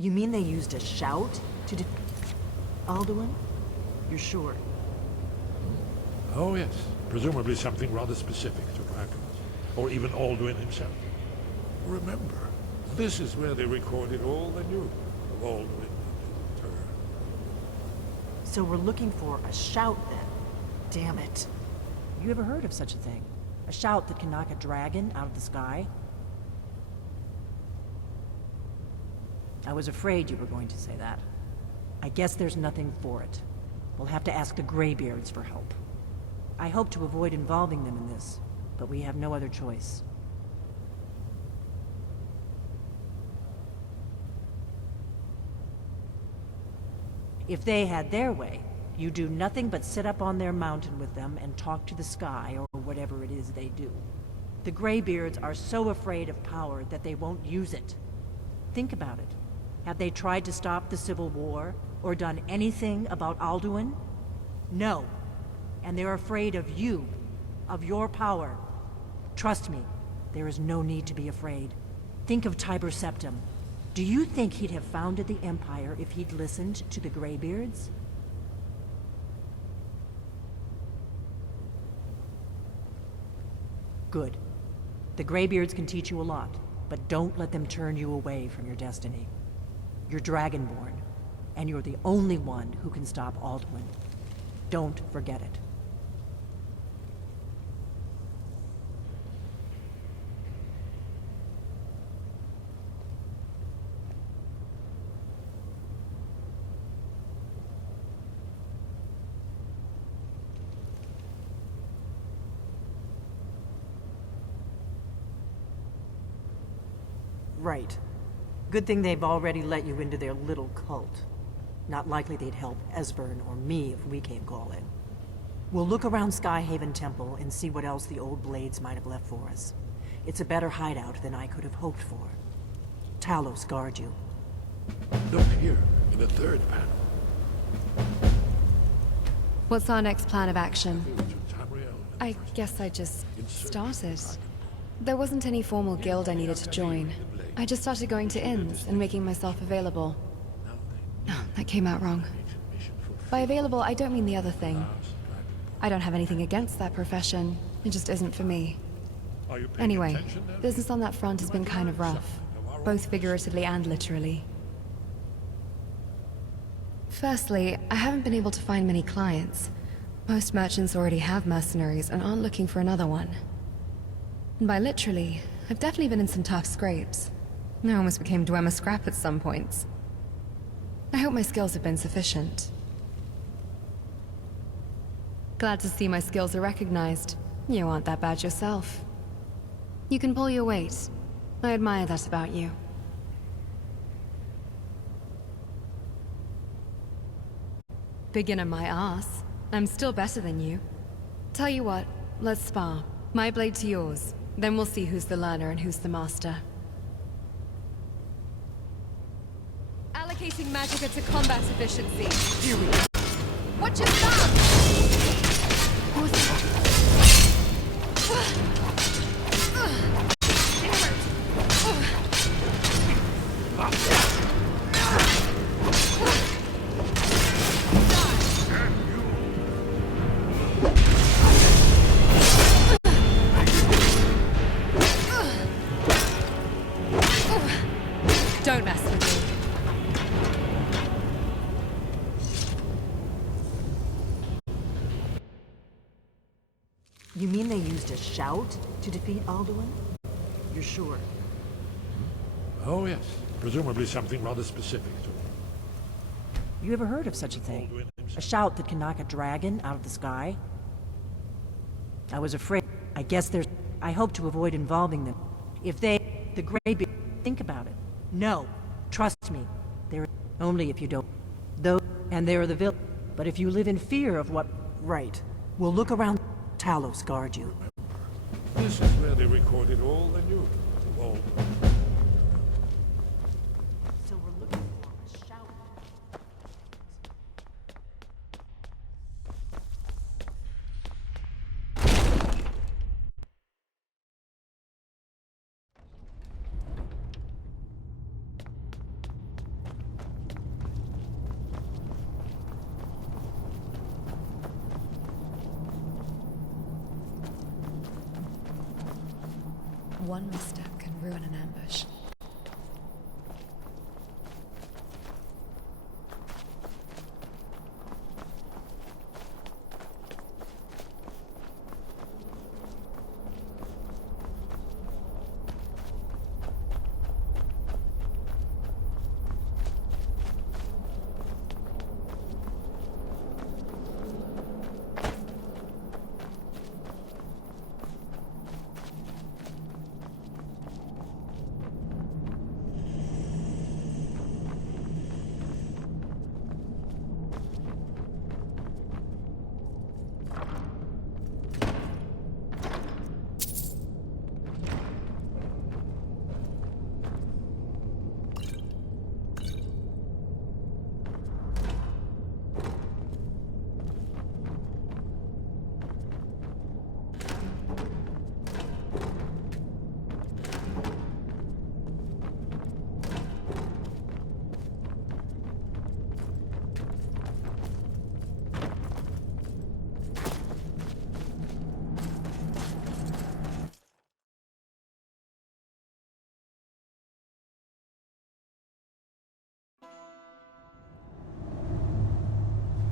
You mean they used a shout to Alduin? You're sure? Oh yes, presumably something rather specific to dragons, or even Alduin himself. Remember, this is where they recorded all they knew of Alduin and her. So we're looking for a shout then. Damn it. You ever heard of such a thing? A shout that can knock a dragon out of the sky? I was afraid you were going to say that. I guess there's nothing for it. We'll have to ask the Greybeards for help. I hope to avoid involving them in this, but we have no other choice. If they had their way, you do nothing but sit up on their mountain with them and talk to the sky, or whatever it is they do. The Greybeards are so afraid of power that they won't use it. Think about it. Have they tried to stop the Civil War, or done anything about Alduin? No. And they're afraid of you, of your power. Trust me, there is no need to be afraid. Think of Tiber Septim. Do you think he'd have founded the Empire if he'd listened to the Greybeards? Good. The Greybeards can teach you a lot, but don't let them turn you away from your destiny. You're Dragonborn, and you're the only one who can stop Alduin. Don't forget it. Right. Good thing they've already let you into their little cult. Not likely they'd help Esbern or me if we came calling. We'll look around Skyhaven Temple and see what else the old Blades might have left for us. It's a better hideout than I could have hoped for. Talos guard you. Look here, in the third panel. What's our next plan of action? Tamriel. I guess I just started. There wasn't any formal guild I needed to join. I just started going to inns and making myself available. No, that came out wrong. By available, I don't mean the other thing. I don't have anything against that profession. It just isn't for me. Anyway, business on that front has been kind of rough, both figuratively and literally. Firstly, I haven't been able to find many clients. Most merchants already have mercenaries and aren't looking for another one. And by literally, I've definitely been in some tough scrapes. I almost became Dwemer Scrap at some points. I hope my skills have been sufficient. Glad to see my skills are recognized. You aren't that bad yourself. You can pull your weight. I admire that about you. Beginner my ass. I'm still better than you. Tell you what, let's spar. My blade to yours. Then we'll see who's the learner and who's the master. Allocating magicka to combat efficiency. Here we go. Watch your stance! Don't mess with me. You mean they used a shout to defeat Alduin? You're sure? Oh yes, presumably something rather specific to You ever heard of such a thing? A shout that can knock a dragon out of the sky? I was afraid. I guess there's... I hope to avoid involving them. If they... The Greybeard... Think about it. No. Trust me. They're... Only if you don't... Though... And they're the villain. But if you live in fear of what... Right. We'll look around... Talos guard you. This is where they recorded all they knew of Alduin. So we're looking for a shout. One misstep can ruin an ambush.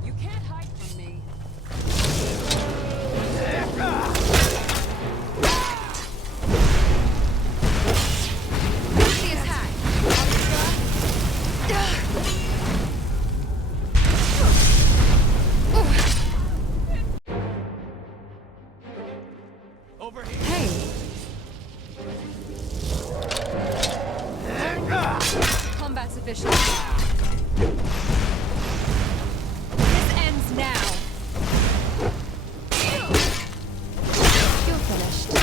You can't hide from me. The attack! Over here. Hey! Combat's official. This ends now. You're finished.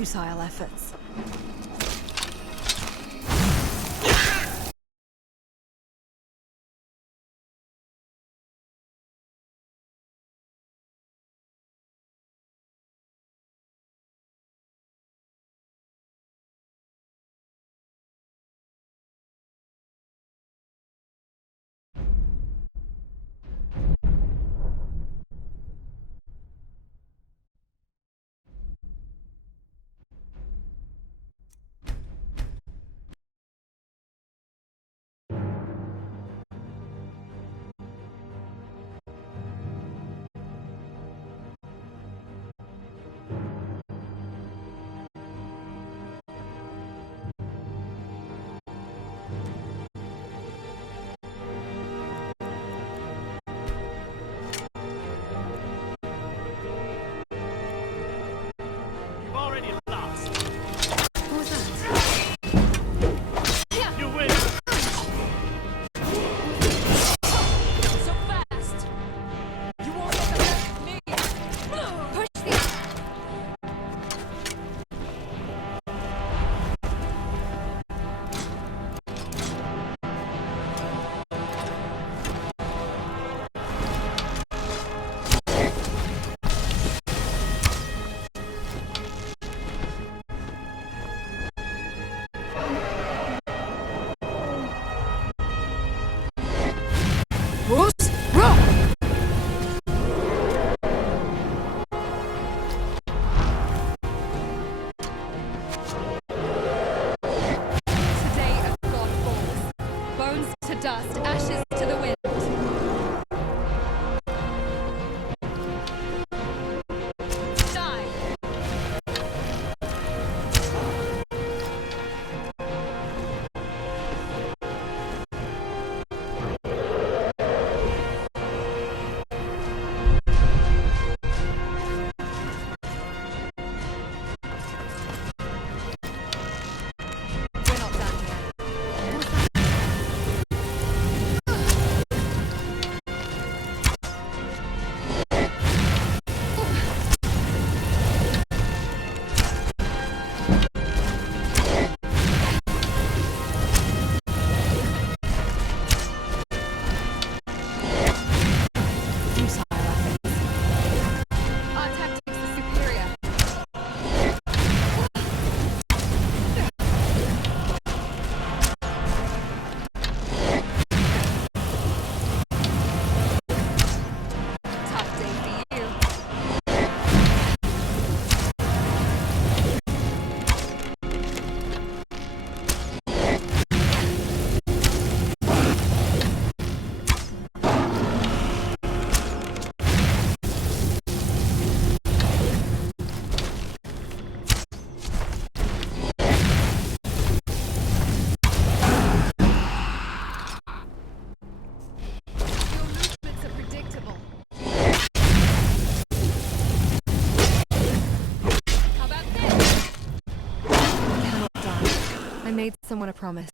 Futile efforts. You've already lost. What was that? You win. So fast! You won't get the best of me! Push the... Today a god falls. Bones to dust, ashes to the wind. Die! We're not done yet. Futile efforts. Our tactics are superior. Tough day for you. Your movements are predictable. How about this? Cannot die. I made someone a promise.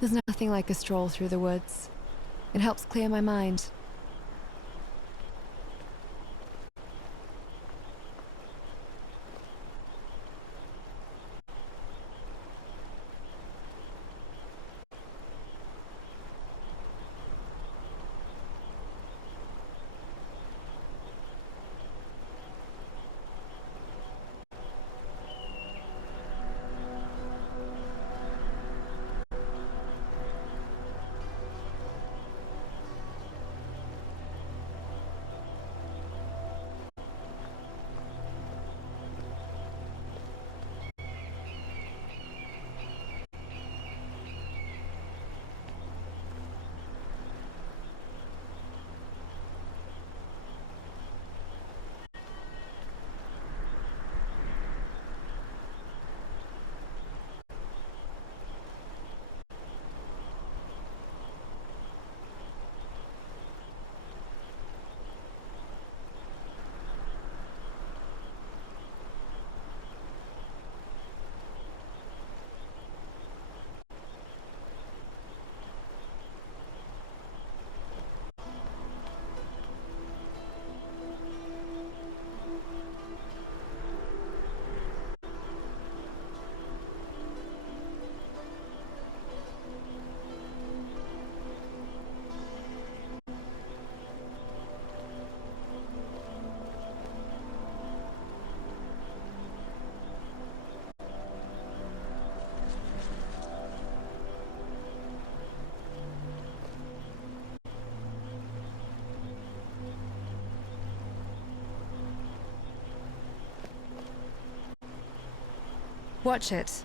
There's nothing like a stroll through the woods. It helps clear my mind. Watch it.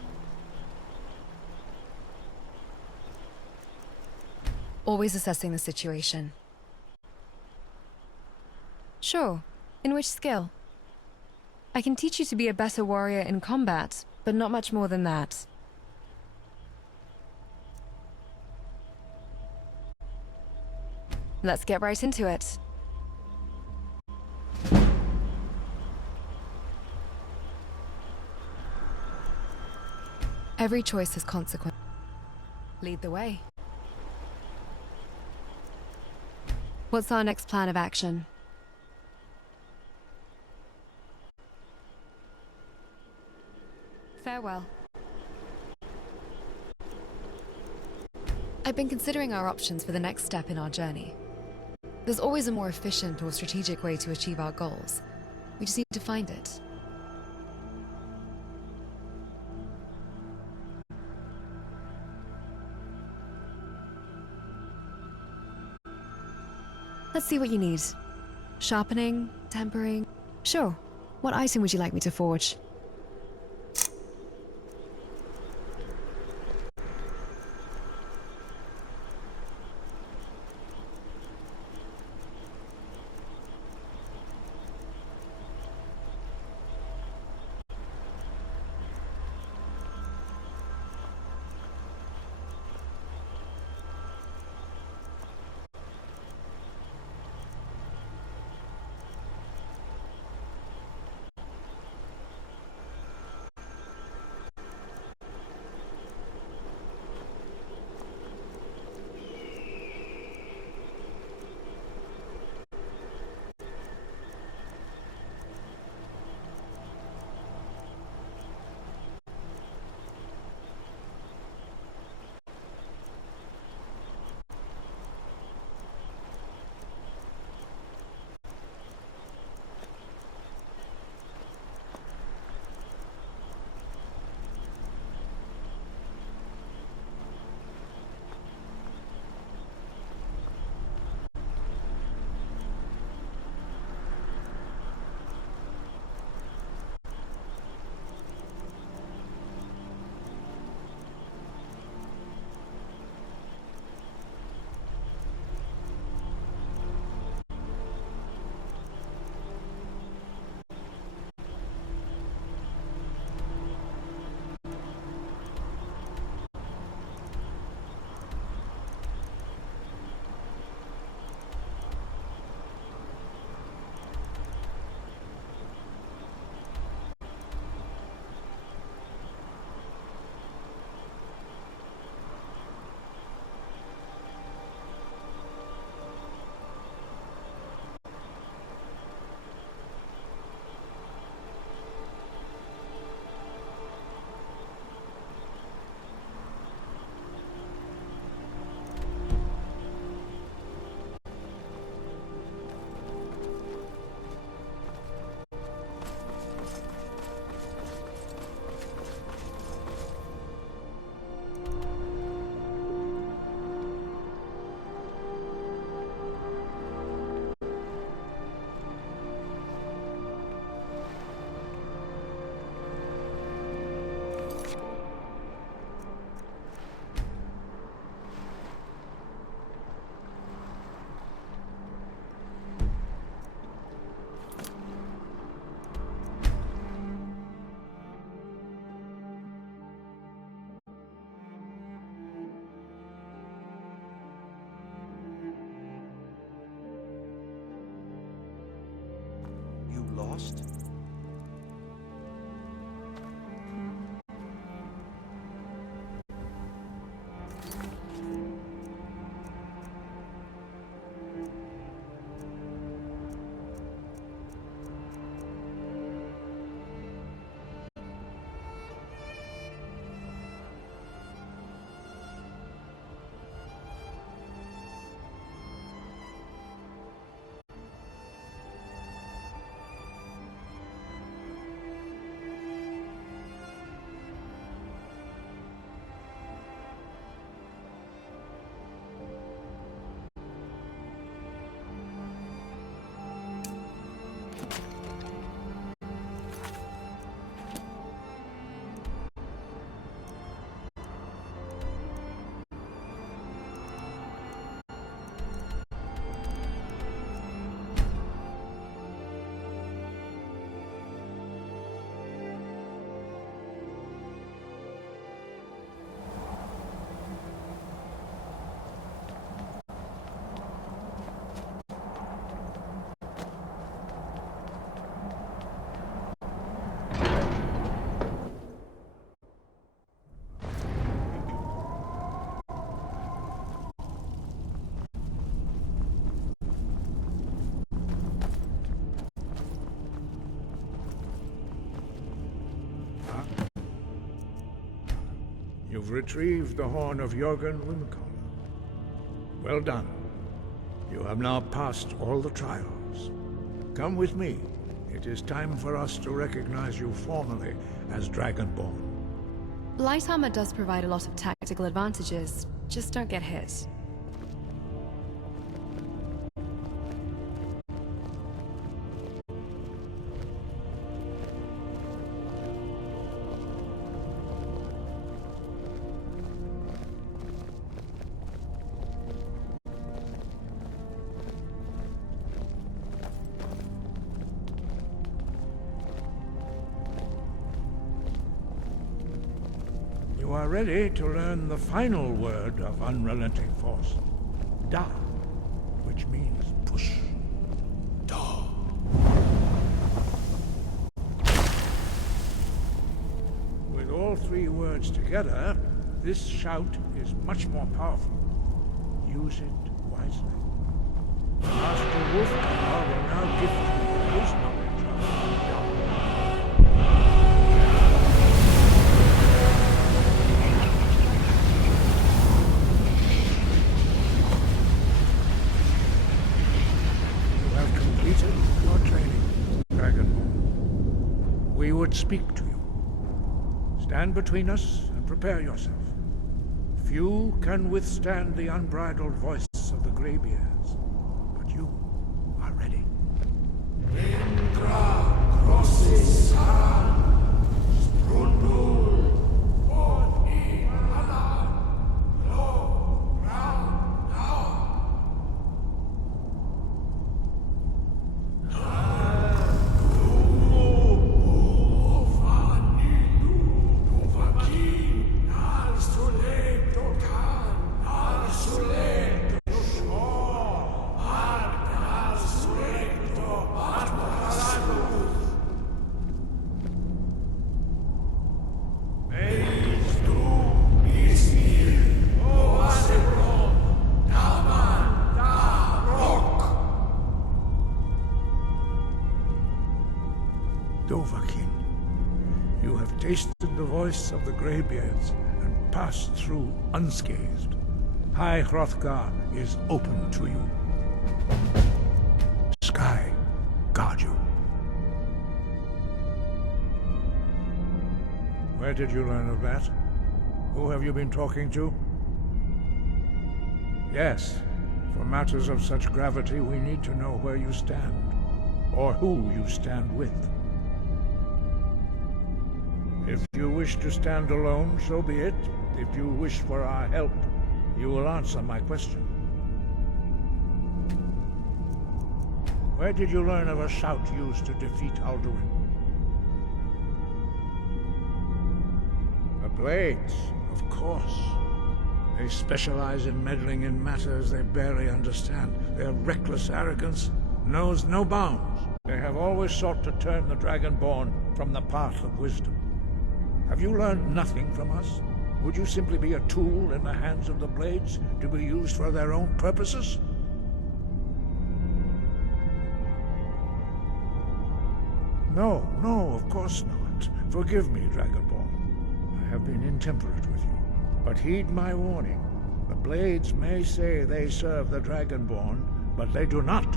Always assessing the situation. Sure. In which skill? I can teach you to be a better warrior in combat, but not much more than that. Let's get right into it. Every choice has consequences. Lead the way. What's our next plan of action? Farewell. I've been considering our options for the next step in our journey. There's always a more efficient or strategic way to achieve our goals. We just need to find it. Let's see what you need. Sharpening? Tempering? Sure. What item would you like me to forge? lost? You've retrieved the horn of Jürgen Windcaller. Well done. You have now passed all the trials. Come with me. It is time for us to recognize you formally as Dragonborn. Light armor does provide a lot of tactical advantages, just don't get hit. You are ready to learn the final word of unrelenting force. Da, which means push. Da. With all three words together, this shout is much more powerful. Use it wisely. Master Wolfgar will now gift you with his knowledge of Da. Your training, Dragonborn. We would speak to you. Stand between us and prepare yourself. Few can withstand the unbridled voice of the Greybeards, but you are ready. Dovahkiin, you have tasted the voice of the Greybeards and passed through unscathed. High Hrothgar is open to you. Sky guard you. Where did you learn of that? Who have you been talking to? Yes, for matters of such gravity, we need to know where you stand, or who you stand with. If you wish to stand alone, so be it. If you wish for our help, you will answer my question. Where did you learn of a shout used to defeat Alduin? The Blades, of course. They specialize in meddling in matters they barely understand. Their reckless arrogance knows no bounds. They They have always sought to turn the Dragonborn from the path of wisdom. Have you learned nothing from us? Would you simply be a tool in the hands of the Blades to be used for their own purposes? No, of course not. Forgive me, Dragonborn. I have been intemperate with you. But heed my warning. The Blades may say they serve the Dragonborn, but they do not.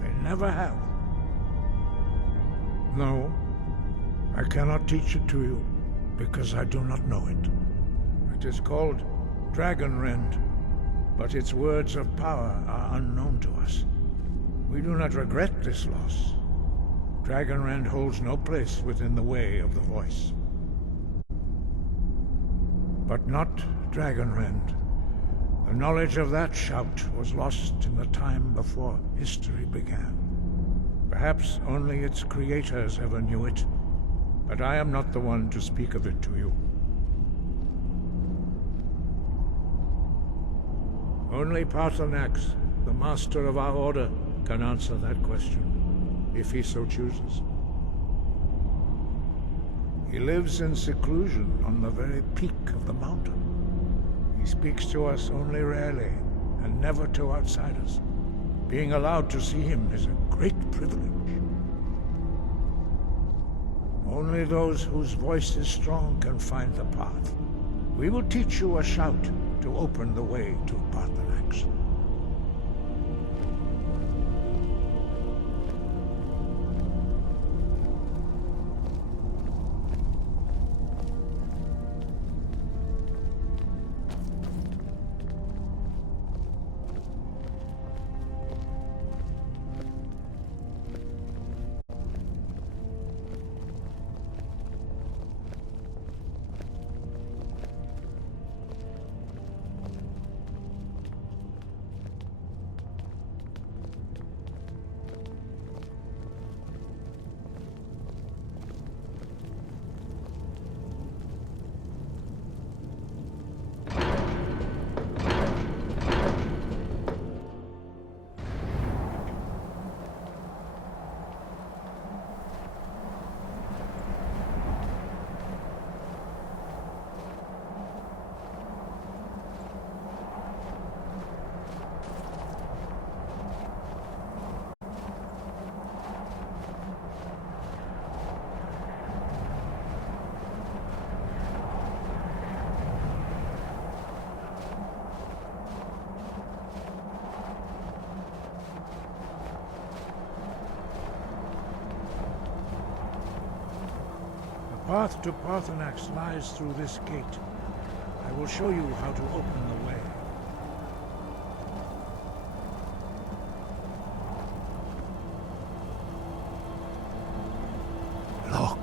They never have. No, I cannot teach it to you, because I do not know it. It is called Dragonrend, but its words of power are unknown to us. We do not regret this loss. Dragonrend holds no place within the way of the voice. But not Dragonrend. The knowledge of that shout was lost in the time before history began. Perhaps only its creators ever knew it, but I am not the one to speak of it to you. Only Paarthurnax, the master of our order, can answer that question, if he so chooses. He lives in seclusion on the very peak of the mountain. He speaks to us only rarely, and never to outsiders. Being allowed to see him is a great privilege. Only those whose voice is strong can find the path. We will teach you a shout to open the way to Paarthurnax. The path to Paarthurnax lies through this gate. I will show you how to open the way. Look.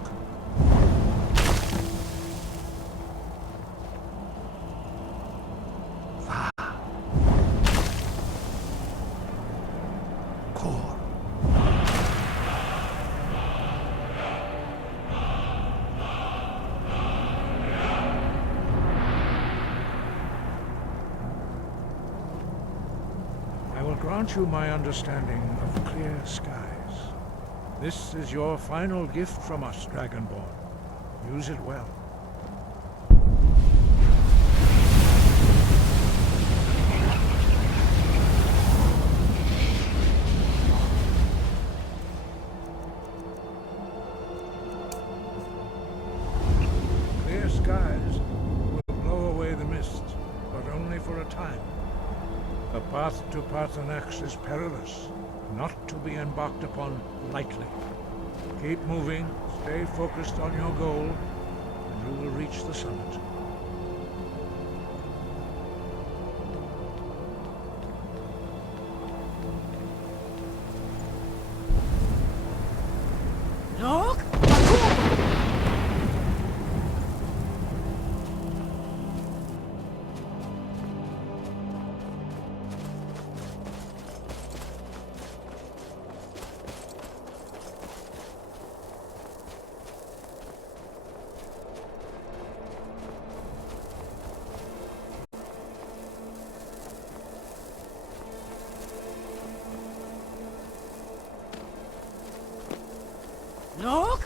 Core. Grant you my understanding of clear skies. This is your final gift from us, Dragonborn. Use it well. Clear skies will blow away the mist, but only for a time. The path to Paarthurnax is perilous, not to be embarked upon lightly. Keep moving, stay focused on your goal, and you will reach the summit. Look! Look!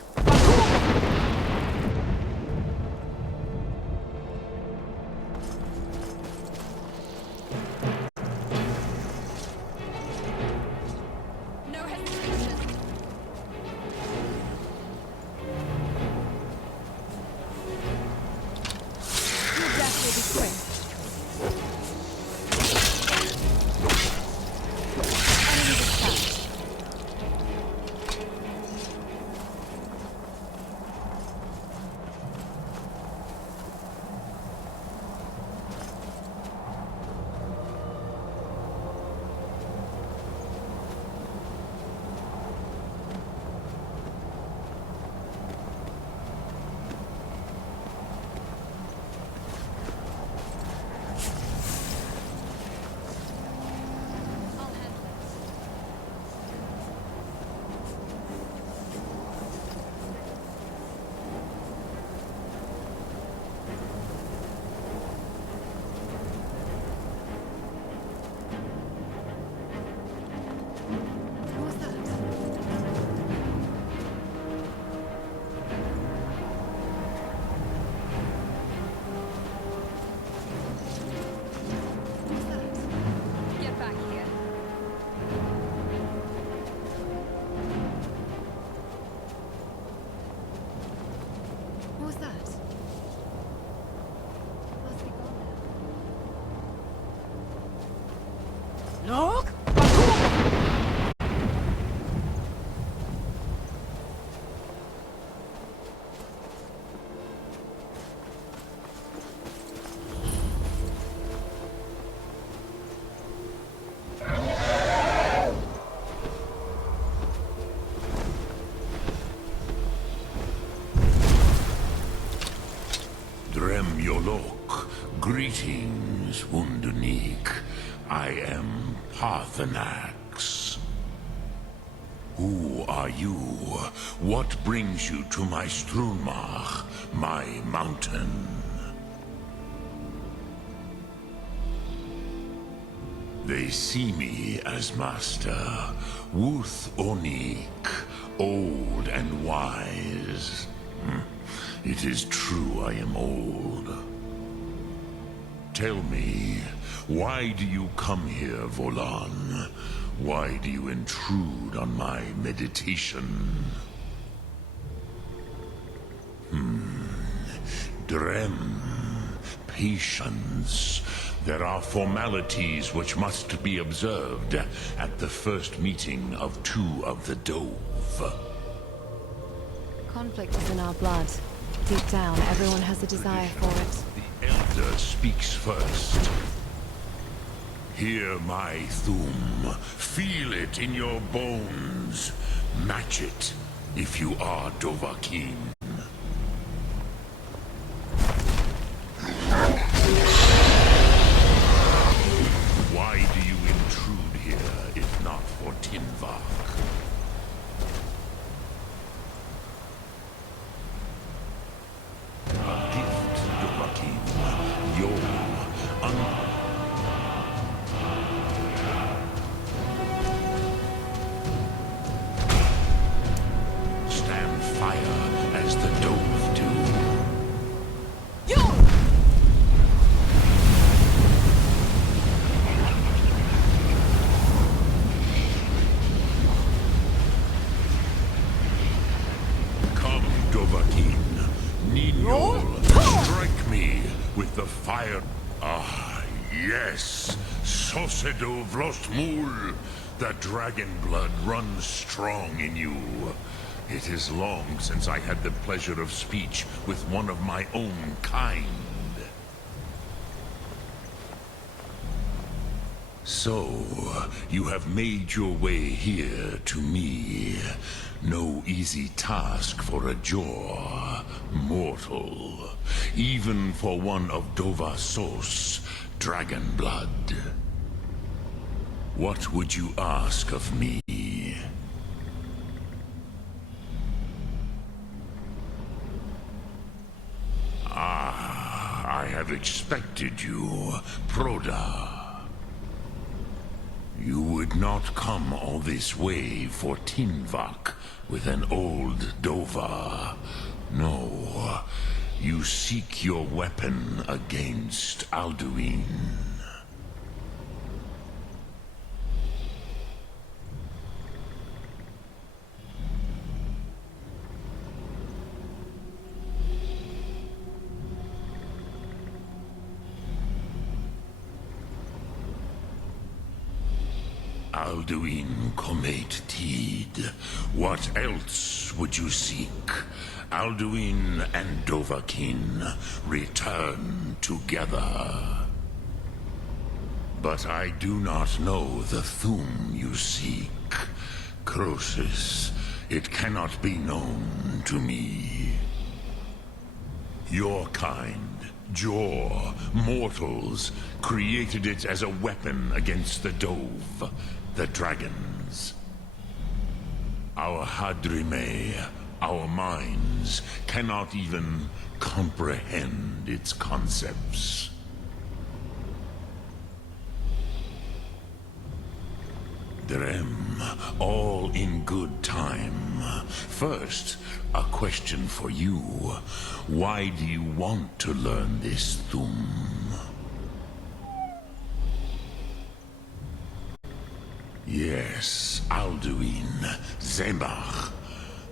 No hesitation. Your death will be quick. Enemy dispatched. I'll handle it. What was that? What was that? Get back here. What was that? Must be gone now. Look! Drem Yolok, greetings, Wundernik. I am Parthenax. Who are you? What brings you to my Strunmach, my mountain? They see me as master, Wuth Onik, old and wise. It is true I am old. Tell me, why do you come here, Volan? Why do you intrude on my meditation? Drem, patience. There are formalities which must be observed at the first meeting of two of the Dove. Conflict is in our blood. Deep down, everyone has a desire for it. The Elder speaks first. Hear my Thum. Feel it in your bones. Match it if you are Dovahkiin. Why do you intrude here if not for Tinvak? A gift, Dovahkiin. Your stand fire as the Dove do. Come, Dovahkiin. Ninjol, strike me with the fire. Ah, yes. Sosedo Vlostmul. The dragon blood runs strong in you. It is long since I had the pleasure of speech with one of my own kind. So, you have made your way here to me. No easy task for a Jor, mortal. Even for one of Dovasos, dragon blood. What would you ask of me? Ah, I have expected you, Proda. You would not come all this way for Tinvak with an old Dova. No, you seek your weapon against Alduin. Alduin Comate Teed. What else would you seek? Alduin and Dovahkiin return together. But I do not know the Thum you seek. Croesus, it cannot be known to me. Your kind, Jor, mortals, created it as a weapon against the Dove, the dragons. Our Hadrime, our minds, cannot even comprehend its concepts. Drem, all in good time. First, a question for you. Why do you want to learn this Thum? Yes, Alduin, Zemach,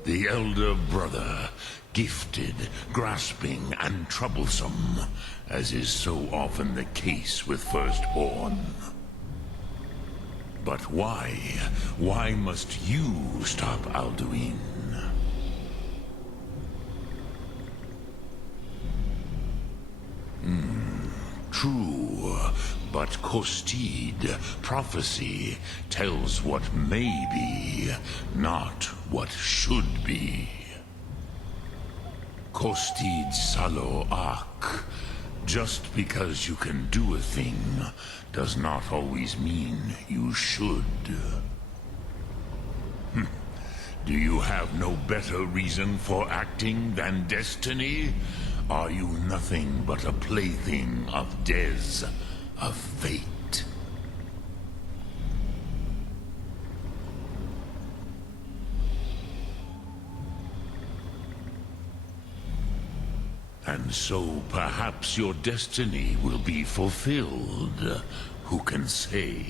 the elder brother, gifted, grasping, and troublesome, as is so often the case with Firstborn. But why? Why must you stop Alduin? True, but Kostid, prophecy, tells what may be, not what should be. Kostid Salo Ak. Just because you can do a thing does not always mean you should. Do you have no better reason for acting than destiny? Are you nothing but a plaything of Dez, of fate? And so perhaps your destiny will be fulfilled. Who can say?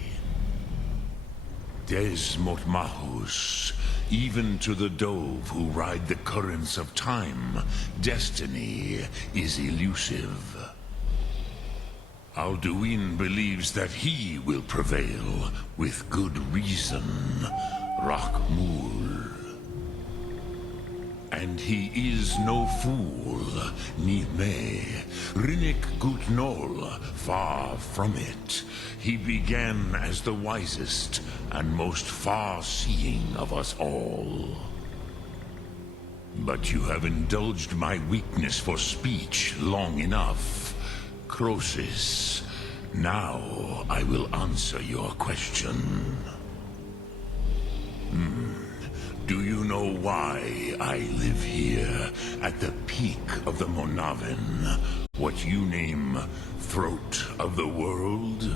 Des Motmahus, even to the Dove who ride the currents of time, destiny is elusive. Alduin believes that he will prevail, with good reason. Rakmul. And he is no fool, ni me. Rinnik Gutnol, far from it. He began as the wisest and most far-seeing of us all. But you have indulged my weakness for speech long enough. Croesus, now I will answer your question. Do you know why I live here, at the peak of the Monavin? What you name Throat of the World?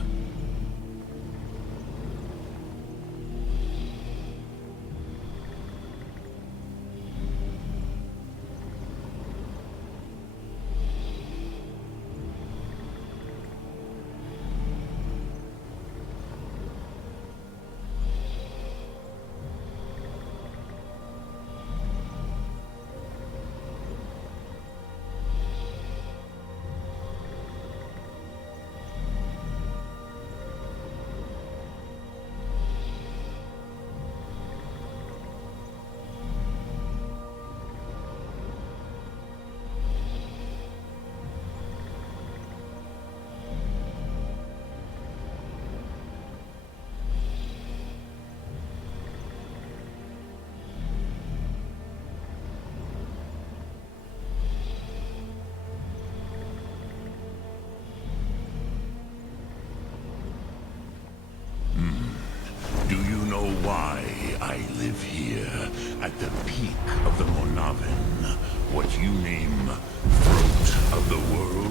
Do you know why I live here, at the peak of the Monavin? What you name Throat of the World?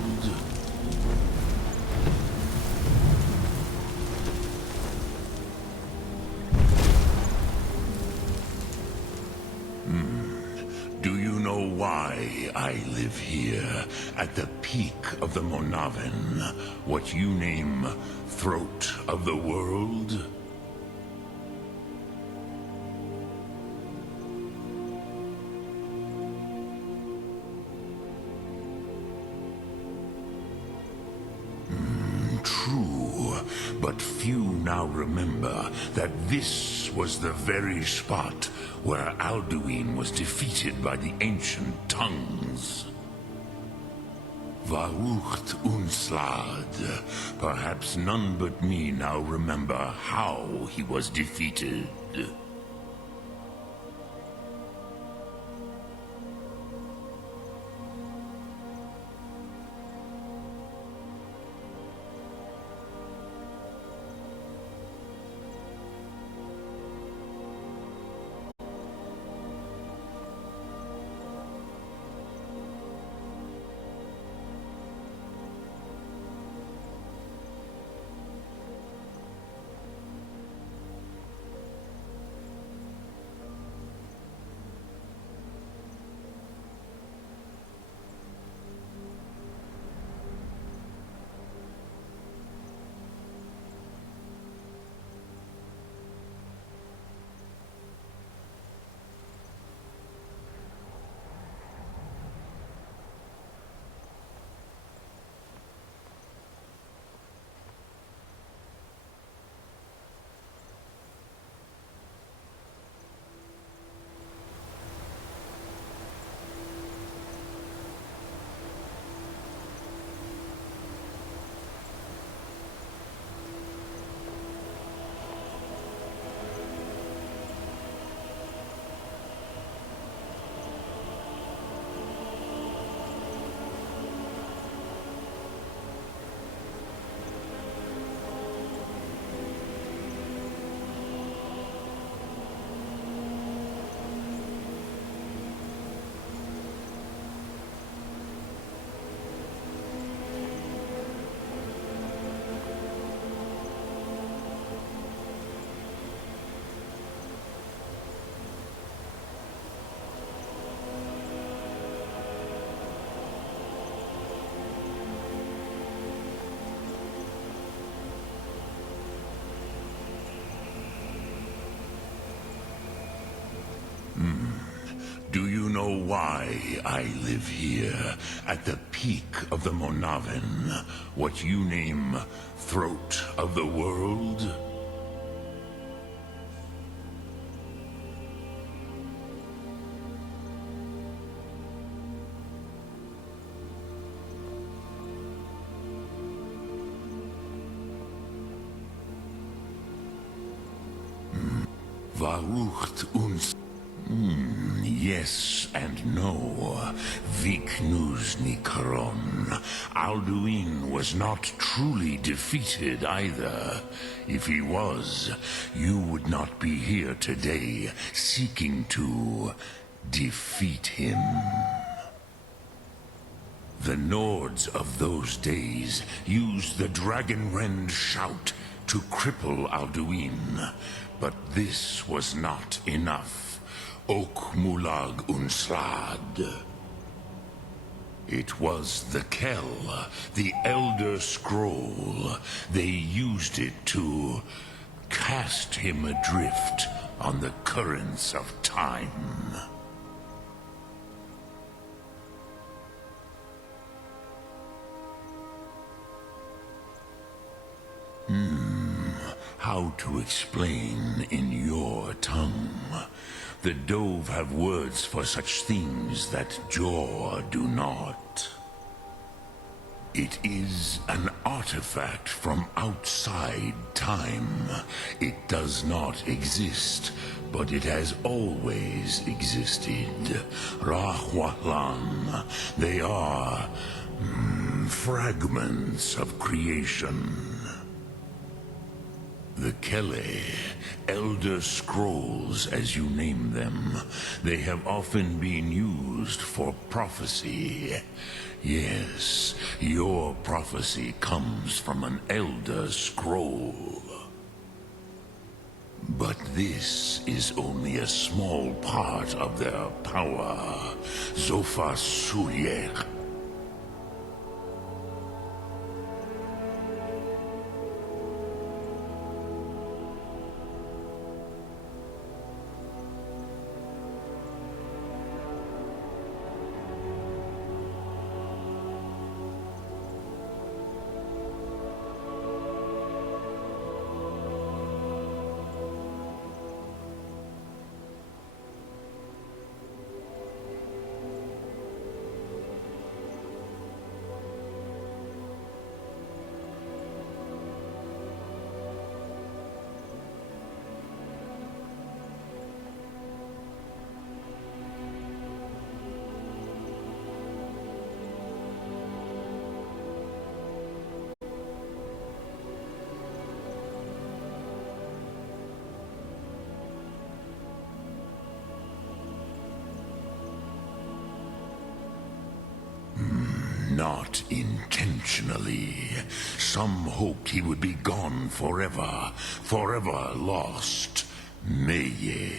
live here, at the peak of the Monaven, what you name Throat of the World. True, but few now remember that this was the very spot where Alduin was defeated by the ancient tongues. Varucht Unslad. Perhaps none but me now remember how he was defeated. Do you know why I live here, at the peak of the Monaven, what you name Throat of the World? Varucht uns. Yes and no. Viknus Nikron. Alduin was not truly defeated either. If he was, you would not be here today seeking to defeat him. The Nords of those days used the Dragonrend shout to cripple Alduin, but this was not enough. Ok Mulag Unslad. It was the Kell, the Elder Scroll. They used it to cast him adrift on the currents of time. How to explain in your tongue? The Dove have words for such things that Jor do not. It is an artifact from outside time. It does not exist, but it has always existed. Rahwahlan. They are fragments of creation. The Kele, Elder Scrolls as you name them, they have often been used for prophecy. Yes, your prophecy comes from an Elder Scroll. But this is only a small part of their power. Zofa Suyer. Not intentionally. Some hoped he would be gone forever, forever lost. Meye.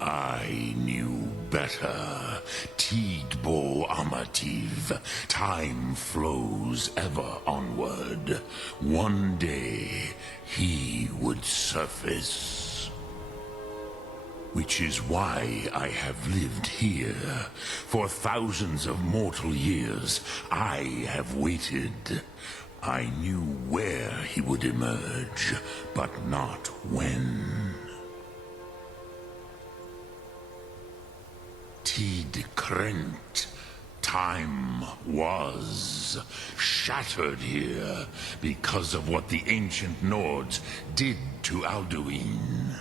I knew better. Tidbo Amativ. Time flows ever onward. One day, he would surface. Which is why I have lived here. For thousands of mortal years, I have waited. I knew where he would emerge, but not when. Tid Krent. Time was shattered here because of what the ancient Nords did to Alduin.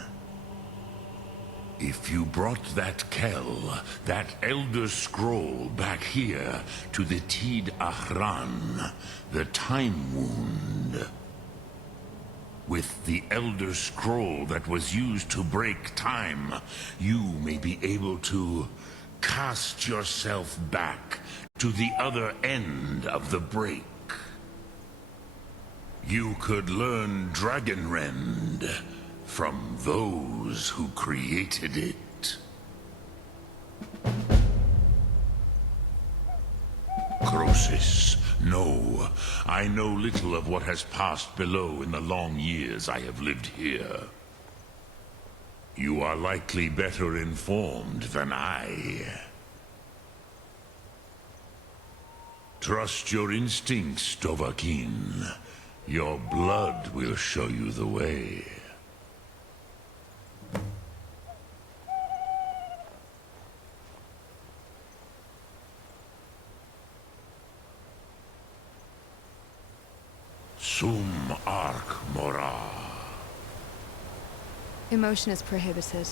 If you brought that Kell, that Elder Scroll back here to the Tid Ahran, the Time Wound, with the Elder Scroll that was used to break time, you may be able to cast yourself back to the other end of the break. You could learn Dragonrend from those who created it. Croesus, no. I know little of what has passed below in the long years I have lived here. You are likely better informed than I. Trust your instincts, Dovahkiin. Your blood will show you the way. Sum Ark Mora. Emotion is prohibited.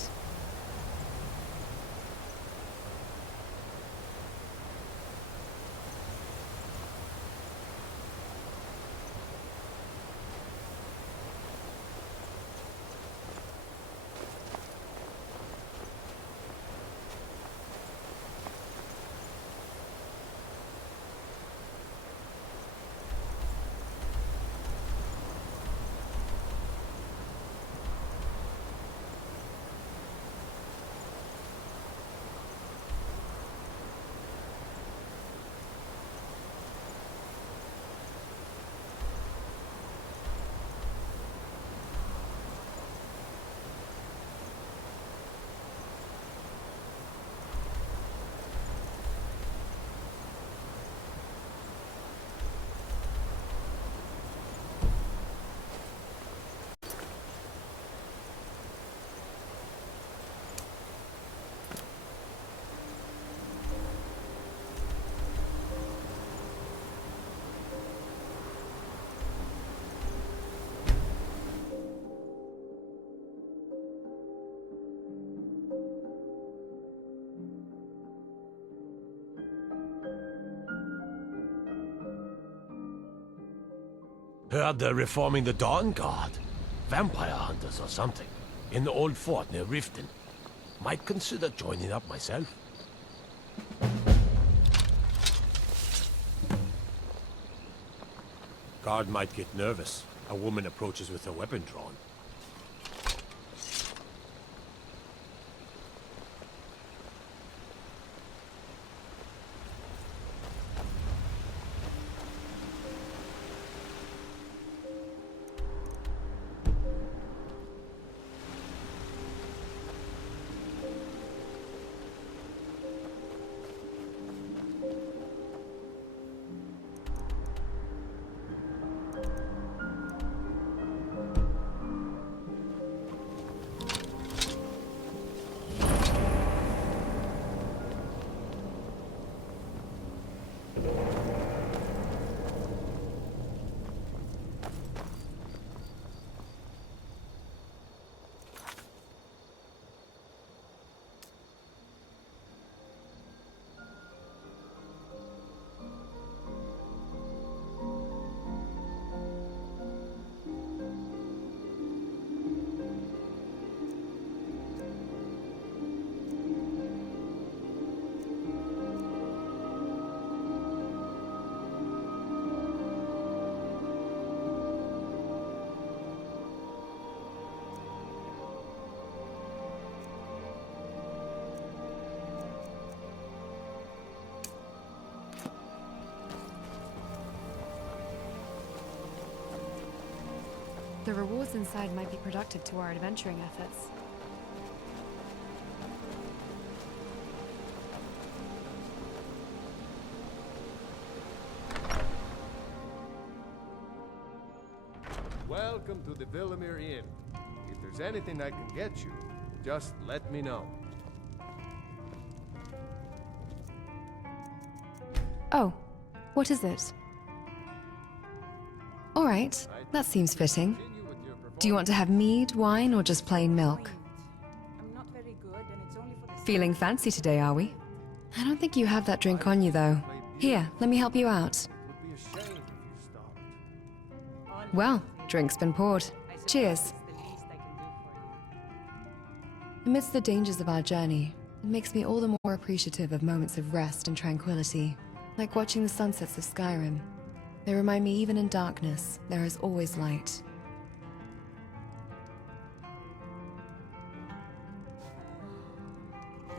Heard they're reforming the Dawn Guard. Vampire hunters or something. In the old fort near Riften. Might consider joining up myself. Guard might get nervous. A woman approaches with her weapon drawn. The rewards inside might be productive to our adventuring efforts. Welcome to the Villamere Inn. If there's anything I can get you, just let me know. Oh, what is it? All right, that seems fitting. Continue with your Do you want to have mead, wine, or just plain milk? I'm not very good, and it's only for the Feeling fancy today, are we? I don't think you have that drink on you, though. Here, let me help you out. It would be a shame if you stopped. Well, drink's been poured. Cheers. It's the least I can do for you. Amidst the dangers of our journey, it makes me all the more appreciative of moments of rest and tranquility, like watching the sunsets of Skyrim. They remind me even in darkness, there is always light.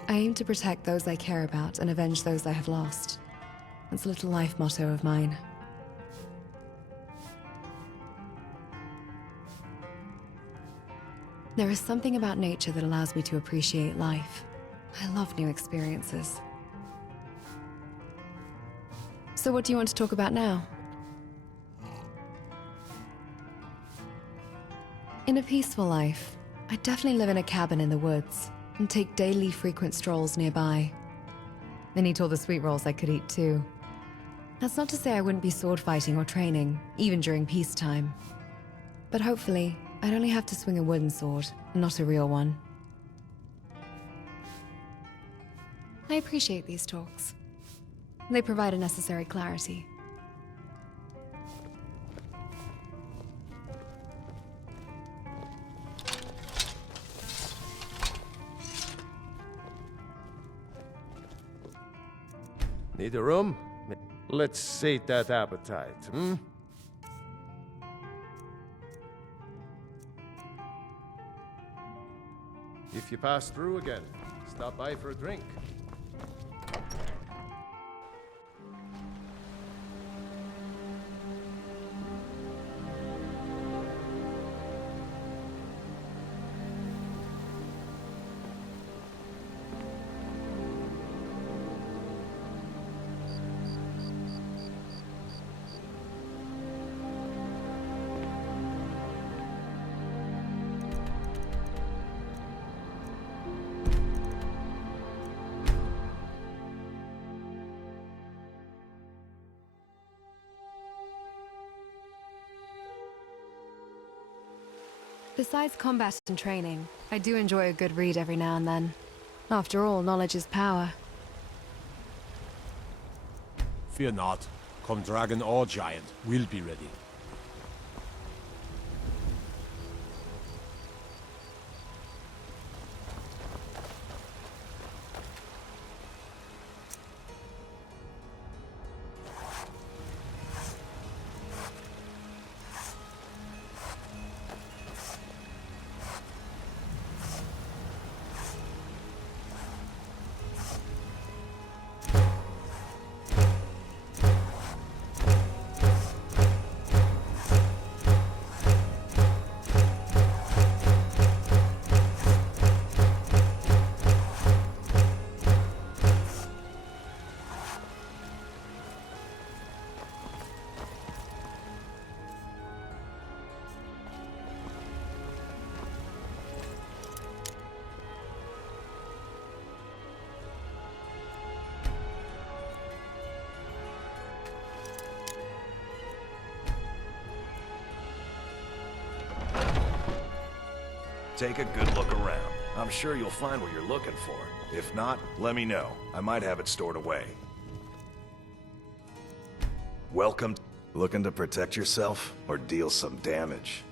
I aim to protect those I care about and avenge those I have lost. That's a little life motto of mine. There is something about nature that allows me to appreciate life. I love new experiences. So what do you want to talk about now? In a peaceful life, I definitely live in a cabin in the woods and take daily frequent strolls nearby. Then eat all the sweet rolls I could eat too. That's not to say I wouldn't be sword fighting or training, even during peacetime. But hopefully, I'd only have to swing a wooden sword, not a real one. I appreciate these talks. They provide a necessary clarity. Need a room? Let's sate that appetite, hmm? If you pass through again, stop by for a drink. Besides combat and training, I do enjoy a good read every now and then. After all, knowledge is power. Fear not. Come dragon or giant, we'll be ready. Take a good look around. I'm sure you'll find what you're looking for. If not, let me know. I might have it stored away. Welcome. Looking to protect yourself or deal some damage?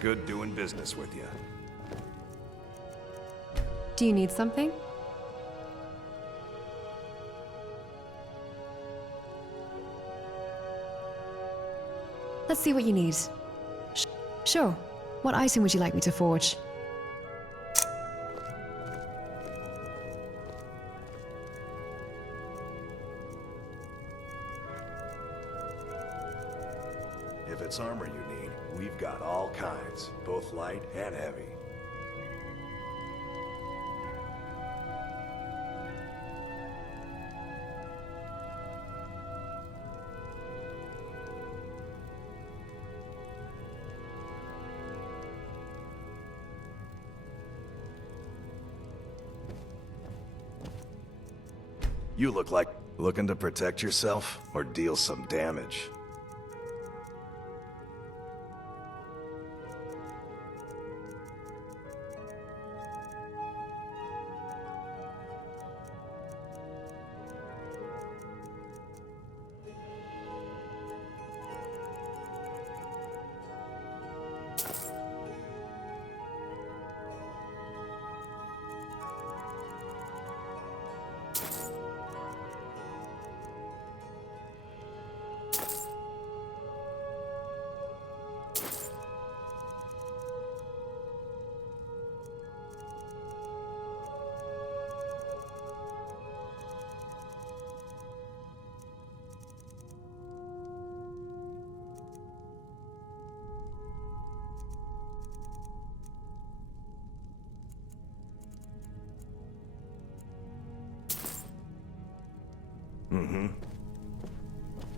Good doing business with you. Do you need something? Let's see what you need. Sure. What item would you like me to forge? If it's armor you need, we've got all kinds, both light and heavy. You look like looking to protect yourself or deal some damage.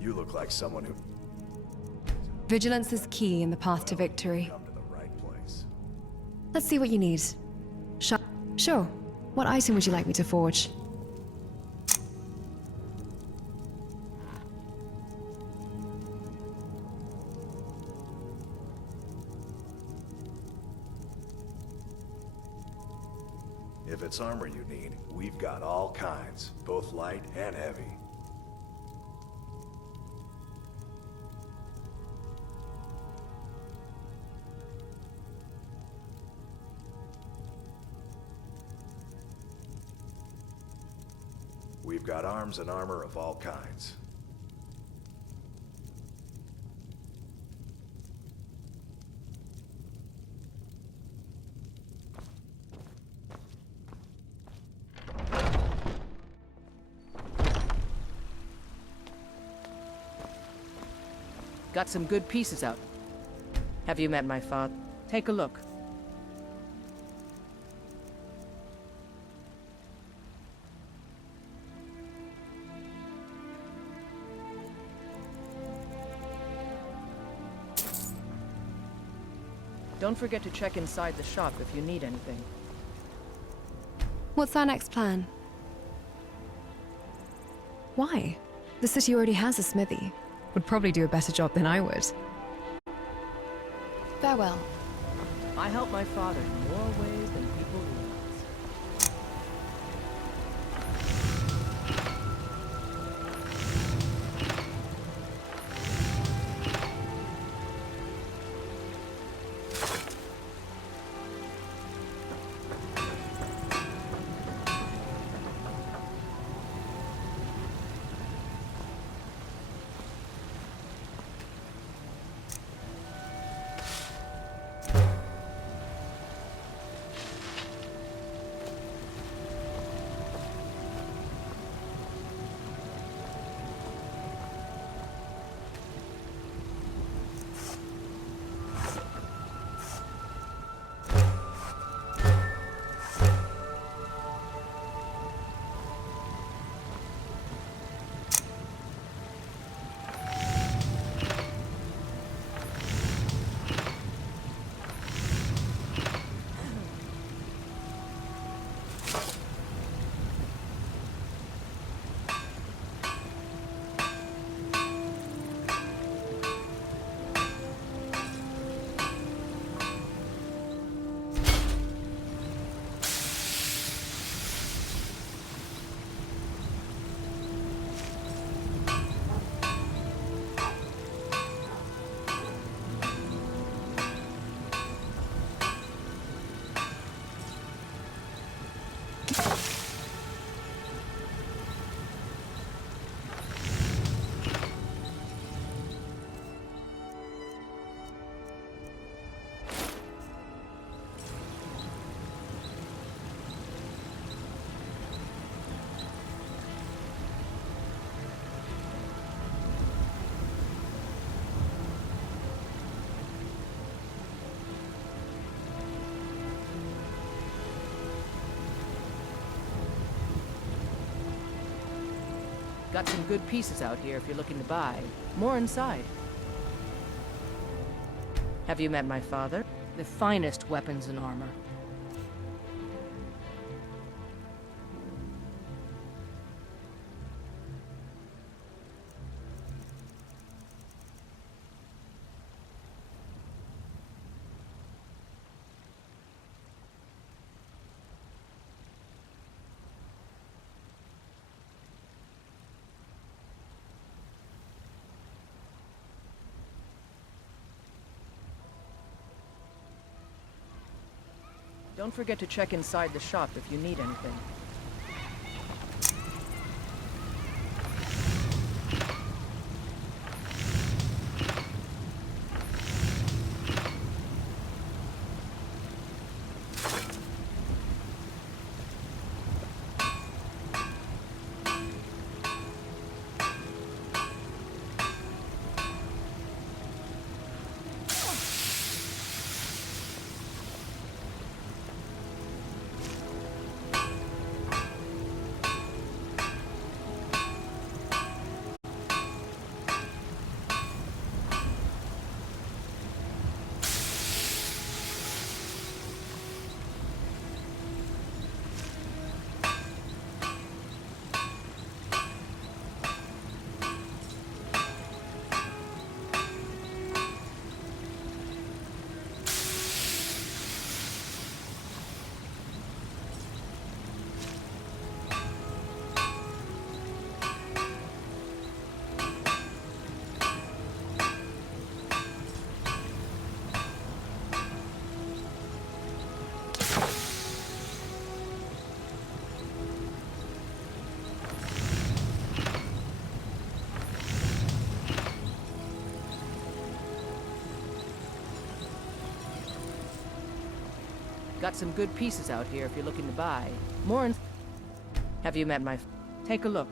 You look like someone who Vigilance is key in the path to victory. come to the right place. Let's see what you need. Sure. What item would you like me to forge? If it's armor you need, we've got all kinds, both light and heavy. We've got arms and armor of all kinds. Got some good pieces out. Have you met my father? Take a look. Don't forget to check inside the shop if you need anything. What's our next plan? Why? The city already has a smithy. Would probably do a better job than I would. Farewell. I help my father in more ways than people realize. Got some good pieces out here if you're looking to buy. More inside. Have you met my father? The finest weapons and armor. Don't forget to check inside the shop if you need anything. Got some good pieces out here if you're looking to buy. More in... Have you met my... Take a look.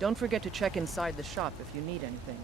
Don't forget to check inside the shop if you need anything.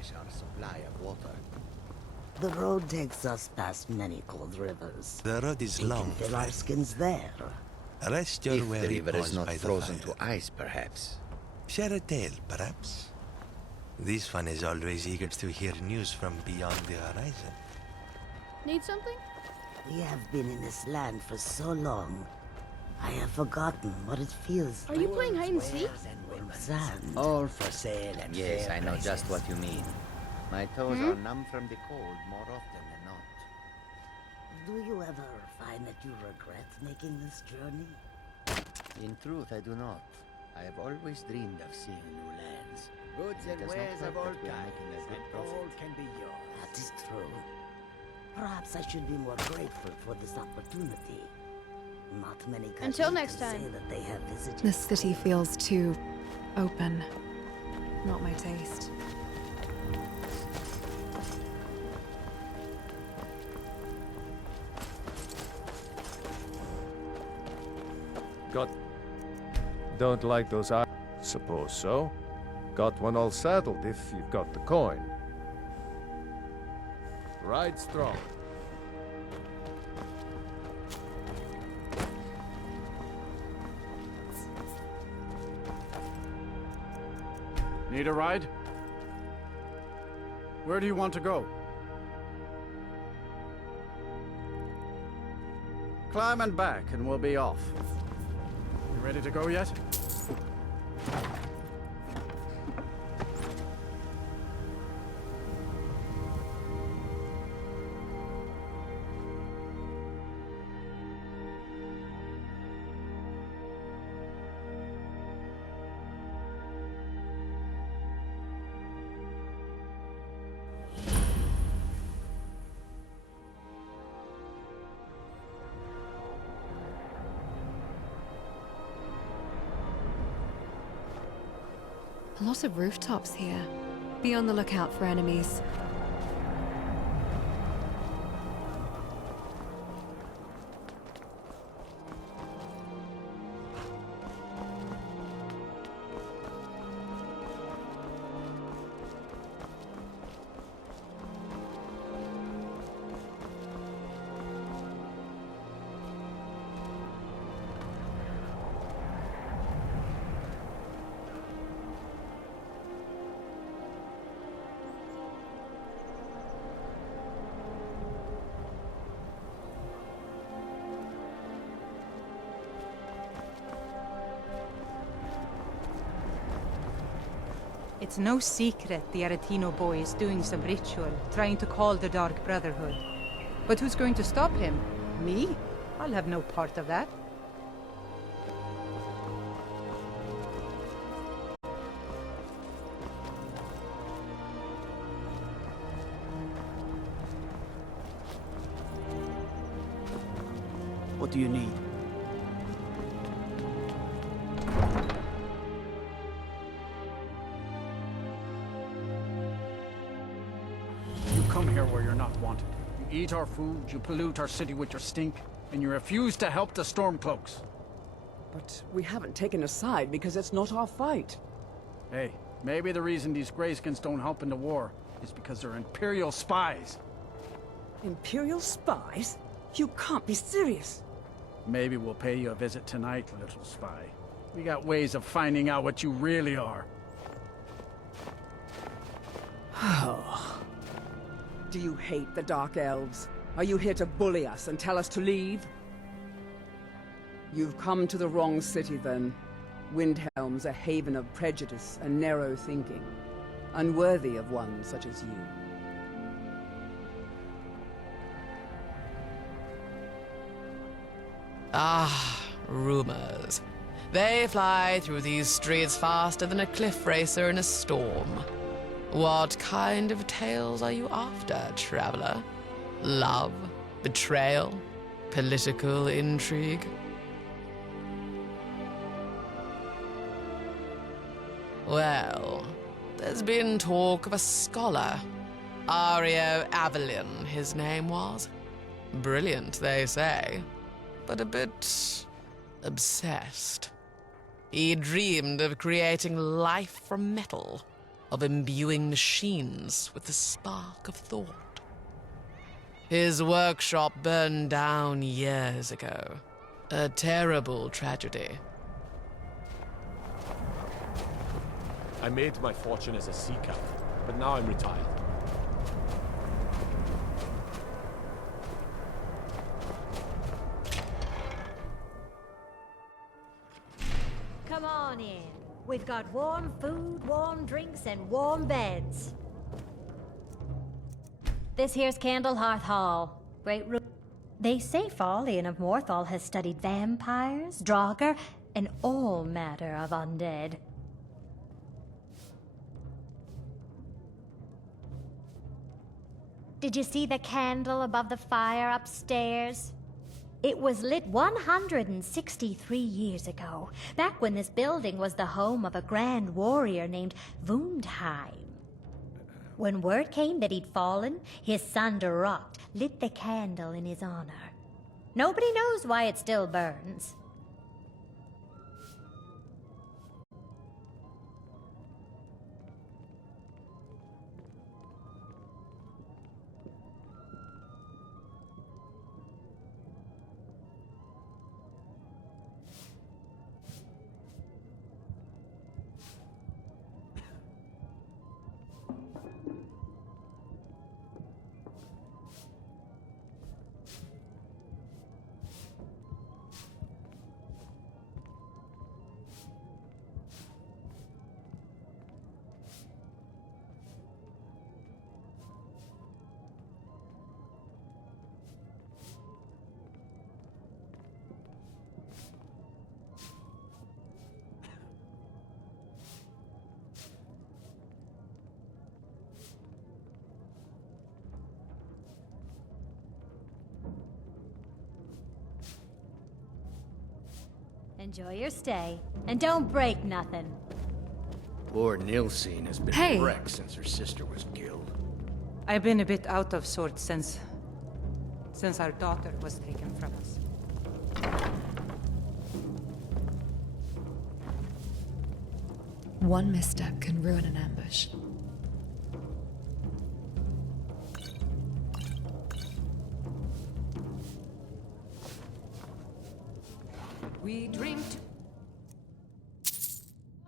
replenish our supply of water. The road takes us past many cold rivers. The road is We long. can fill our skins there. Rest your If the weary river paws is not by the frozen fire. to ice, perhaps. Share a tale, perhaps. This one is always eager to hear news from beyond the horizon. Need something? We have been in this land for so long. I have forgotten what it feels Are you playing hide and seek? in sand. All for sale and yes, fair I know just prices. what you mean. My toes are numb from the cold more often than not. Do you ever find that you regret making this journey? In truth, I do not. I have always dreamed of seeing new lands. Goods It and does not wares hurt of all that we are kinds, making a good and profit. all can be yours. That is true. Perhaps I should be more grateful for this opportunity. Not many countries Until next can time. say that they have visited. This city feels too open. Not my taste. Don't like those eyes? Suppose so. Got one all saddled if you've got the coin. Ride strong. Need a ride? Where do you want to go? Climb and back, and we'll be off. You ready to go yet? A lot of rooftops here. Be on the lookout for enemies. It's no secret the Aretino boy is doing some ritual, trying to call the Dark Brotherhood. But who's going to stop him? Me? I'll have no part of that. What do you need? You come here where you're not wanted. You eat our food, you pollute our city with your stink, and you refuse to help the Stormcloaks. But we haven't taken a side because it's not our fight. Hey, maybe the reason these Greyskins don't help in the war is because they're Imperial spies. Imperial spies? You can't be serious. Maybe we'll pay you a visit tonight, little spy. We got ways of finding out what you really are. Do you hate the Dark Elves? Are you here to bully us and tell us to leave? You've come to the wrong city, then. Windhelm's a haven of prejudice and narrow thinking, unworthy of one such as you. Ah, rumors. They fly through these streets faster than a cliff racer in a storm. What kind of tales are you after, traveler? Love? Betrayal? Political intrigue? Well, there's been talk of a scholar. Ario Avalin, his name was. Brilliant, they say, but a bit obsessed. He dreamed of creating life from metal, of imbuing machines with the spark of thought. His workshop burned down years ago. A terrible tragedy. I made my fortune as a sea captain, but now I'm retired. Come on in. We've got warm food, warm drinks, and warm beds. This here's Candlehearth Hall. Great room. They say Fallian of Morthal has studied vampires, Draugr, and all matter of undead. Did you see the candle above the fire upstairs? It was lit 163 years ago, back when this building was the home of a grand warrior named Wundheim. When word came that he'd fallen, his son Duracht lit the candle in his honor. Nobody knows why it still burns. Enjoy your stay, and don't break nothing. Lord Nilsine has been Hey. wrecked since her sister was killed. I've been a bit out of sorts since our daughter was taken from us. One misstep can ruin an ambush. We drink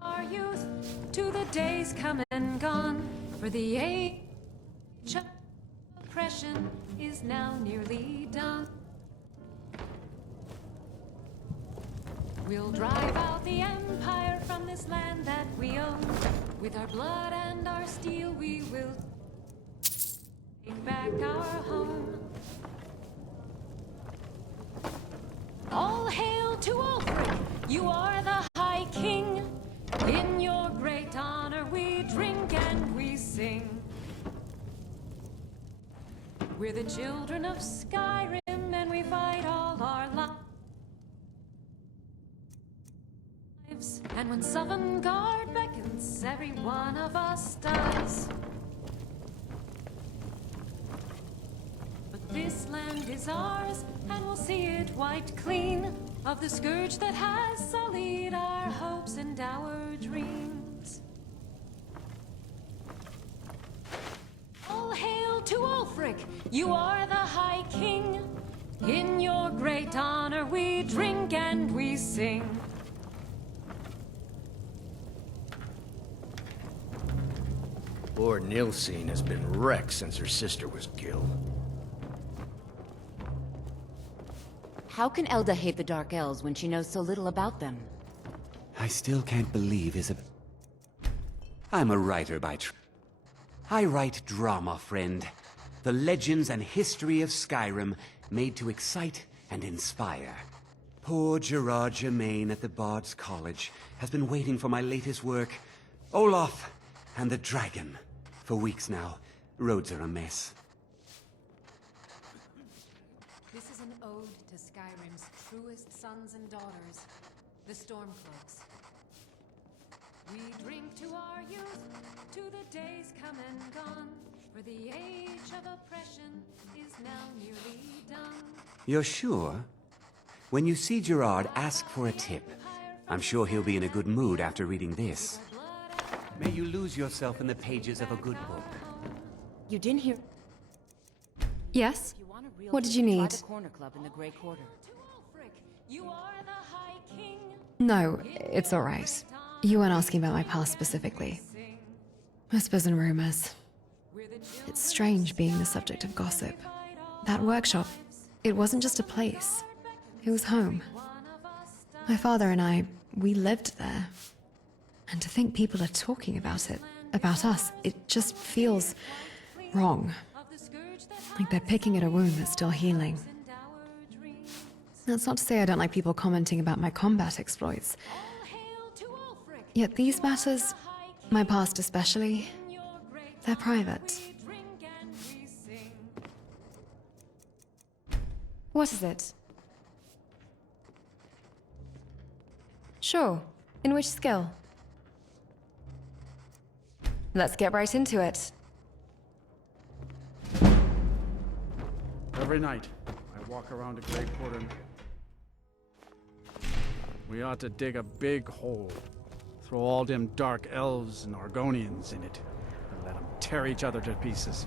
our youth to the days come and gone, for the age of oppression is now nearly done. We'll drive out the empire from this land that we own. With our blood and our steel we will take back our home. All hail to Ulfric, you are the High King. In your great honor we drink and we sing. We're the children of Skyrim and we fight all our lives. And when Sovngarde beckons, every one of us does. But this land is ours, and we'll see it wiped clean of the scourge that has sullied our hopes and our dreams. All hail to Ulfric, you are the High King. In your great honor we drink and we sing. Lord Nilsine has been wrecked since her sister was killed. How can Elda hate the Dark Elves when she knows so little about them? I still can't believe Isabel. I'm a writer by I write drama, friend. The legends and history of Skyrim made to excite and inspire. Poor Gerard Germain at the Bard's College has been waiting for my latest work, Olaf and the Dragon, for weeks now. Roads are a mess. This is an ode to Skyrim's truest sons and daughters, the Stormcloaks. We drink to our youth, to the days come and gone, for the age of oppression is now nearly done. You're sure? When you see Gerard, ask for a tip. I'm sure he'll be in a good mood after reading this. May you lose yourself in the pages of a good book. You didn't hear... Yes? If you want a real What did you try need? the Corner Club in the Grey Quarter. No, it's alright. You weren't asking about my past specifically. Whispers and rumors. It's strange being the subject of gossip. That workshop, it wasn't just a place. It was home. My father and I, we lived there. And to think people are talking about it, about us, it just feels wrong. Like they're picking at a wound that's still healing. That's not to say I don't like people commenting about my combat exploits. Yet these matters, my past especially, they're private. What is it? Sure. In which skill? Let's get right into it. Every night, I walk around a Grey Quarter. We ought to dig a big hole. Throw all them dark elves and Argonians in it. And let them tear each other to pieces.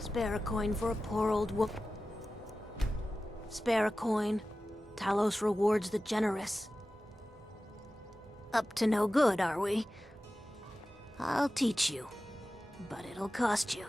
Spare a coin for a poor old woman. Spare a coin. Talos rewards the generous. Up to no good, are we? I'll teach you. But it'll cost you.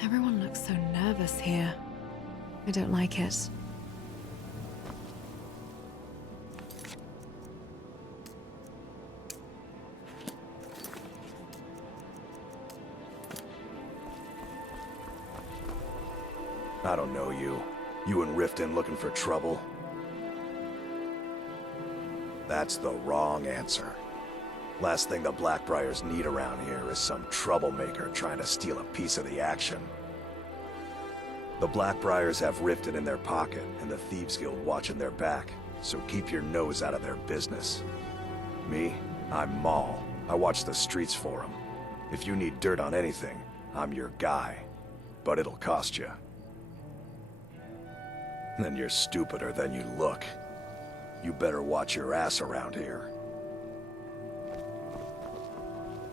Everyone looks so nervous here. I don't like it. I don't know you. You and Riften looking for trouble? That's the wrong answer. Last thing the Blackbriars need around here is some troublemaker trying to steal a piece of the action. The Blackbriars have Riften in their pocket and the Thieves Guild watching their back, so keep your nose out of their business. Me? I'm Maul. I watch the streets for them. If you need dirt on anything, I'm your guy. But it'll cost you. Then you're stupider than you look. You better watch your ass around here.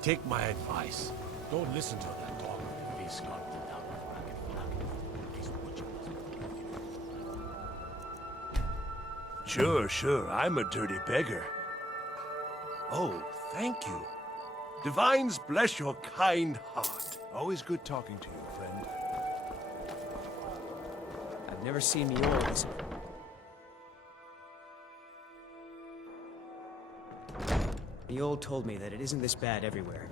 Take my advice. Don't listen to that talk of the face sculpted down Sure, I'm a dirty beggar. Oh, thank you. Divines bless your kind heart. Always good talking to you, friend. I've never seen the olds. The old told me that it isn't this bad everywhere.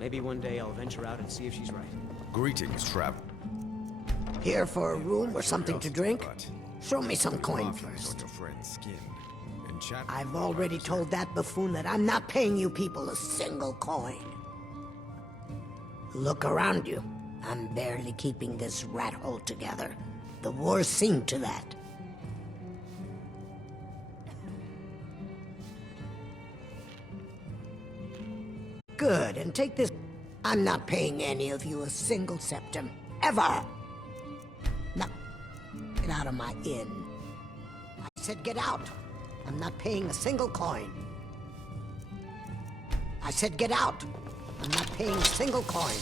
Maybe one day I'll venture out and see if she's right. Greetings, travel. Here for a room or something to drink? Show me some coin first. I've already told that buffoon that I'm not paying you people a single coin. Look around you. I'm barely keeping this rat hole together. The war's seen to that. Good, and take this. I'm not paying any of you a single septim. Ever! Now, get out of my inn. I said get out. I'm not paying a single coin. I said get out. I'm not paying a single coin.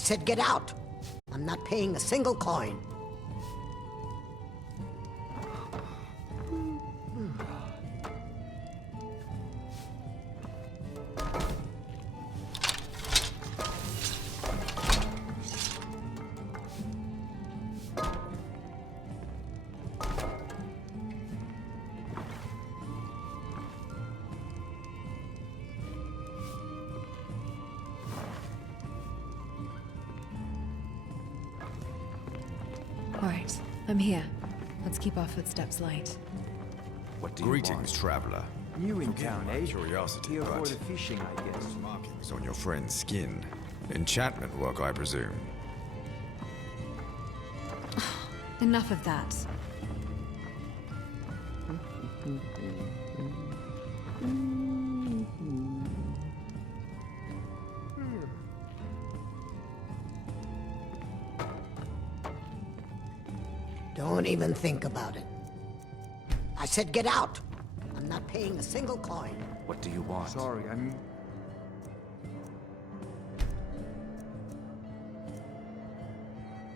said get out! I'm not paying a single coin. All right, I'm here. Let's keep our footsteps light. What do you Greetings, traveler. New in town, eh? Curiosity, Here for but the fishing, I guess. markings on your friend's skin. Enchantment work, I presume. Enough of that. Don't even think about it. I said get out! I'm not paying a single coin. What do you want? Sorry, I'm...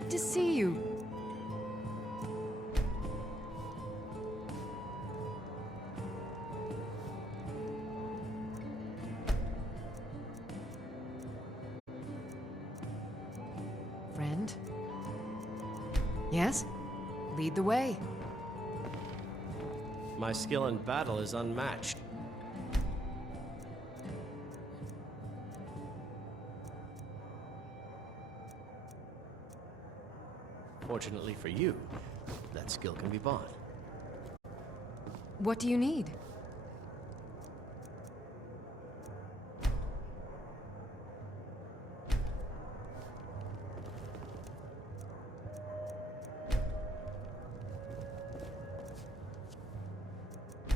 Good to see you. Friend? Yes? Lead the way. My skill in battle is unmatched. Fortunately for you, that skill can be bought. What do you need?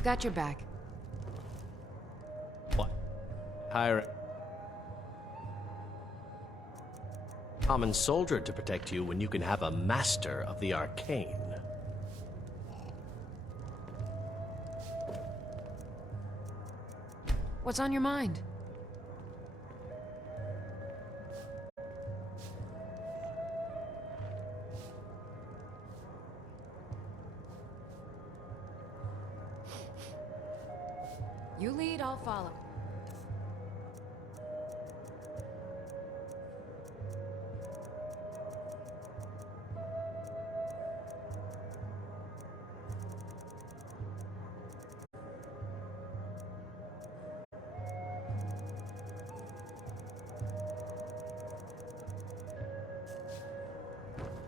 Got your back. What? Hire a common soldier to protect you when you can have a master of the arcane. What's on your mind? You lead, I'll follow.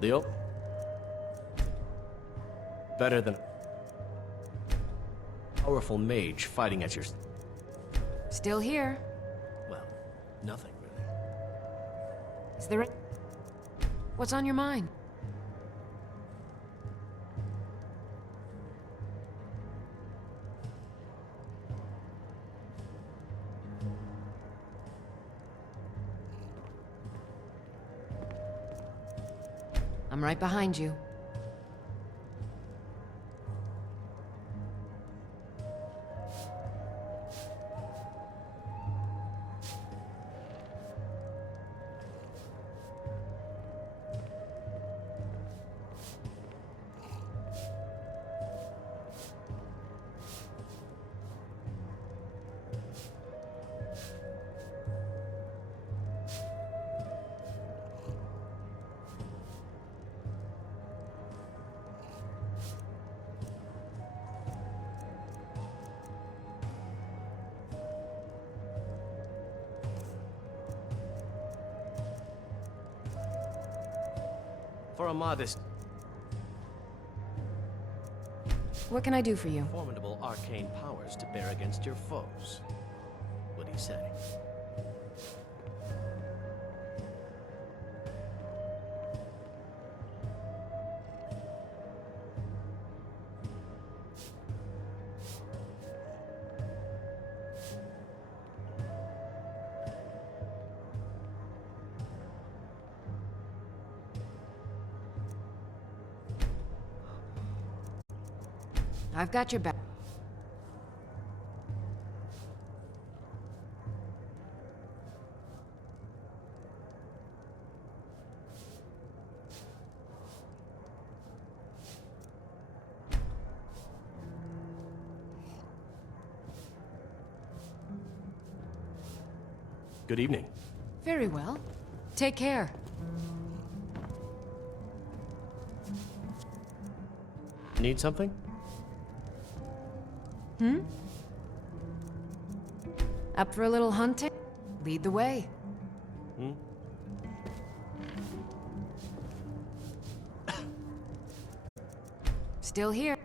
Leo? Better than a powerful mage fighting at your... Still here. Well, nothing really. Is there... What's on your mind? I'm right behind you. For a modest, What can I do for you? formidable arcane powers to bear against your foes. What do you say? I've got your back. Good evening. Very well. Take care. Need something? Up for a little hunting? Lead the way. Still here.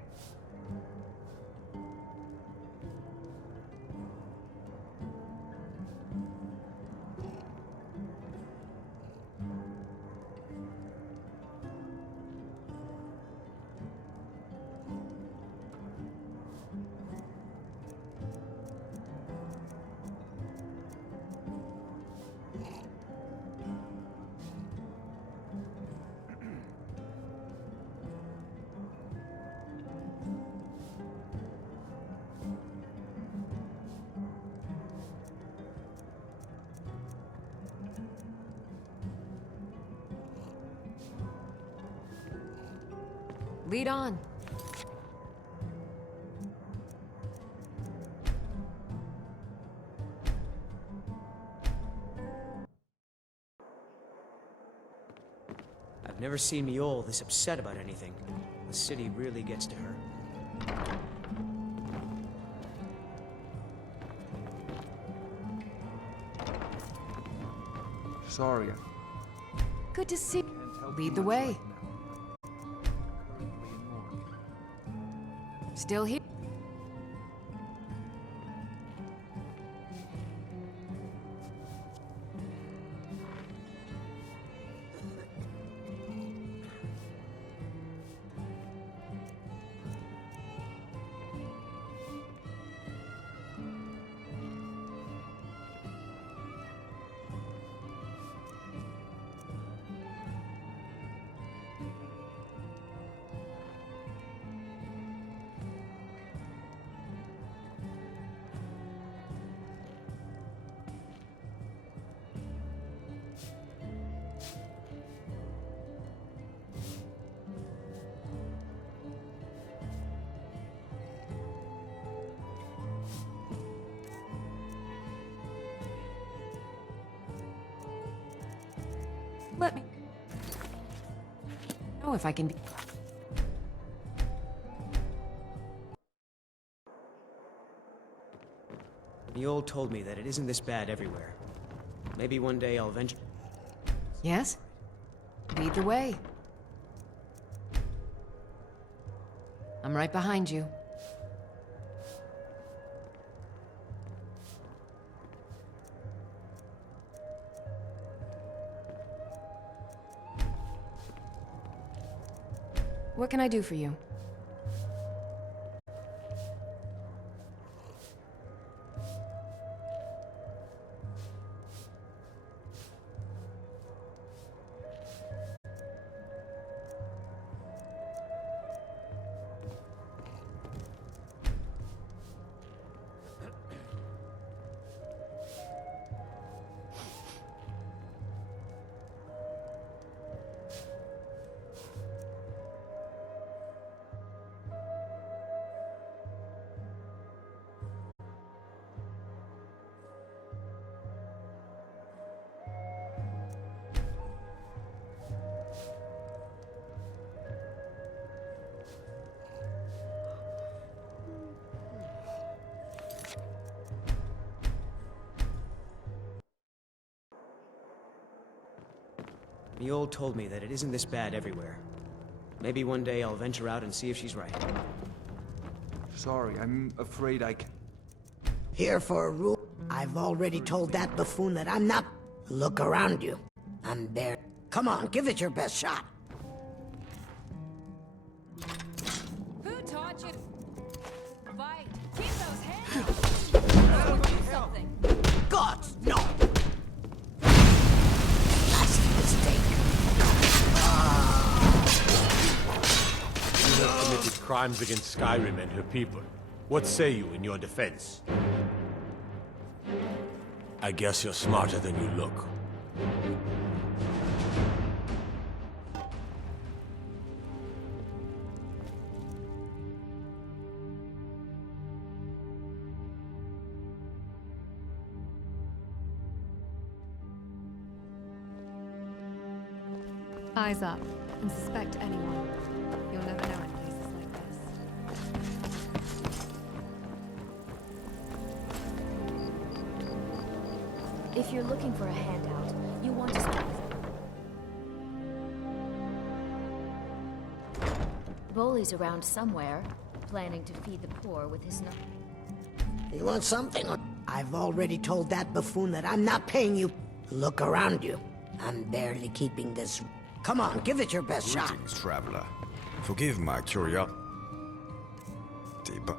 Lead on. I've never seen Mule this upset about anything. The city really gets to her. Sorry. Good to see. Lead the way. Still here. Let me know if I can be. Mule told me that it isn't this bad everywhere. Maybe one day I'll venture. Yes? Lead the way. I'm right behind you. What can I do for you? Mule told me that it isn't this bad everywhere. Maybe one day I'll venture out and see if she's right. Sorry, I'm afraid I can't. Here for a rule? I've already told that buffoon that I'm not. Look around you. I'm there. Come on, give it your best shot. Who taught you to fight? Keep those hands up. Do something. Gods, no! That's a mistake. You have committed crimes against Skyrim and her people. What say you in your defense? I guess you're smarter than you look. Eyes up, and suspect anyone. You'll never know in places like this. If you're looking for a handout, you want to speak with Bully's around somewhere, planning to feed the poor with his You want something? I've already told that buffoon that I'm not paying you. Look around you. I'm barely keeping this. Come on, give it your best shot. Greetings, traveler. Forgive my curiosity, but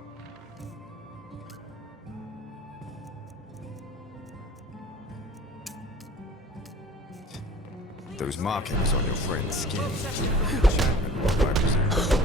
those markings on your friend's skin. Enchantment work, I presume.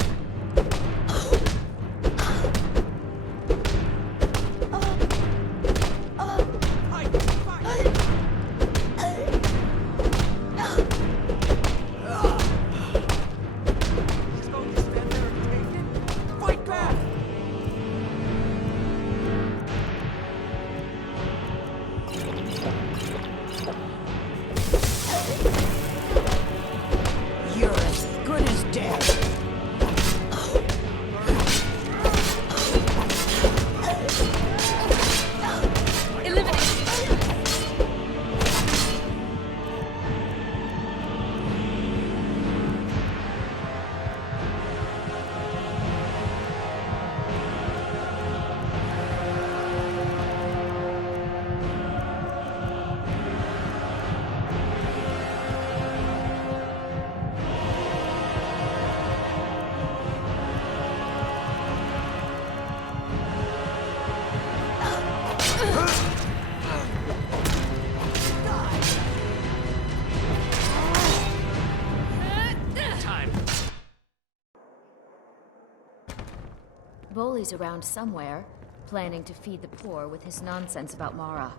Bully's around somewhere, planning to feed the poor with his nonsense about Mara.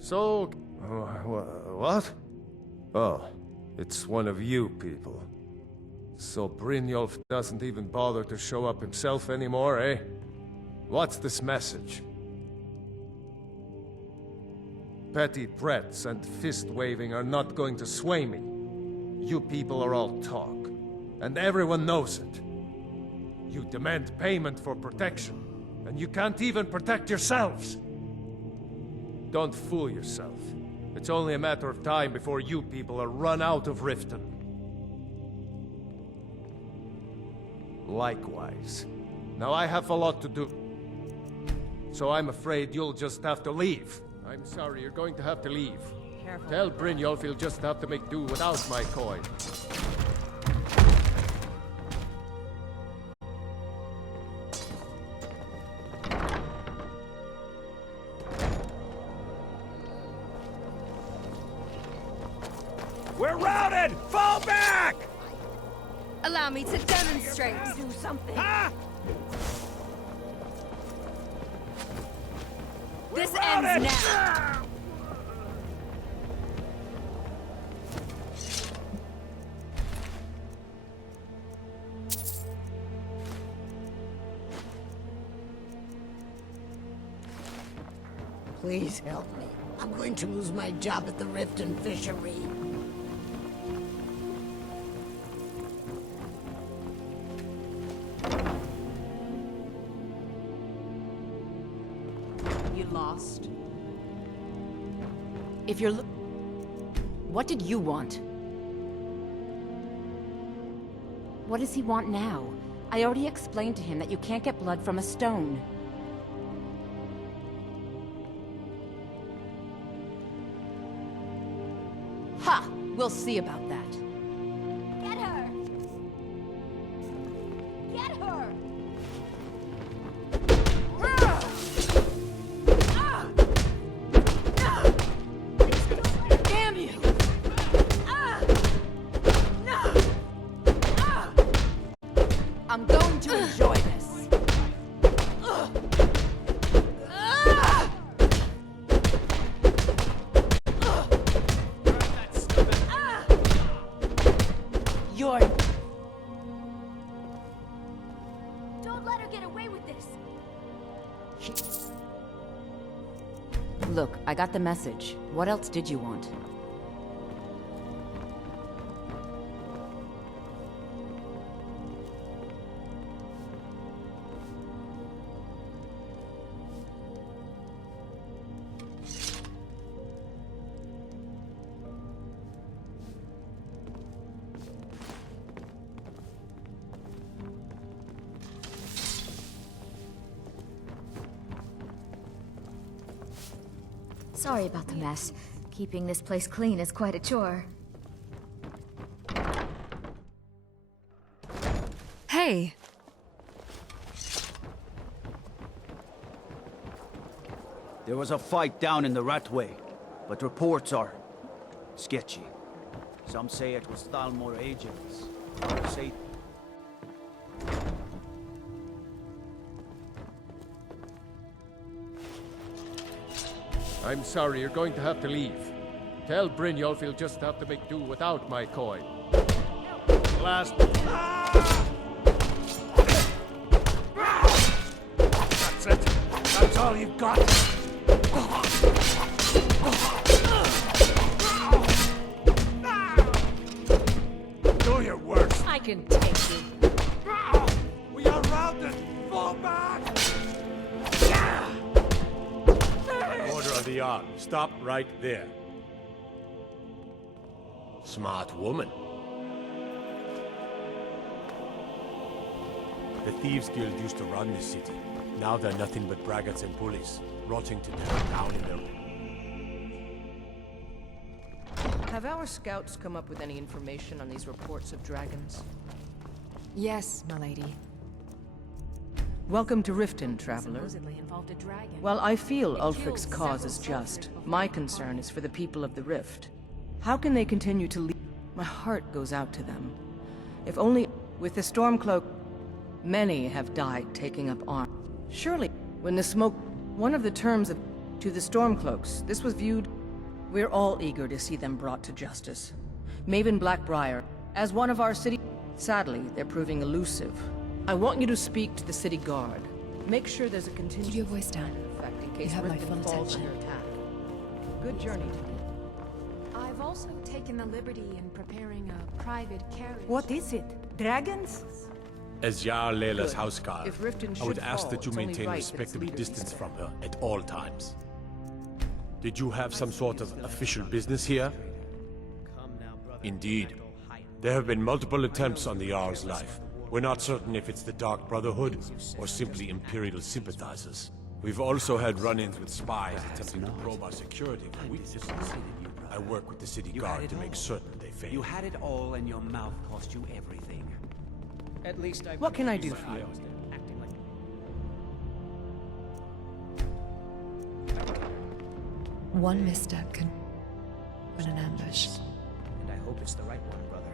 So, what? Oh, it's one of you people. So Brynjolf doesn't even bother to show up himself anymore, eh? What's this message? Petty threats and fist-waving are not going to sway me. You people are all talk, and everyone knows it. You demand payment for protection, and you can't even protect yourselves. Don't fool yourself. It's only a matter of time before you people are run out of Riften. Likewise. Now I have a lot to do. So I'm afraid you'll just have to leave. I'm sorry, you're going to have to leave. Careful. Tell Brynjolf he'll just have to make do without my coin. We're routed! Fall back! Allow me to demonstrate. Do something. Ah! This We're ends routed! now. Please help me. I'm going to lose my job at the Riften fishery. You lost? If you're what did you want? What does he want now? I already explained to him that you can't get blood from a stone. Ha! We'll see about that. Get her! Get her! Damn you! I'm going to enjoy this. Look, I got the message. What else did you want? Sorry about the mess. Keeping this place clean is quite a chore. Hey! There was a fight down in the Ratway, but reports are sketchy. Some say it was Thalmor agents. Others say I'm sorry, you're going to have to leave. Tell Brynjolf he'll just have to make do without my coin. Last... That's it. That's all you've got. Do your worst. I can take you. We are routed. Fall back. Order of the Arm. Stop right there. Smart woman. The Thieves Guild used to run this city. Now they're nothing but braggarts and bullies, rotting to death down in their... Have our scouts come up with any information on these reports of dragons? Yes, milady. Welcome to Riften, traveler. Supposedly involved a dragon. While I feel It Ulfric's killed cause is several just, soldiers my before concern is for the people of the Rift. How can they continue to lead? My heart goes out to them. If only with the Stormcloak, many have died taking up arms. Surely, when the smoke, one of the terms of to the Stormcloaks, this was viewed. We're all eager to see them brought to justice. Maven Blackbriar, as one of our city, sadly, they're proving elusive. I want you to speak to the city guard. Make sure there's a contingency. Keep your voice down. Effect in You case have my Riften full falls attention. under attack. Good journey to you. I've also taken the liberty in preparing a private carriage. What is it? Dragons? As Jarl Leila's Good. houseguard, If Riften I would should ask fall, that you it's only maintain right that its respectable leader be distance spared. from her at all times. Did you have some sort of official business here? Indeed. There have been multiple attempts on the Jarl's life. We're not certain if it's the Dark Brotherhood or simply Imperial sympathizers. We've also had run-ins with spies attempting to probe our security for weaknesses. I work with the city guard to make certain they fail. You had it all and your mouth cost you everything. At least I... What can I do for you? One misstep can win an ambush. And I hope it's the right one, brother.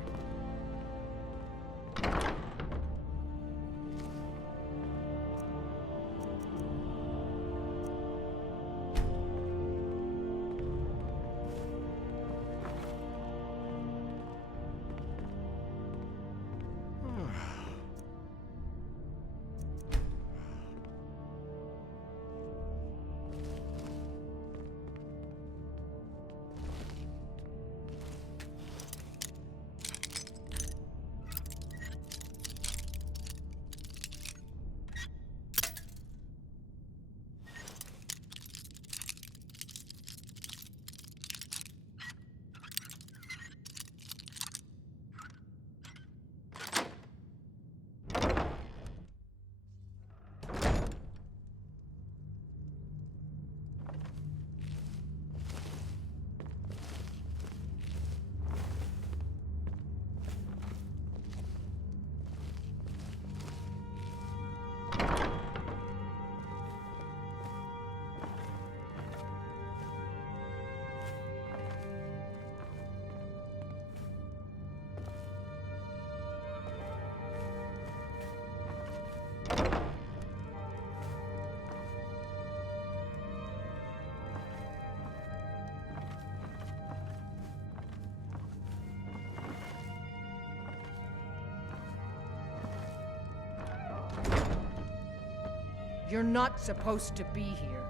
You're not supposed to be here.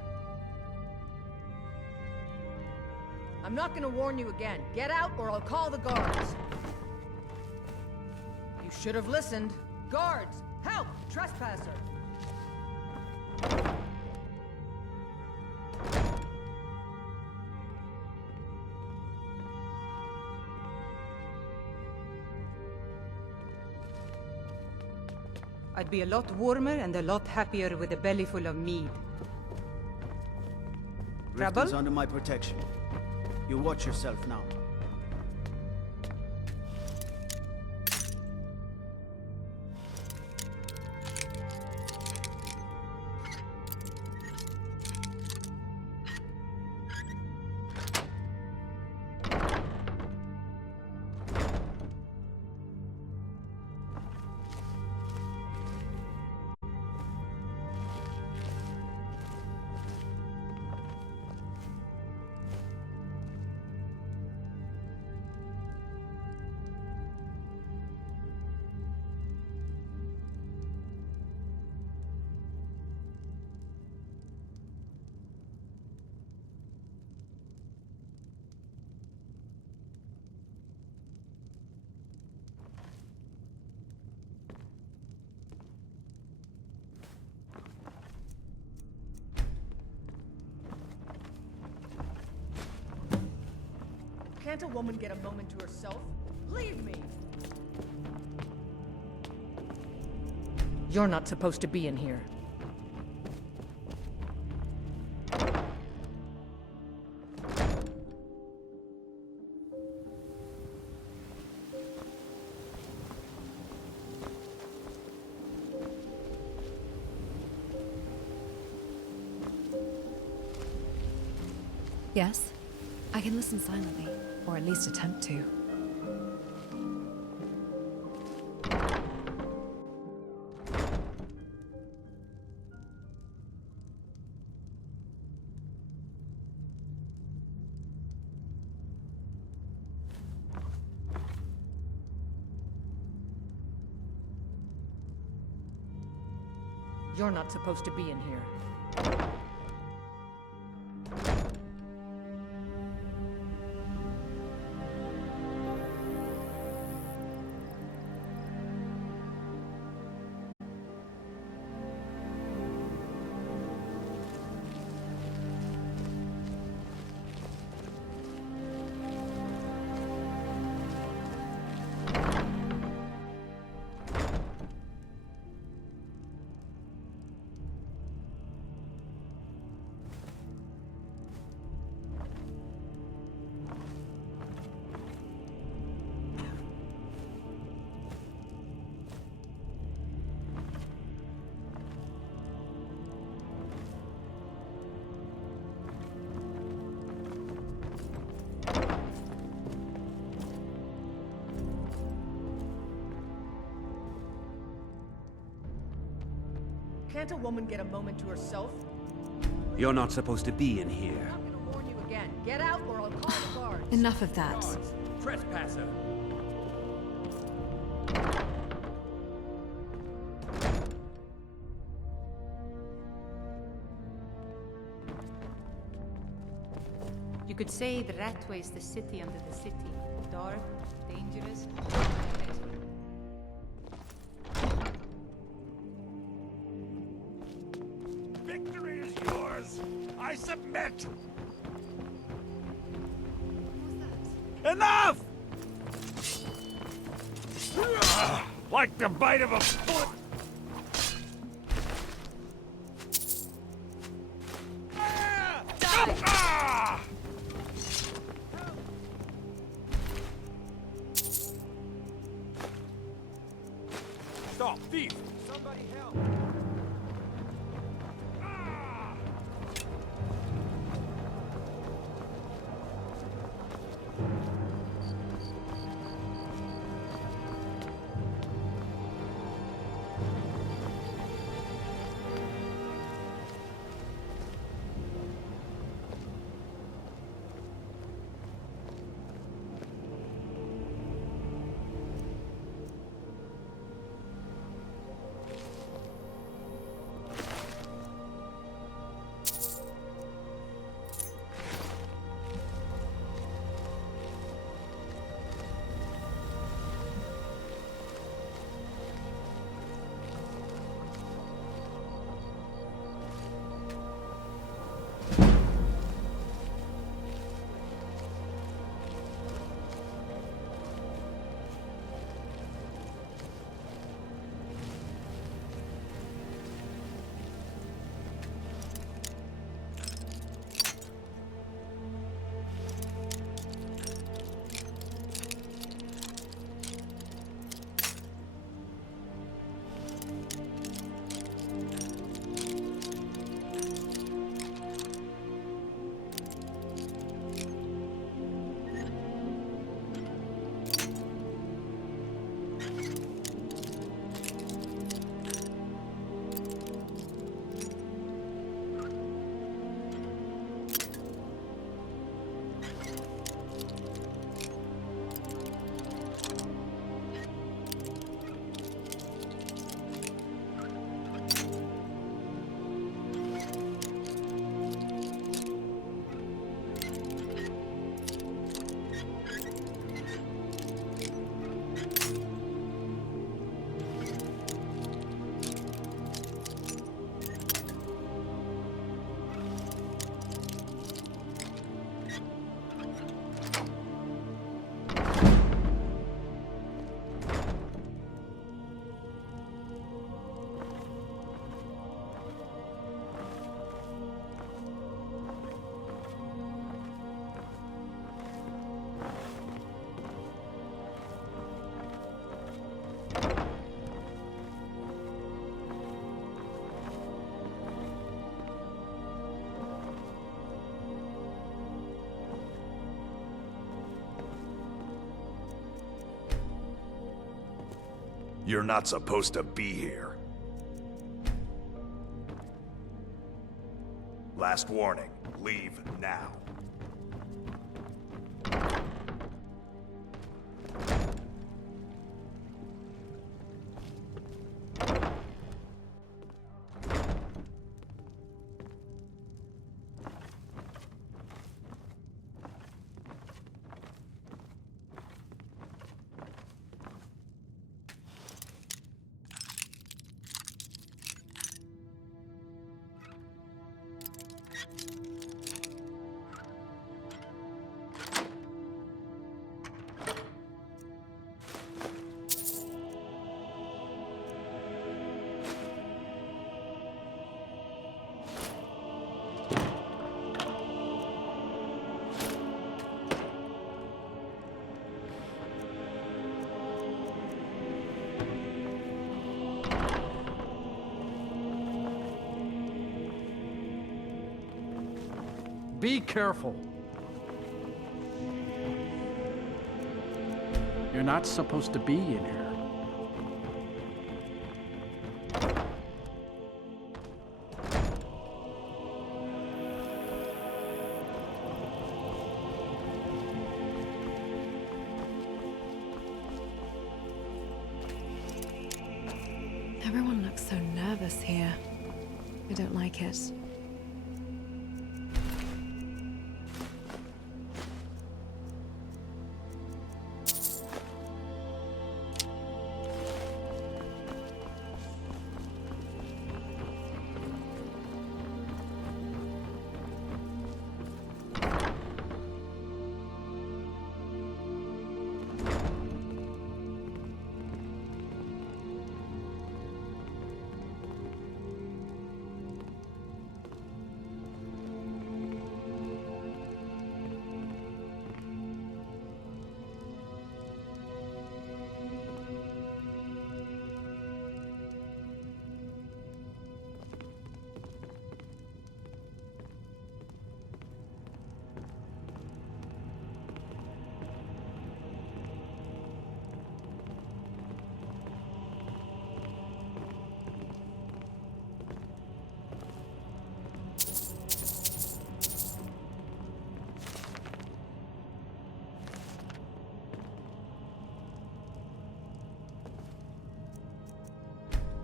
I'm not gonna warn you again. Get out or I'll call the guards. You should have listened. Guards! Help! Trespasser! I'd be a lot warmer and a lot happier with a belly full of mead. Riften's Trouble? under my protection. You watch yourself now. Can't a woman get a moment to herself? Leave me! You're not supposed to be in here. Yes? I can listen silently, or at least attempt to. You're not supposed to be in here. Can't a woman get a moment to herself? You're not supposed to be in here. I'm not gonna warn you again. Get out or I'll call the guards. Enough of that. Trespasser! You could say the Ratway's the city under the city. Dark, dangerous. Victory is yours! I submit! Enough! Like the bite of a foot! Stop, thief! Somebody help! You're not supposed to be here. Last warning. Leave now. Be careful. You're not supposed to be in here. Everyone looks so nervous here. I don't like it.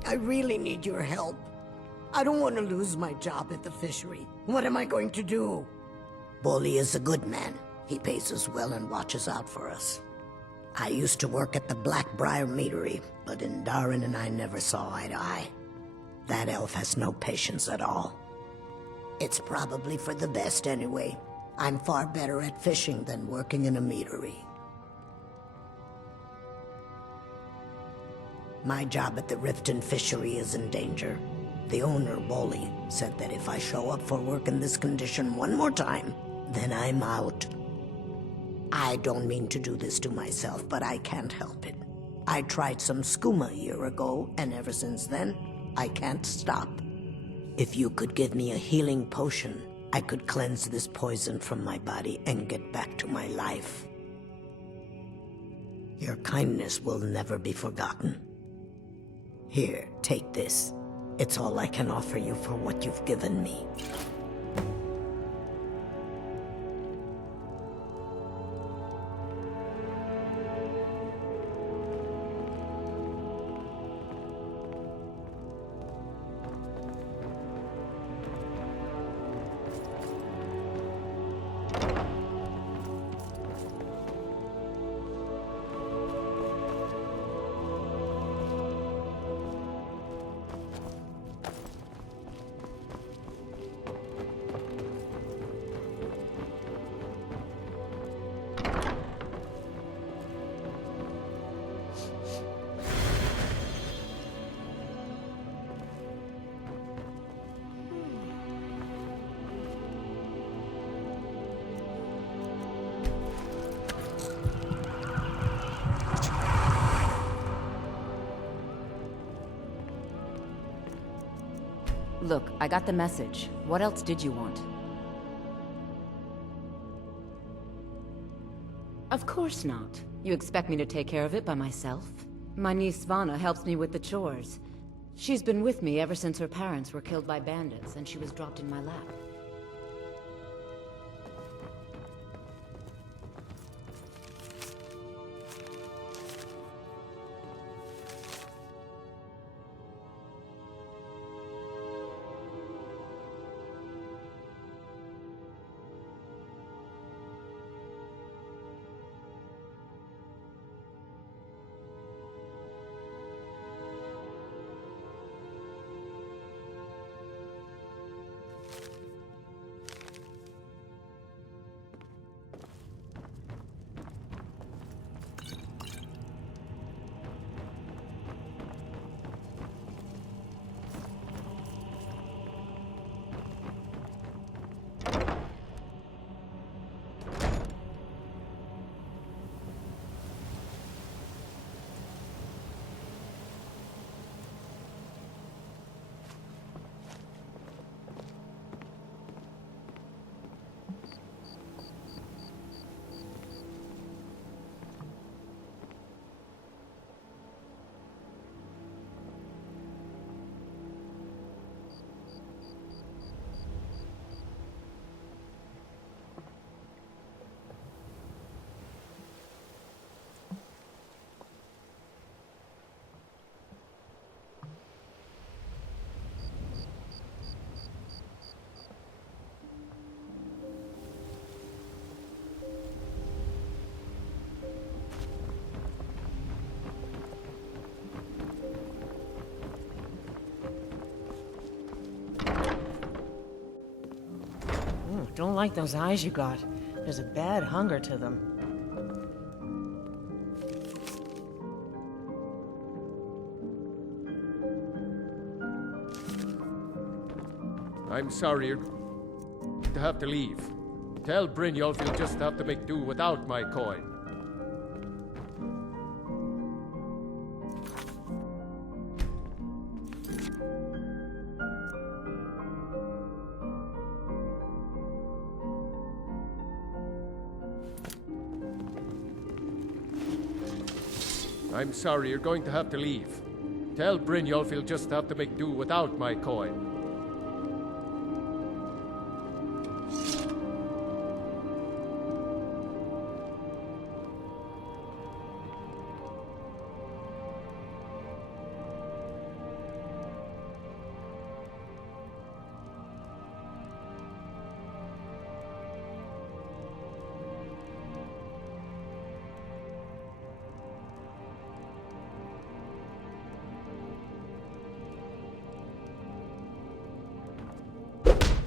I really need your help. I don't want to lose my job at the fishery. What am I going to do? Bolly is a good man. He pays us well and watches out for us. I used to work at the Blackbriar meadery, but Darren and I never saw eye to eye. That elf has no patience at all. It's probably for the best anyway. I'm far better at fishing than working in a meadery. My job at the Riften fishery is in danger. The owner, Bolly, said that if I show up for work in this condition one more time, then I'm out. I don't mean to do this to myself, but I can't help it. I tried some skooma a year ago, and ever since then, I can't stop. If you could give me a healing potion, I could cleanse this poison from my body and get back to my life. Your kindness will never be forgotten. Here, take this. It's all I can offer you for what you've given me. Look, I got the message. What else did you want? Of course not. You expect me to take care of it by myself? My niece Svana helps me with the chores. She's been with me ever since her parents were killed by bandits, and she was dropped in my lap. Don't like those eyes you got. There's a bad hunger to them. I'm sorry you're to have to leave. Tell Brynjolf you'll just have to make do without my coin. I'm sorry, you're going to have to leave. Tell Brynjolf he'll just have to make do without my coin.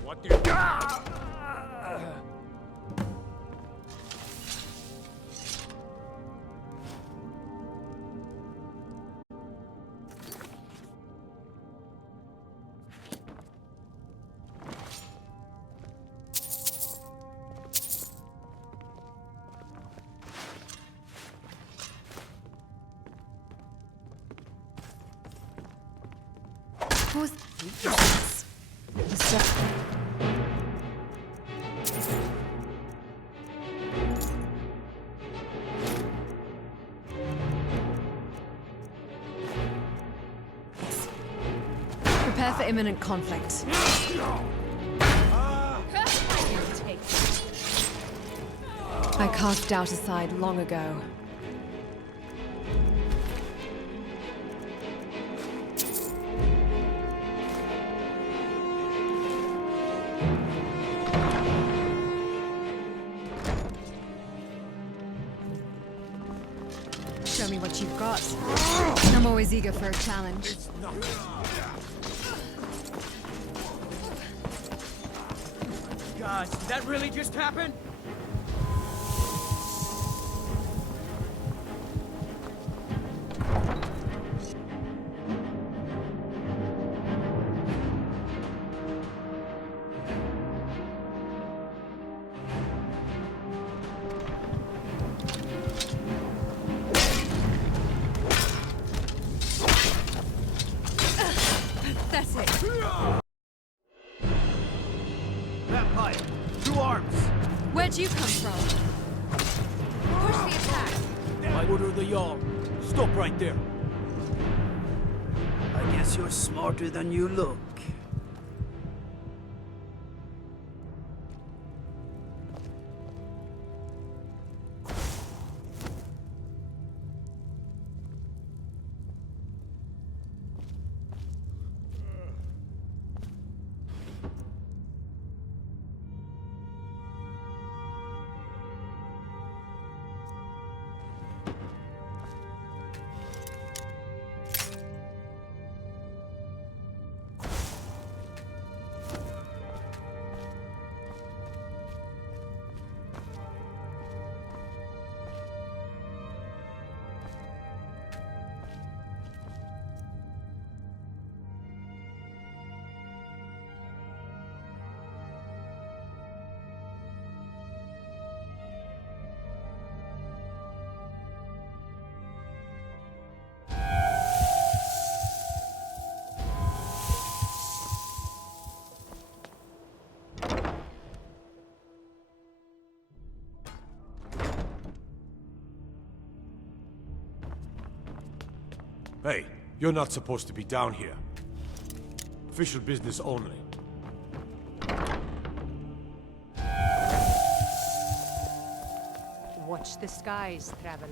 What do you... Who's... Prepare for imminent conflict. I cast doubt aside long ago. Show me what you've got. I'm always eager for a challenge. Gosh, did that really just happen? Vampire, 2 arms. Where'd you come from? Push the attack. By order of the Jarl. Stop right there. Guess you're smarter than you look. Hey, you're not supposed to be down here. Official business only. Watch the skies, traveler.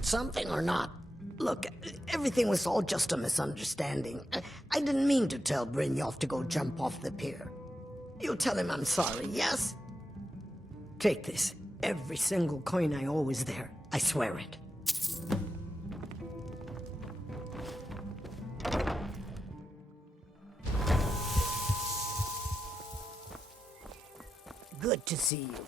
Something or not? Look, everything was all just a misunderstanding. I didn't mean to tell Brynjolf to go jump off the pier. You'll tell him I'm sorry, yes? Take this. Every single coin I owe is there. I swear it. Good to see you.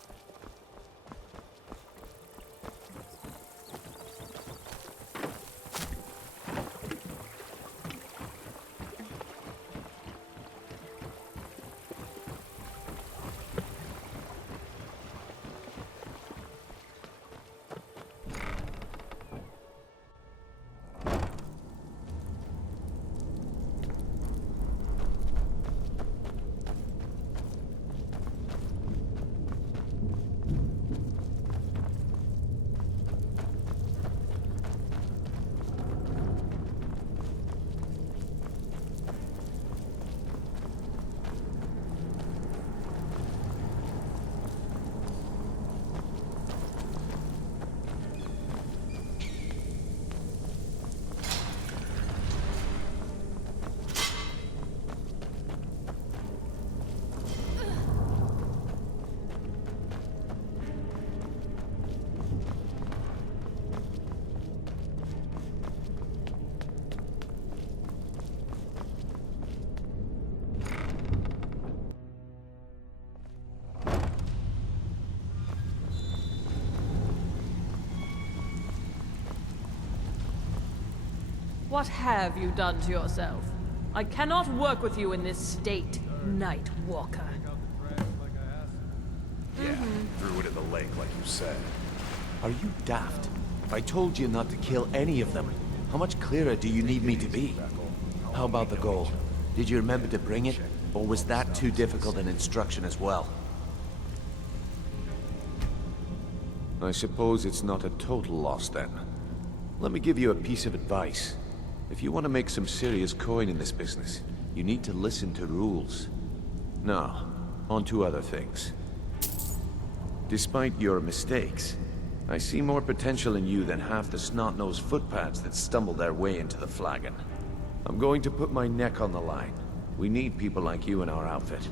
What have you done to yourself? I cannot work with you in this state, Night Walker. Yeah, threw it in the lake like you said. Are you daft? I told you not to kill any of them. How much clearer do you need me to be? How about the gold? Did you remember to bring it? Or was that too difficult an instruction as well? I suppose it's not a total loss then. Let me give you a piece of advice. If you want to make some serious coin in this business, you need to listen to rules. Now, on to other things. Despite your mistakes, I see more potential in you than half the snot-nosed footpads that stumble their way into the flagon. I'm going to put my neck on the line. We need people like you in our outfit.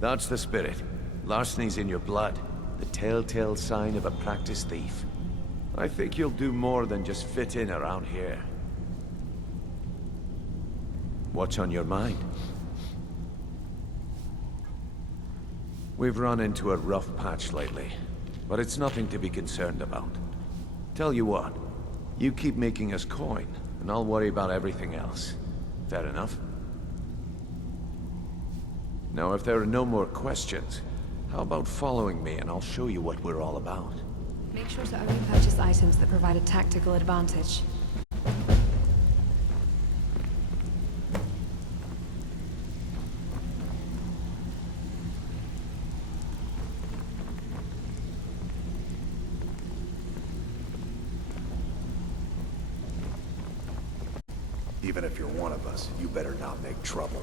That's the spirit. Larceny's in your blood. The telltale sign of a practiced thief. I think you'll do more than just fit in around here. What's on your mind? We've run into a rough patch lately, but it's nothing to be concerned about. Tell you what, you keep making us coin, and I'll worry about everything else. Fair enough? Now, if there are no more questions, how about following me and I'll show you what we're all about? Make sure to only purchase items that provide a tactical advantage. Even if you're one of us, you better not make trouble.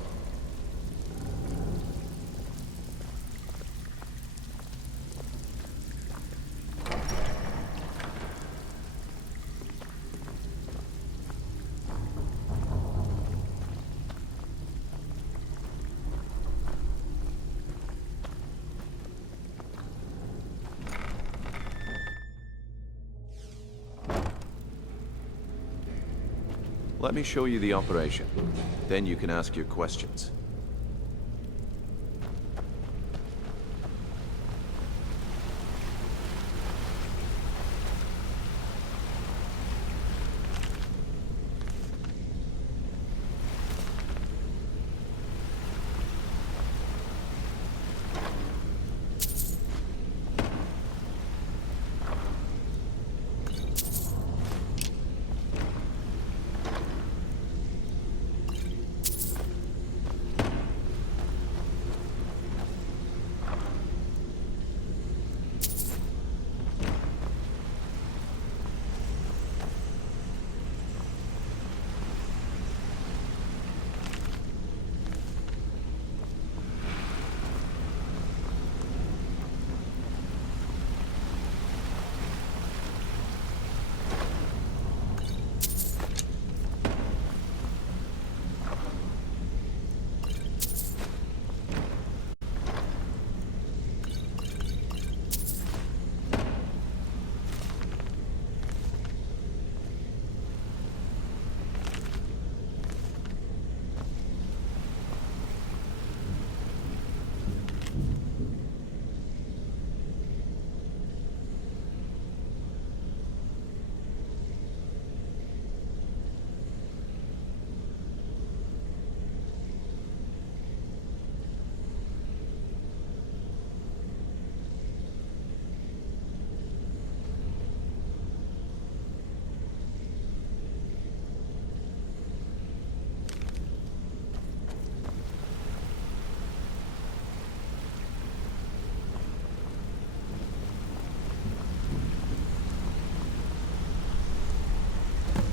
Let me show you the operation. Then you can ask your questions.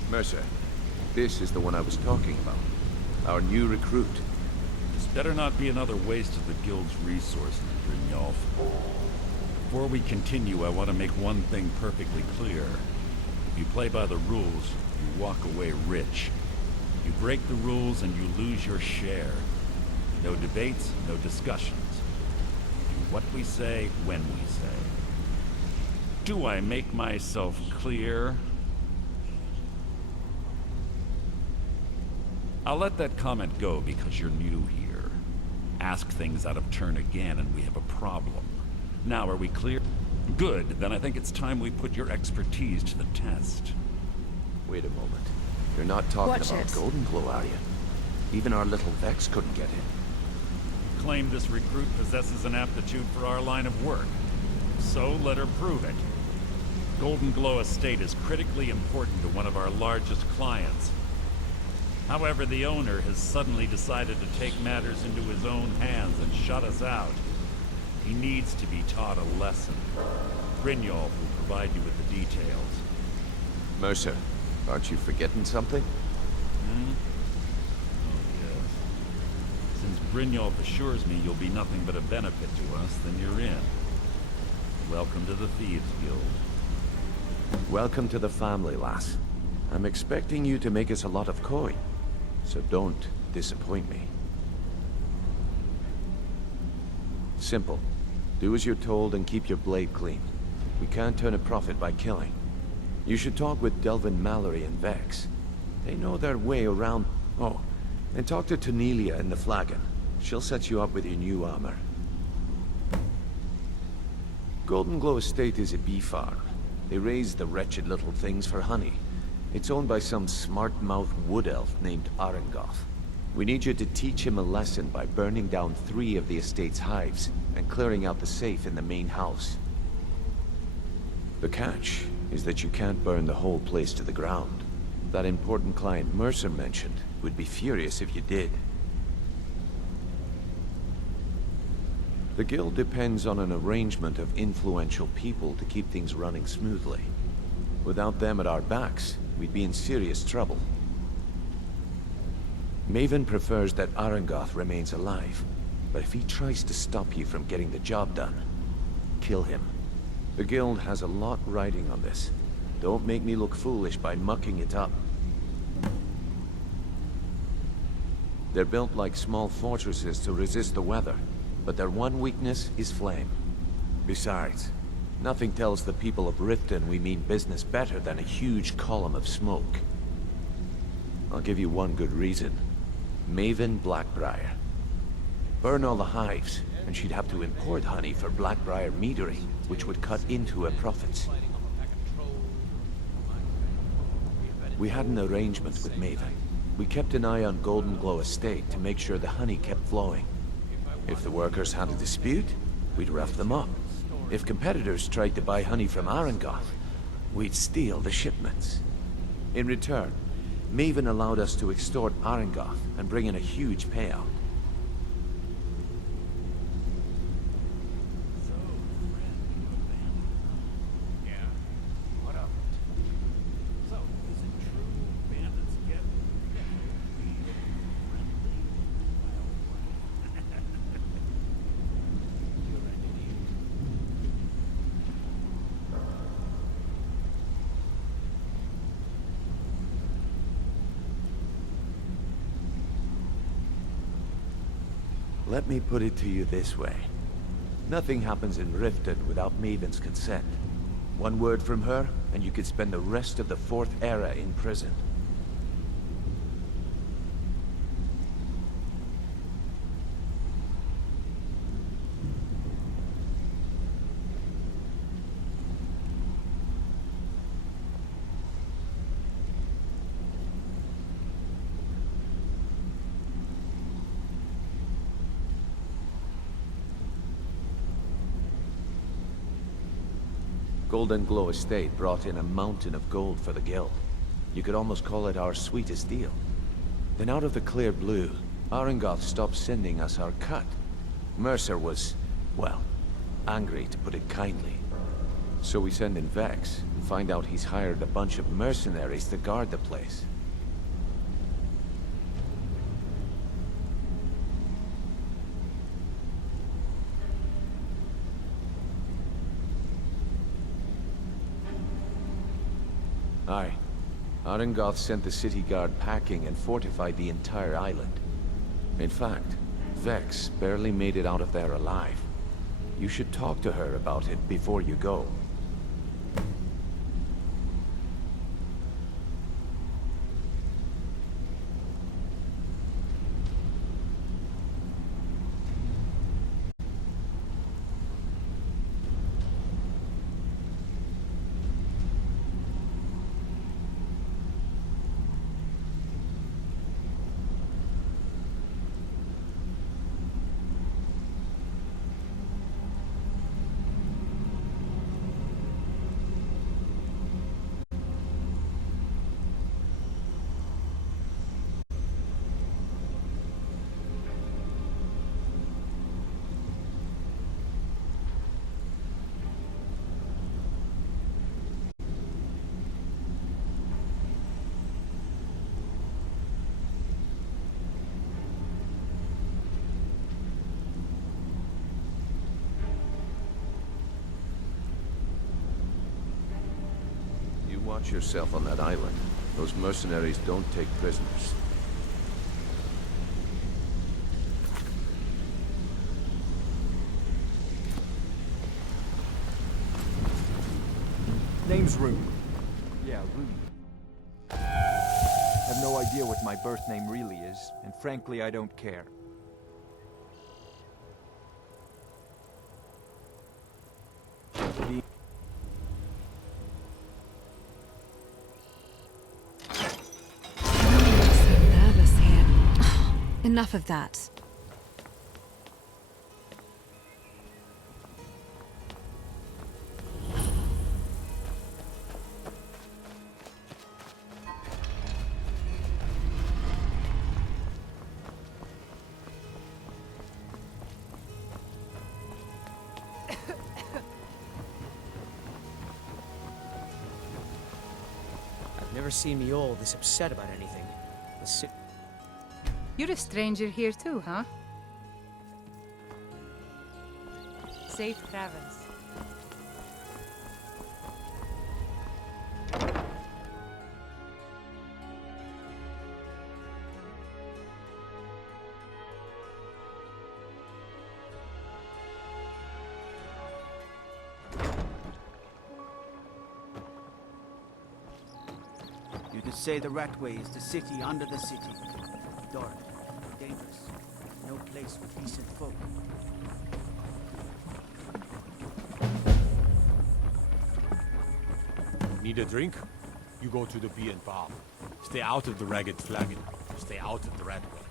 Mercer, this is the one I was talking about. Our new recruit. This better not be another waste of the Guild's resources, Brynjolf. Before we continue, I want to make one thing perfectly clear. If you play by the rules, you walk away rich. You break the rules and you lose your share. No debates, no discussions. Do what we say, when we say. Do I make myself clear? I'll let that comment go because you're new here. Ask things out of turn again and we have a problem. Now, are we clear? Good, then I think it's time we put your expertise to the test. Wait a moment. You're not talking about Golden Glow, are you? Even our little Vex couldn't get in. Claim this recruit possesses an aptitude for our line of work. So let her prove it. Golden Glow Estate is critically important to one of our largest clients. However, the owner has suddenly decided to take matters into his own hands and shut us out. He needs to be taught a lesson. Brynjolf will provide you with the details. Mercer, aren't you forgetting something? Hmm? Oh, yes. Since Brynjolf assures me you'll be nothing but a benefit to us, then you're in. Welcome to the Thieves Guild. Welcome to the family, lass. I'm expecting you to make us a lot of coin, so don't disappoint me. Simple. Do as you're told and keep your blade clean. We can't turn a profit by killing. You should talk with Delvin Mallory and Vex. They know their way around... Oh, and talk to Tonelia in the Flagon. She'll set you up with your new armor. Golden Glow Estate is a bee farm. They raise the wretched little things for honey. It's owned by some smart-mouthed wood elf named Arengoth. We need you to teach him a lesson by burning down 3 of the estate's hives and clearing out the safe in the main house. The catch is that you can't burn the whole place to the ground. That important client Mercer mentioned would be furious if you did. The guild depends on an arrangement of influential people to keep things running smoothly. Without them at our backs, we'd be in serious trouble. Maven prefers that Arangoth remains alive, but if he tries to stop you from getting the job done, kill him. The guild has a lot riding on this. Don't make me look foolish by mucking it up. They're built like small fortresses to resist the weather, but their one weakness is flame. Besides, nothing tells the people of Riften we mean business better than a huge column of smoke. I'll give you one good reason. Maven Blackbriar. Burn all the hives, and she'd have to import honey for Blackbriar meadery, which would cut into her profits. We had an arrangement with Maven. We kept an eye on Golden Glow Estate to make sure the honey kept flowing. If the workers had a dispute, we'd rough them up. If competitors tried to buy honey from Arangoth, we'd steal the shipments. In return, Maven allowed us to extort Arangoth and bring in a huge payout. Let me put it to you this way. Nothing happens in Riften without Maven's consent. One word from her, and you could spend the rest of the 4th era in prison. Golden Glow Estate brought in a mountain of gold for the guild. You could almost call it our sweetest deal. Then out of the clear blue, Arangoth stopped sending us our cut. Mercer was, well, angry to put it kindly. So we send in Vex and find out he's hired a bunch of mercenaries to guard the place. Aye. Arangoth sent the city guard packing and fortified the entire island. In fact, Vex barely made it out of there alive. You should talk to her about it before you go. Watch yourself on that island. Those mercenaries don't take prisoners. Name's Rune. Yeah, Rune. Have no idea what my birth name really is, and frankly, I don't care. Enough of that. I've never seen Mjol this upset about anything. You're a stranger here too, huh? Safe travels. You could say the Ratway is the city under the city. Dark, dangerous, no place for decent folk. Need a drink? You go to the B and bar. Stay out of the Ragged Flagon. Stay out of the Ratway.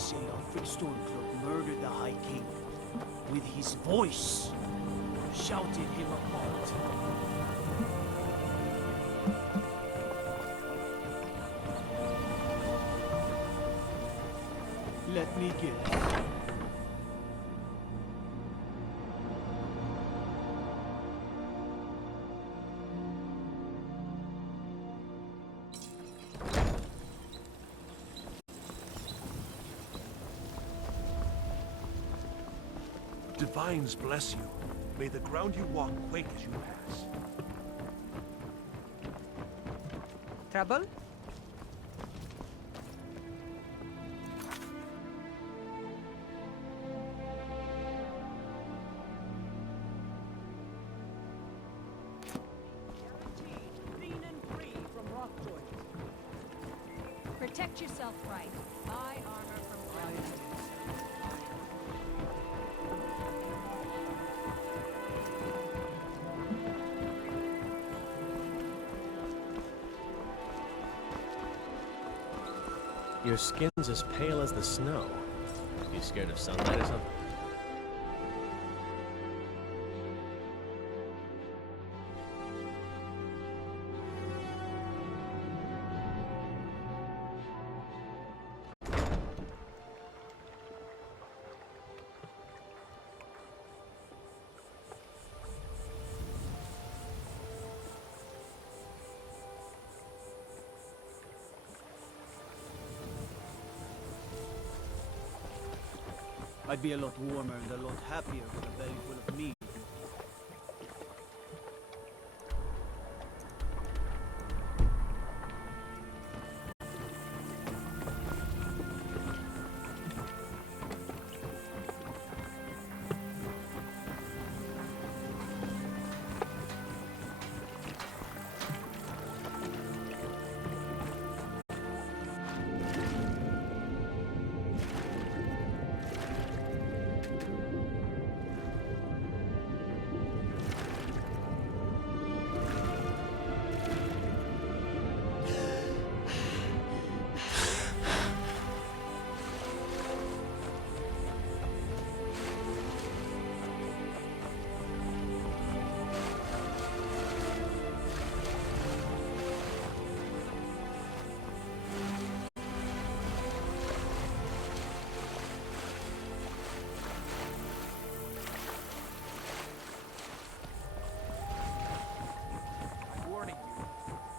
say Alfred Stormcloak murdered the High King. With his voice, shouted him apart. Let me guess. Divines bless you. May the ground you walk quake as you pass. Trouble? Protect yourself right. Buy armor from ground. Your skin's as pale as the snow. You scared of sunlight or something? I'd be a lot warmer and a lot happier with a belly full of meat.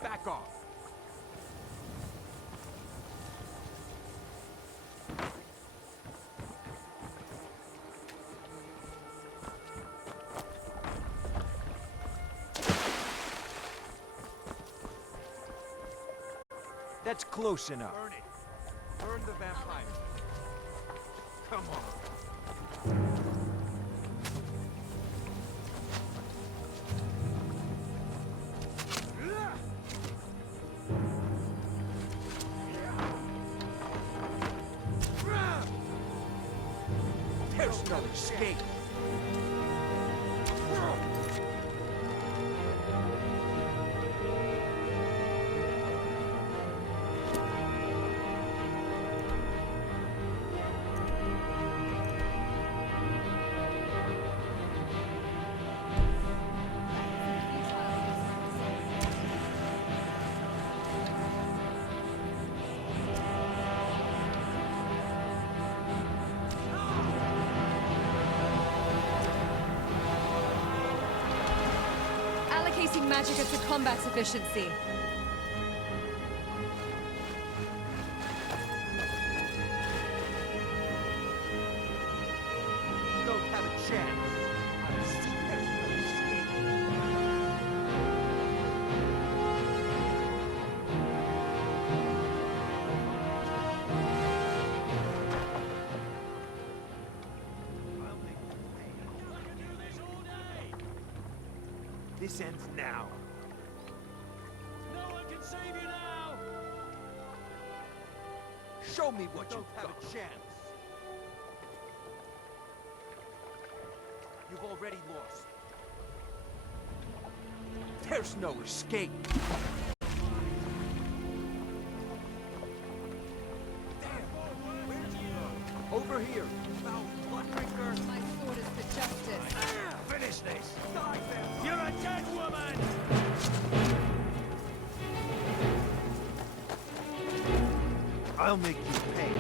Back off! That's close enough. Burn it. Burn the vampire. Come on. There's no escape. Allocating magic to combat efficiency. Don't have a chance. This ends now. No one can save you now! Show me what Don't you've have got. a chance. You've already lost. There's no escape. Damn, where'd you go? here! Foul blood-drinker! My sword is for justice. Finish this! Die there! You're a dead woman! I'll make you pay.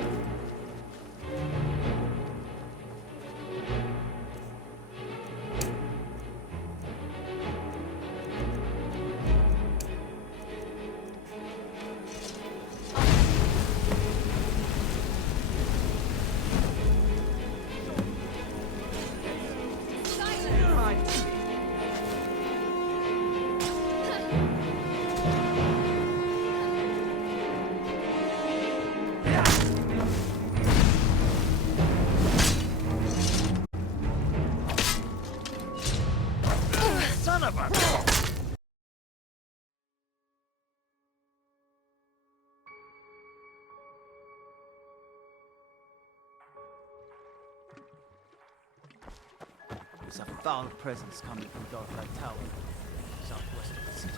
Son of a... There's a foul presence coming from Darklight Tower, southwest of the city.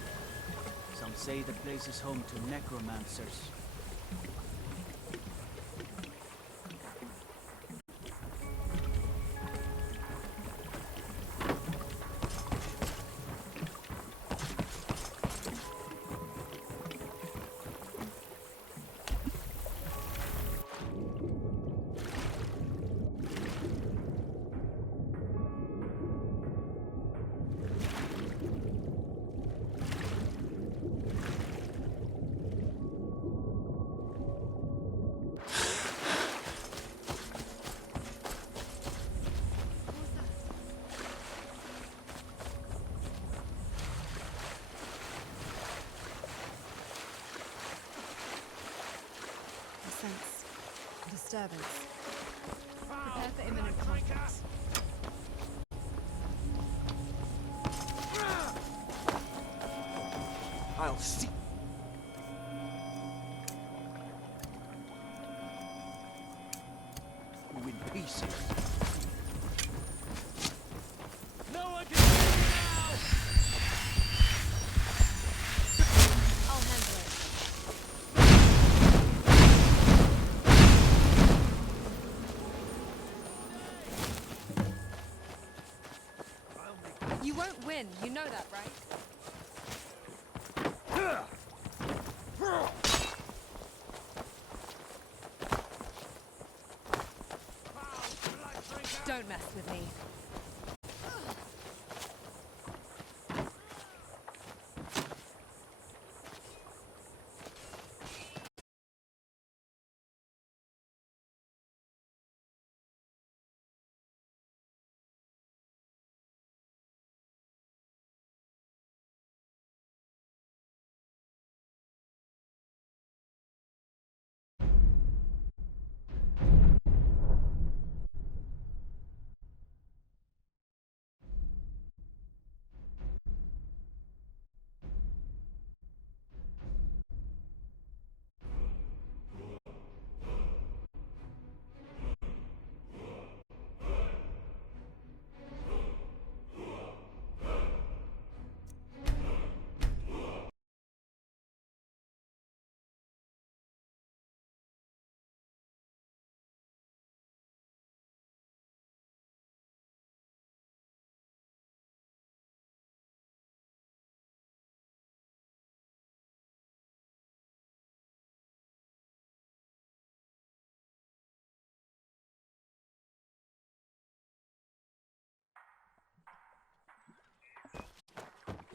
Some say the place is home to necromancers. Sense disturbance. Prepare for imminent conflict. I'll see. You in pieces. No one can see me now! I'll handle it. You won't win, you know that, right? Don't mess with me.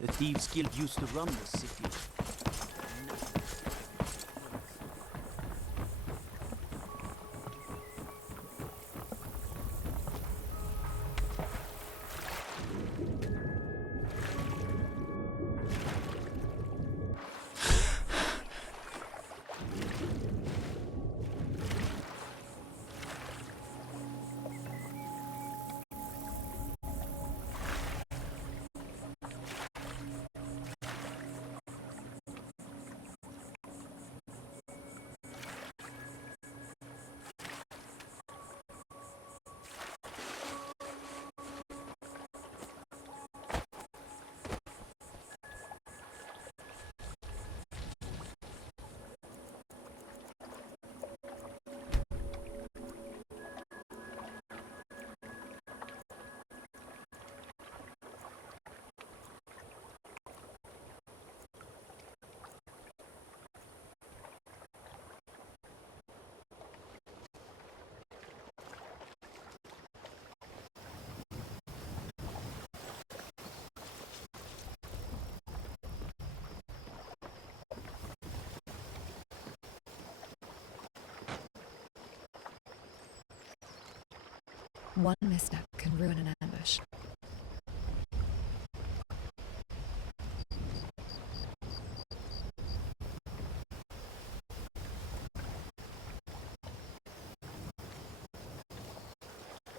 The Thieves Guild used to run this city. One misstep can ruin an ambush.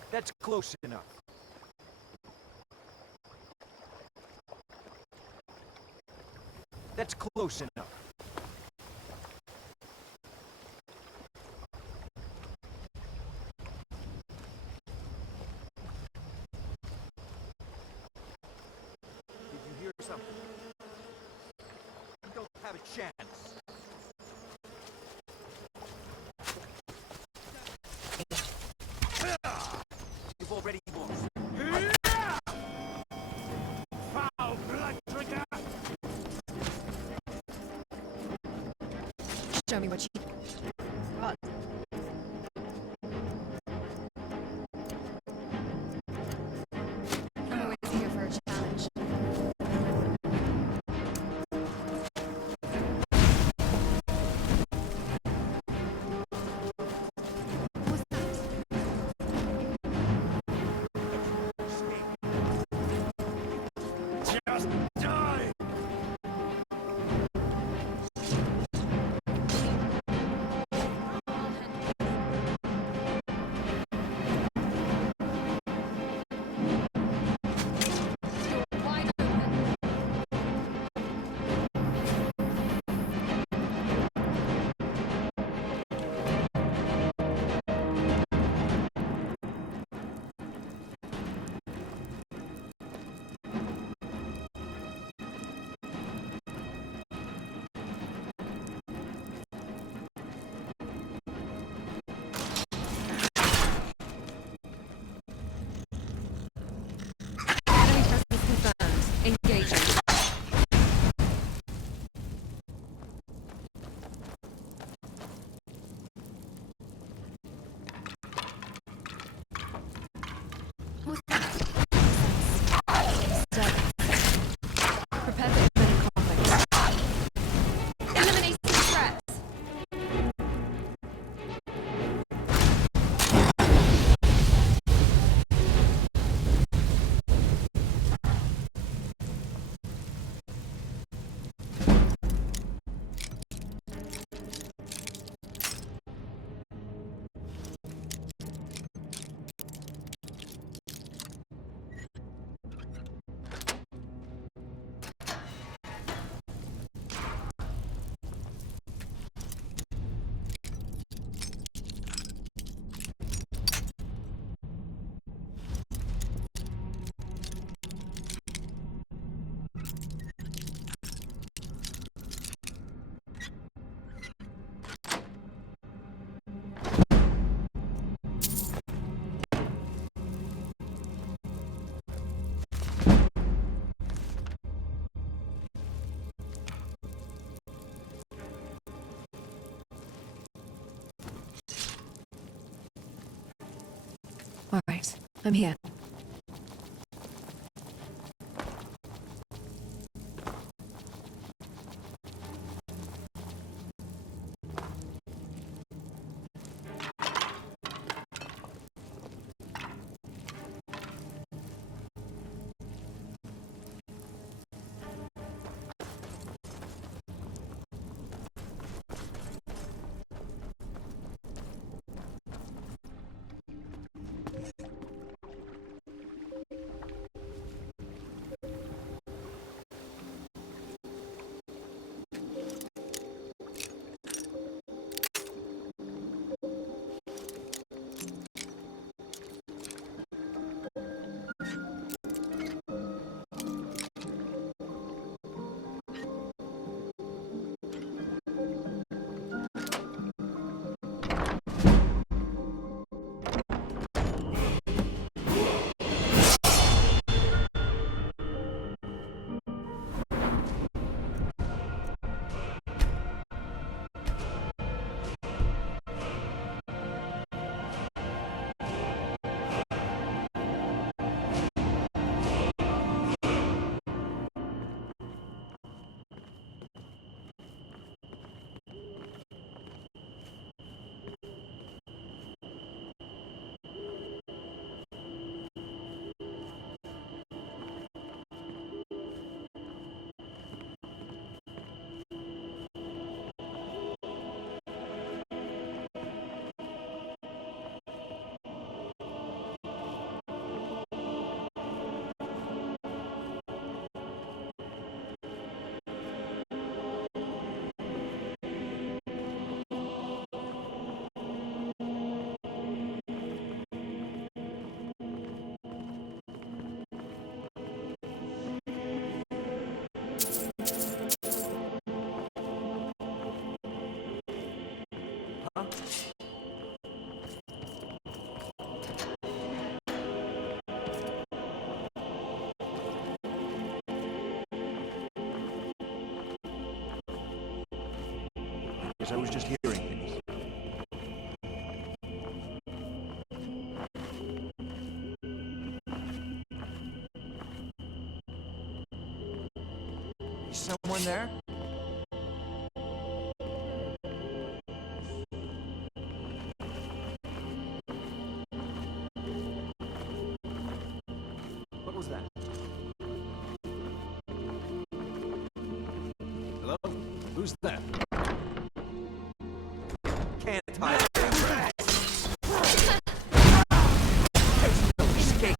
That's close enough. That's close enough. Did you hear something? You don't have a chance. You've already lost. Foul blood trigger! Show me what you got. I'm always here for a challenge. What's that? Just die! Enemy presence confirmed. Engaging. What's that? Prepare for imminent conflict. Eliminate threats. All right, I'm here. Guess I was just hearing things. Is someone there? What was that? Hello? Who's there? Can't hide. There's no escape.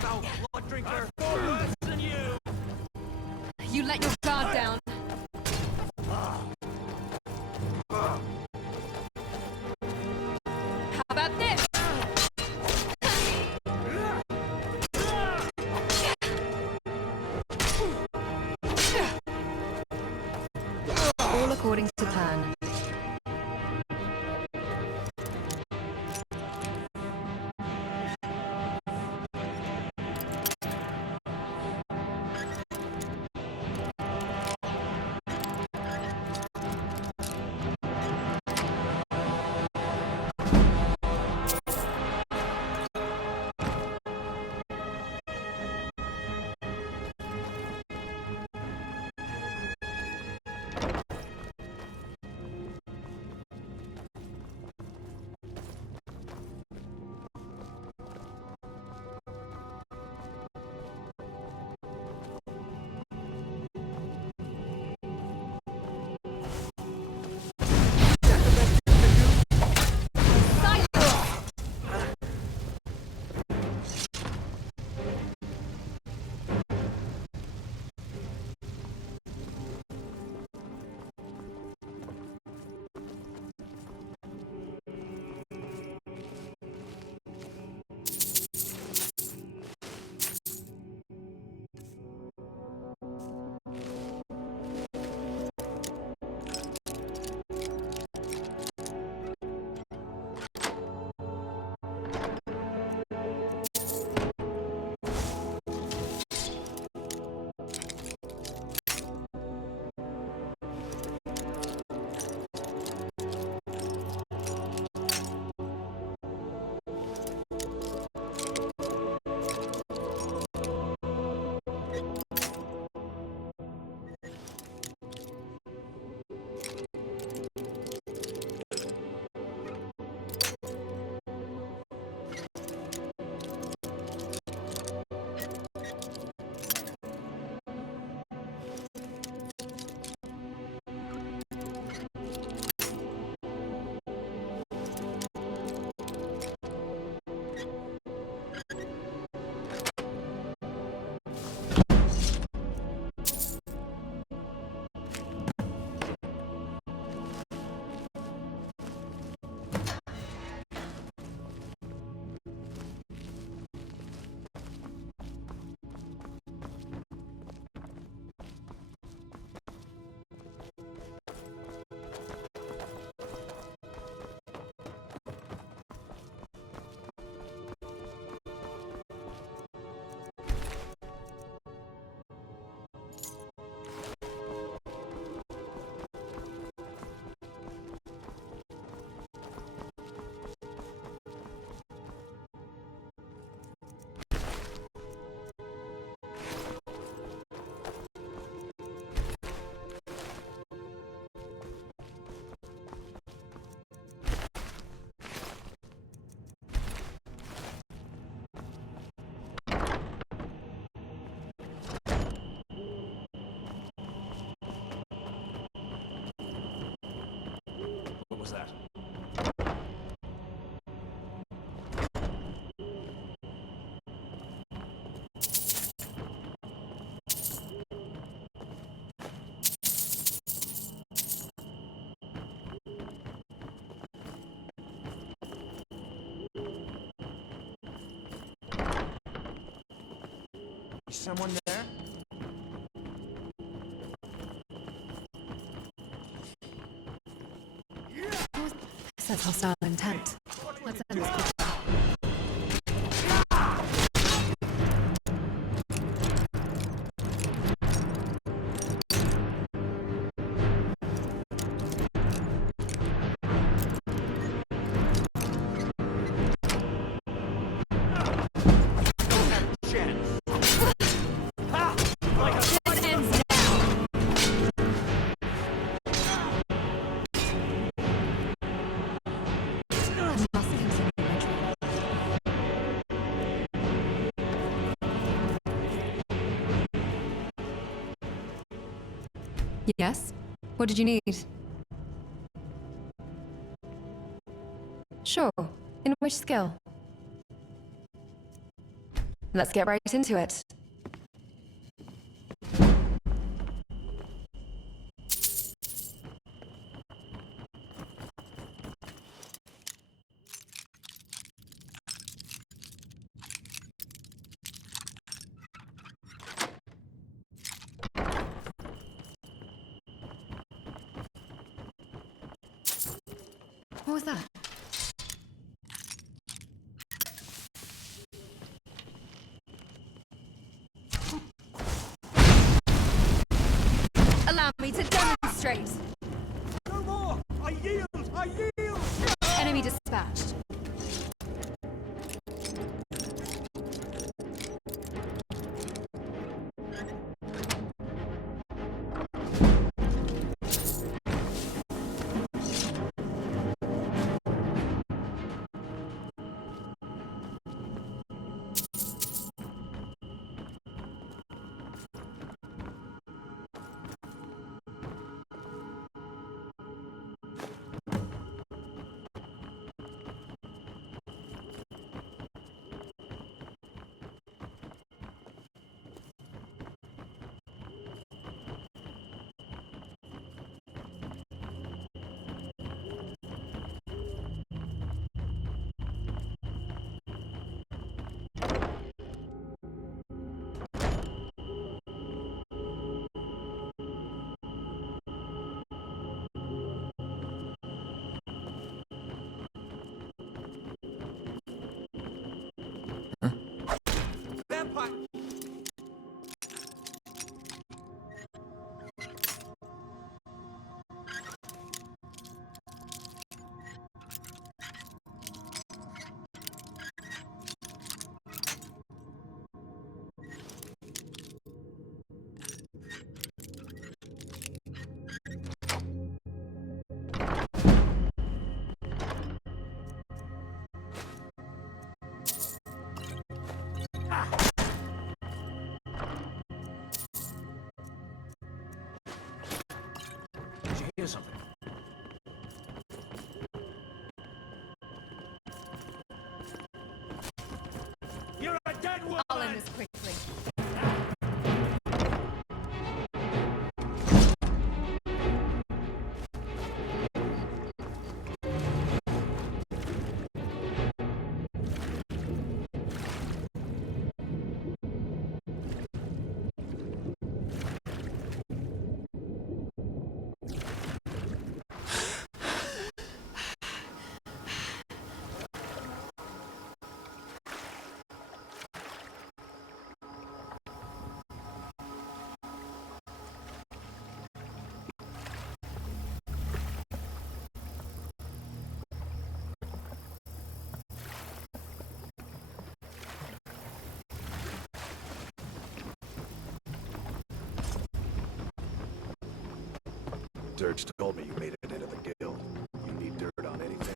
Foul blood drinker. Worse than you. You let your guard down. How about this? All according to plan. Was that? Is someone there? Says hostile intent. Let's end this quickly. Yes? What did you need? Sure. In which skill? Let's get right into it. What was that? Allow me to demonstrate! No more! I yield! I yield! Enemy dispatched. Did you hear something? You're a dead woman! I'll end this quickly. Dirge told me you made it into the guild. You need dirt on anything?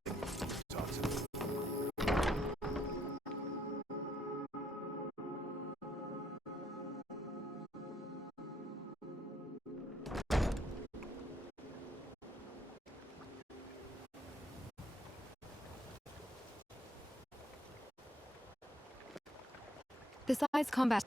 Talk to me. Besides combat...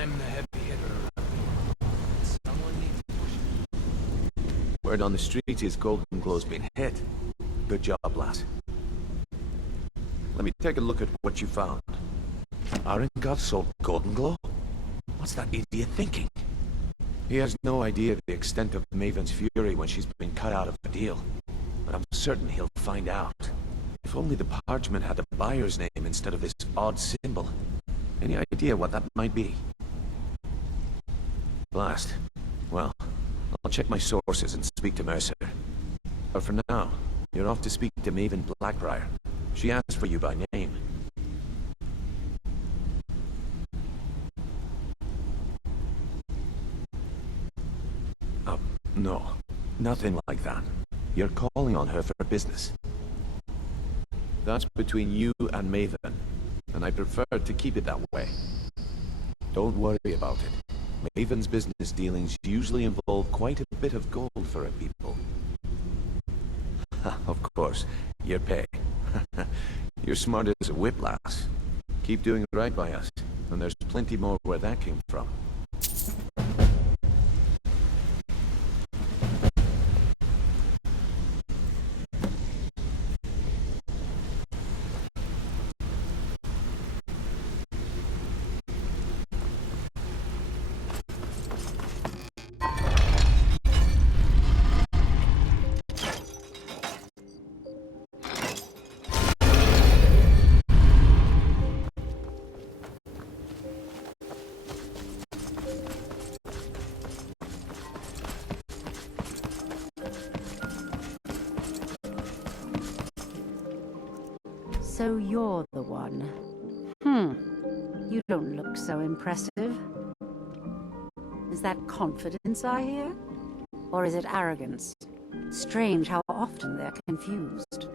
I'm the heavy hitter. Someone needs pushing. Word on the street is Golden Glow's been hit. Good job, lass. Let me take a look at what you found. Aren't sold Golden Glow? What's that idiot thinking? He has no idea the extent of Maven's fury when she's been cut out of the deal. But I'm certain he'll find out. If only the parchment had the buyer's name instead of this odd symbol. Any idea what that might be? Blast. Well, I'll check my sources and speak to Mercer. But for now, you're off to speak to Maven Blackbriar. She asked for you by name. No, nothing like that. You're calling on her for business. That's between you and Maven, and I prefer to keep it that way. Don't worry about it. Maven's business dealings usually involve quite a bit of gold for her people. Of course, your pay. You're smart as a whip, lass. Keep doing right by us, and there's plenty more where that came from. So you're the one. You don't look so impressive. Is that confidence I hear? Or is it arrogance? Strange how often they're confused.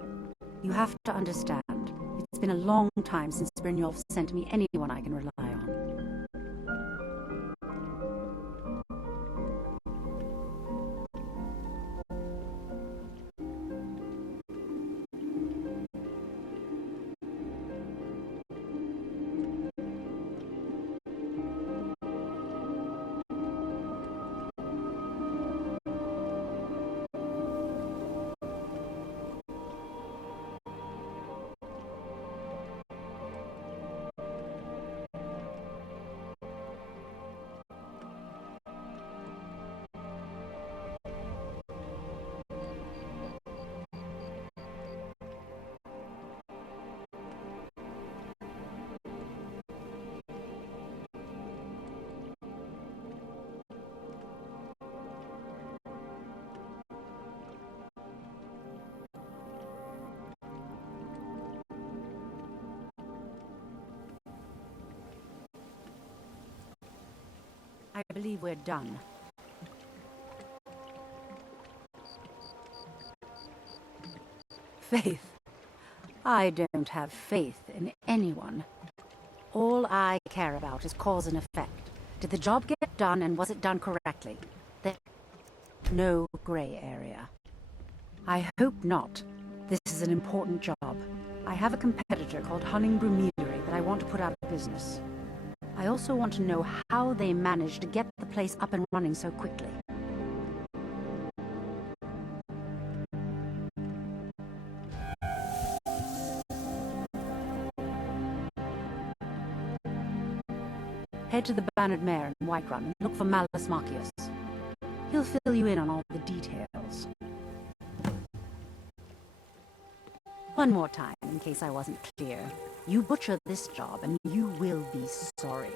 You have to understand, it's been a long time since Brynjolf sent me anyone I can rely on. I believe we're done. Faith. I don't have faith in anyone. All I care about is cause and effect. Did the job get done and was it done correctly? There's no gray area. I hope not. This is an important job. I have a competitor called Hunningbrew Meadery that I want to put out of business. I also want to know how they managed to get the place up and running so quickly. Head to the Bannered Mare in Whiterun and look for Malus Marcius. He'll fill you in on all the details. One more time, in case I wasn't clear. You butcher this job, and you will be sorry.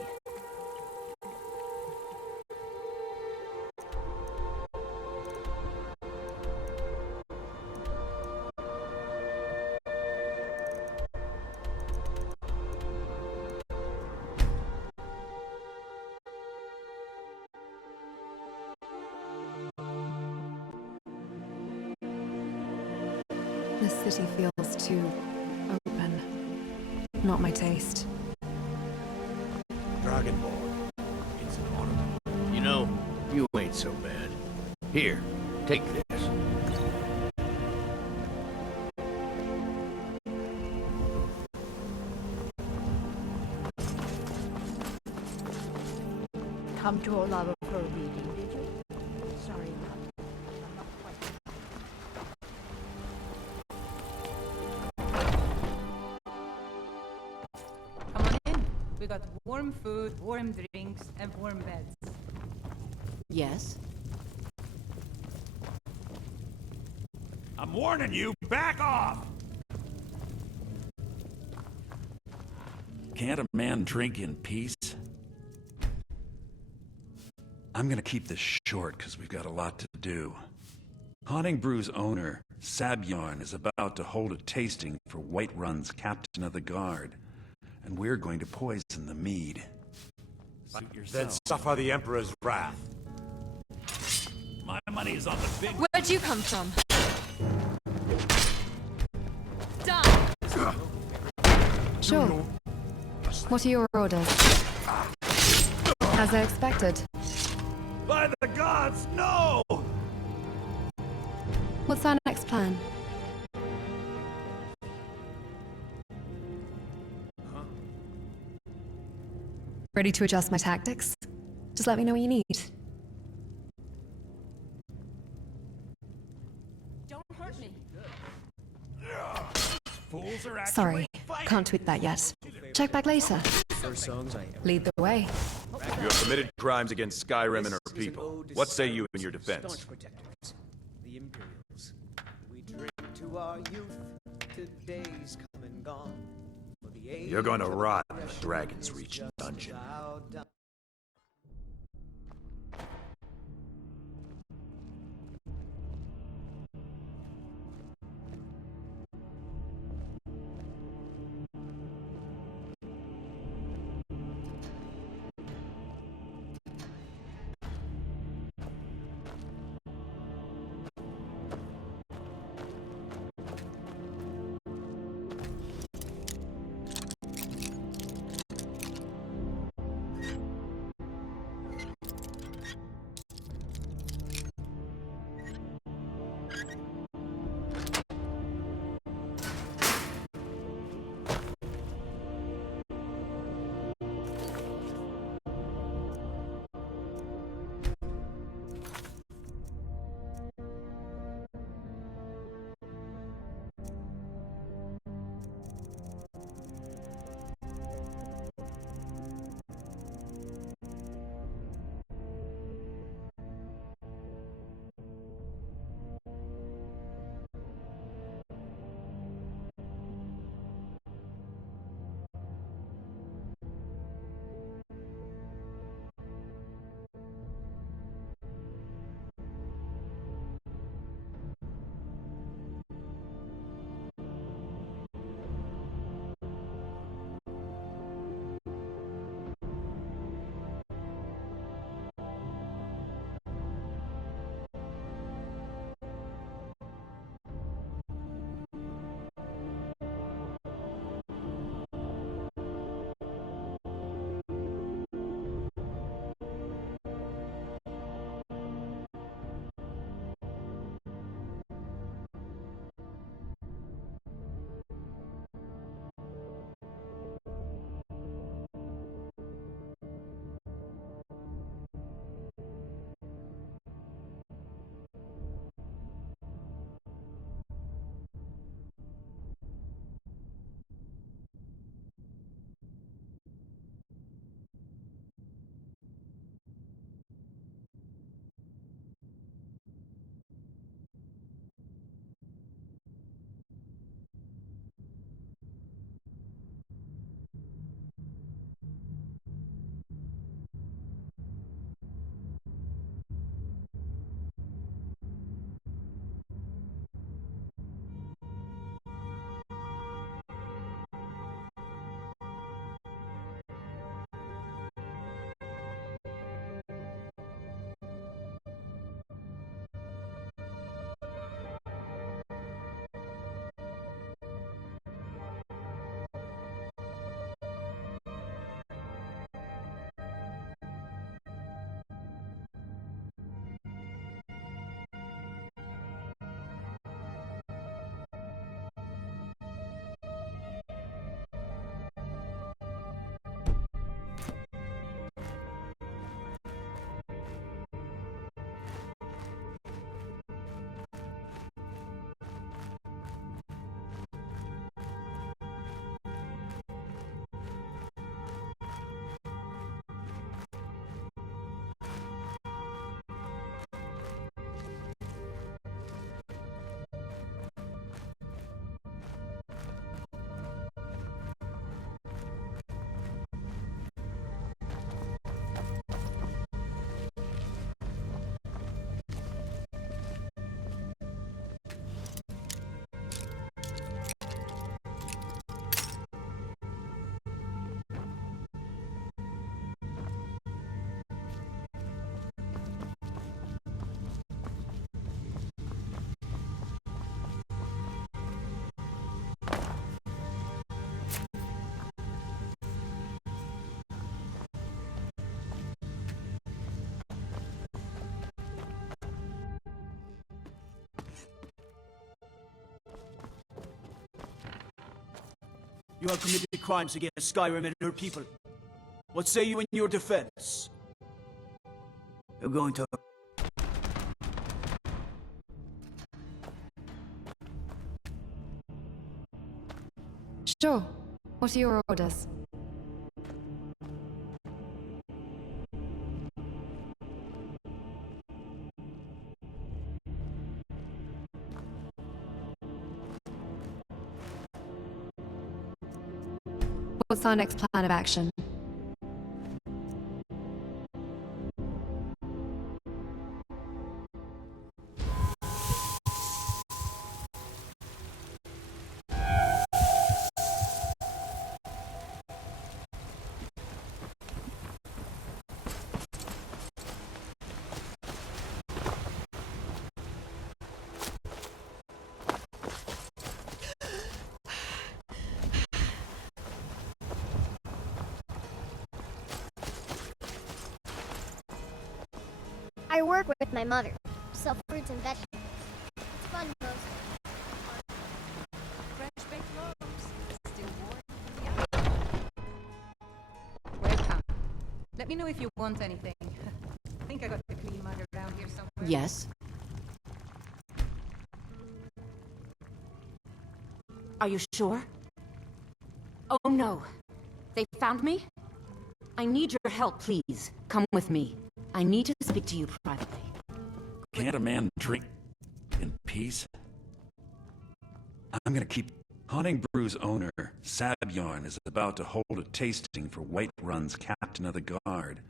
This city feels too open. Not my taste. Dragonborn. It's an honor. You know, you ain't so bad. Here, take this. come to Olava for a reading, did you? Sorry, Come on in. We got warm food, warm drinks, and warm beds. Yes? I'm warning you, back off! Can't a man drink in peace? I'm gonna keep this short because we've got a lot to do. Haunting Brew's owner, Sabjorn, is about to hold a tasting for Whiterun's captain of the guard, and we're going to poison the mead. Suit Then yourself. suffer the Emperor's wrath. My money's on the big... Where'd you come from? Die! Sure. What are your orders? As I expected. By the gods, no! What's our next plan? Ready to adjust my tactics? Just let me know what you need. Don't hurt me. Fools are Sorry, can't tweet that yet. Check back later. First songs I ever. Lead the way. You have committed crimes against Skyrim and her people. What say you in your defense? Staunch protectors, the Imperials. We drink to our youth. Today's come and gone. For the You're gonna rot in the Dragon's Reach dungeon. You have committed crimes against Skyrim and her people. What say you in your defense? You're going to... Sure. What are your orders? What's our next plan of action? I work with my mother. Sell fruits and vegetables. It's fun most. Fresh baked loaves. Still warm. Welcome. Let me know if you want anything. I think I got the clean mug around here somewhere. Yes? Are you sure? Oh no. They found me? I need your help, please. Come with me. I need to speak to you privately. Can't a man drink in peace? I'm gonna keep... Haunting Brew's owner, Sabjorn, is about to hold a tasting for Whiterun's captain of the guard,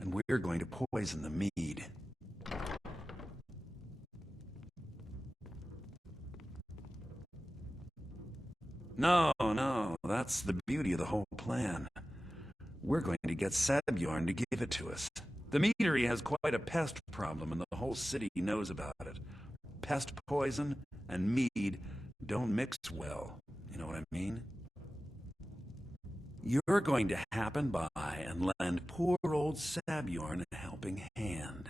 and we're going to poison the mead. No, that's the beauty of the whole plan. We're going to get Sabjorn to give it to us. The meadery has quite a pest problem, and the whole city knows about it. Pest poison and mead don't mix well. You know what I mean? You're going to happen by and lend poor old Sabjorn a helping hand.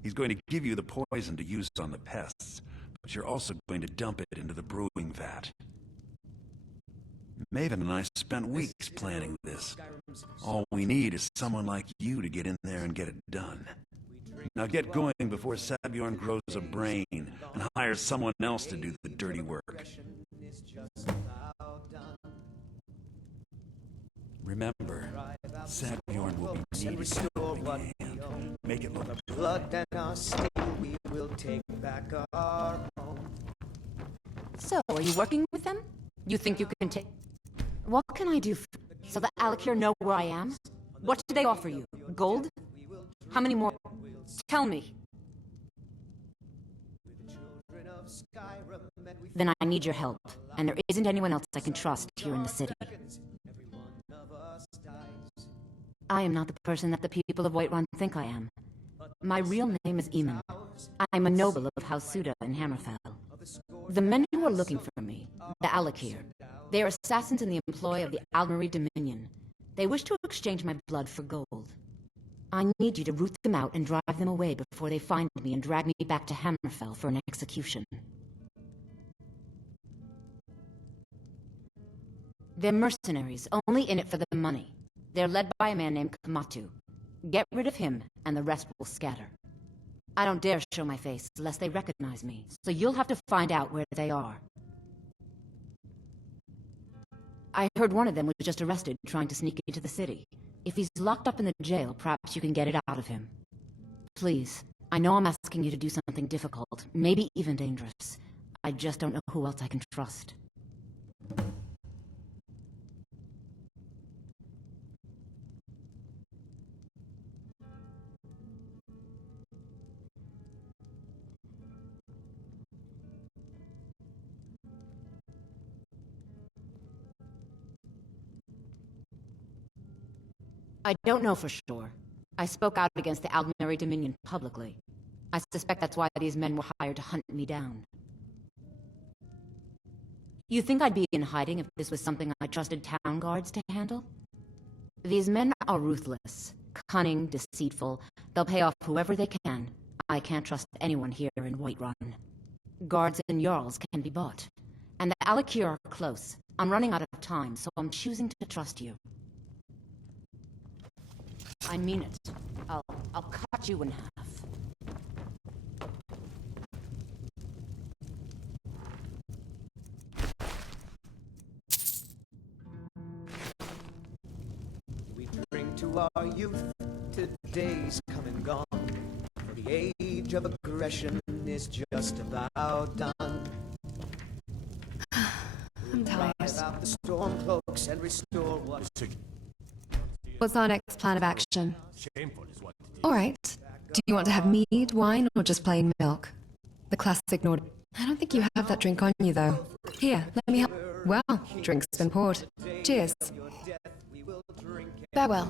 He's going to give you the poison to use on the pests, but you're also going to dump it into the brewing vat. Maven and I spent weeks planning this. All we need is someone like you to get in there and get it done. Now get going before Sabjorn grows a brain and hires someone else to do the dirty work. Remember, Sabjorn will be needing a helping hand. Make it look blood and our steel, we will take back our home. So, are you working with them? You think you can take... What can I do so that Alakir know where I am? What do they offer you? Gold? How many more? Tell me. Then I need your help, and there isn't anyone else I can trust here in the city. I am not the person that the people of Whiterun think I am. My real name is Eamon. I'm a noble of House Suda in Hammerfell. The men who are looking for me, the Alakir, they are assassins in the employ of the Armour Dominion. They wish to exchange my blood for gold. I need you to root them out and drive them away before they find me and drag me back to Hammerfell for an execution. They're mercenaries, only in it for the money. They're led by a man named Kamatu. Get rid of him, and the rest will scatter. I don't dare show my face, lest they recognize me, so you'll have to find out where they are. I heard one of them was just arrested trying to sneak into the city. If he's locked up in the jail, perhaps you can get it out of him. Please, I know I'm asking you to do something difficult, maybe even dangerous. I just don't know who else I can trust. I don't know for sure. I spoke out against the Armour Dominion publicly. I suspect that's why these men were hired to hunt me down. You think I'd be in hiding if this was something I trusted town guards to handle? These men are ruthless, cunning, deceitful. They'll pay off whoever they can. I can't trust anyone here in Whiterun. Guards and Jarls can be bought. And the Alakir are close. I'm running out of time, so I'm choosing to trust you. I mean it. I'll cut you in half. We drink to our youth, today's come and gone. For the age of aggression is just about done. I'm tired. Drive out the storm cloaks and restore what What's our next plan of action? Shameful is what it is. Alright. Do you want to have mead, wine, or just plain milk? The classic Nord. I don't think you have that drink on you, though. Here, let me help. Well, drink's been poured. Cheers. Farewell.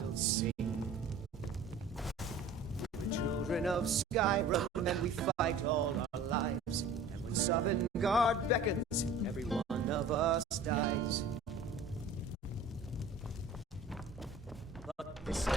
the children of Skyrim, and we fight all our lives. And when Sovngarde beckons, every one of us dies. But this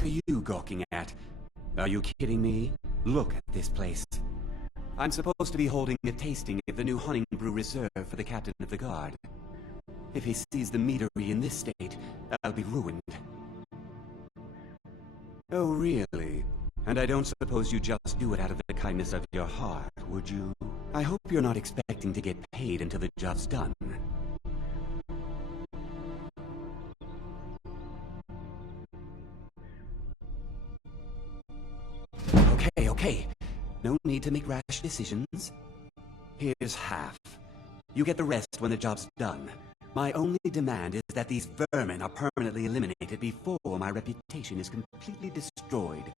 What are you gawking at? Are you kidding me? Look at this place. I'm supposed to be holding a tasting of the new Hunting Brew Reserve for the captain of the guard. If he sees the meadery in this state, I'll be ruined. Oh, really? And I don't suppose you just do it out of the kindness of your heart, would you? I hope you're not expecting to get paid until the job's done. Okay. No need to make rash decisions. Here's half. You get the rest when the job's done. My only demand is that these vermin are permanently eliminated before my reputation is completely destroyed.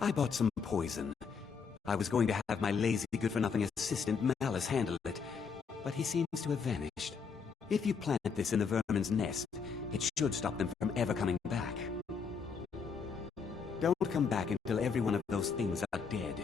I bought some poison. I was going to have my lazy good-for-nothing assistant Malice handle it, but he seems to have vanished. If you plant this in the vermin's nest, it should stop them from ever coming back. Don't come back until every one of those things are dead.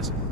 assassin.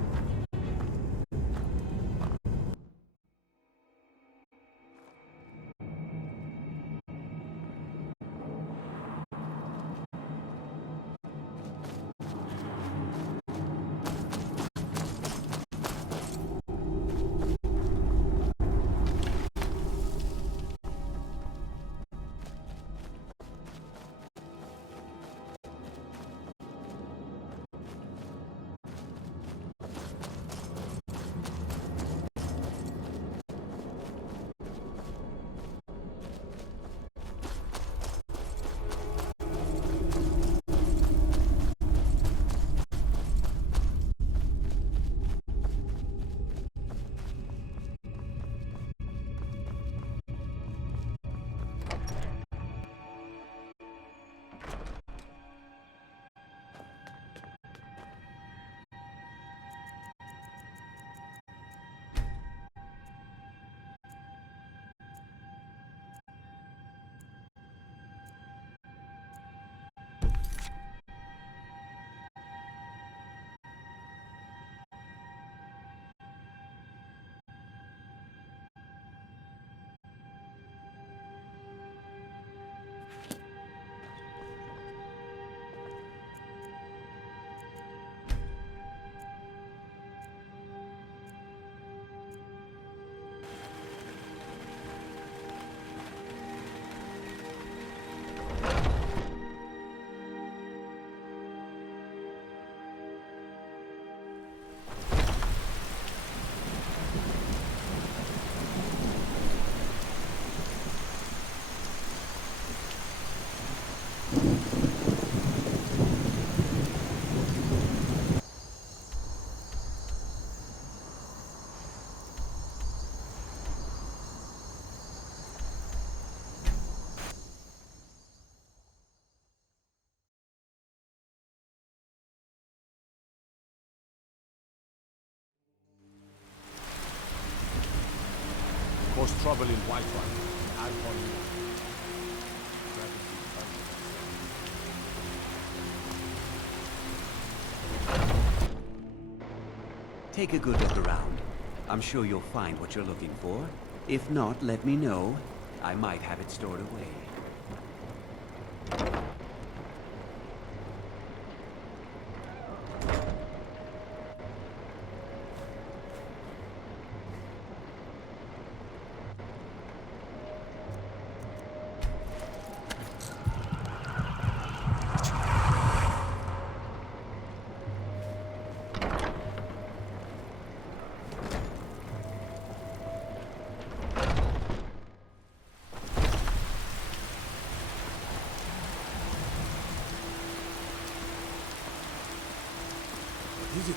Cause trouble in Whiterun. Armour. Take a good look around. I'm sure you'll find what you're looking for. If not, let me know. I might have it stored away. Is it?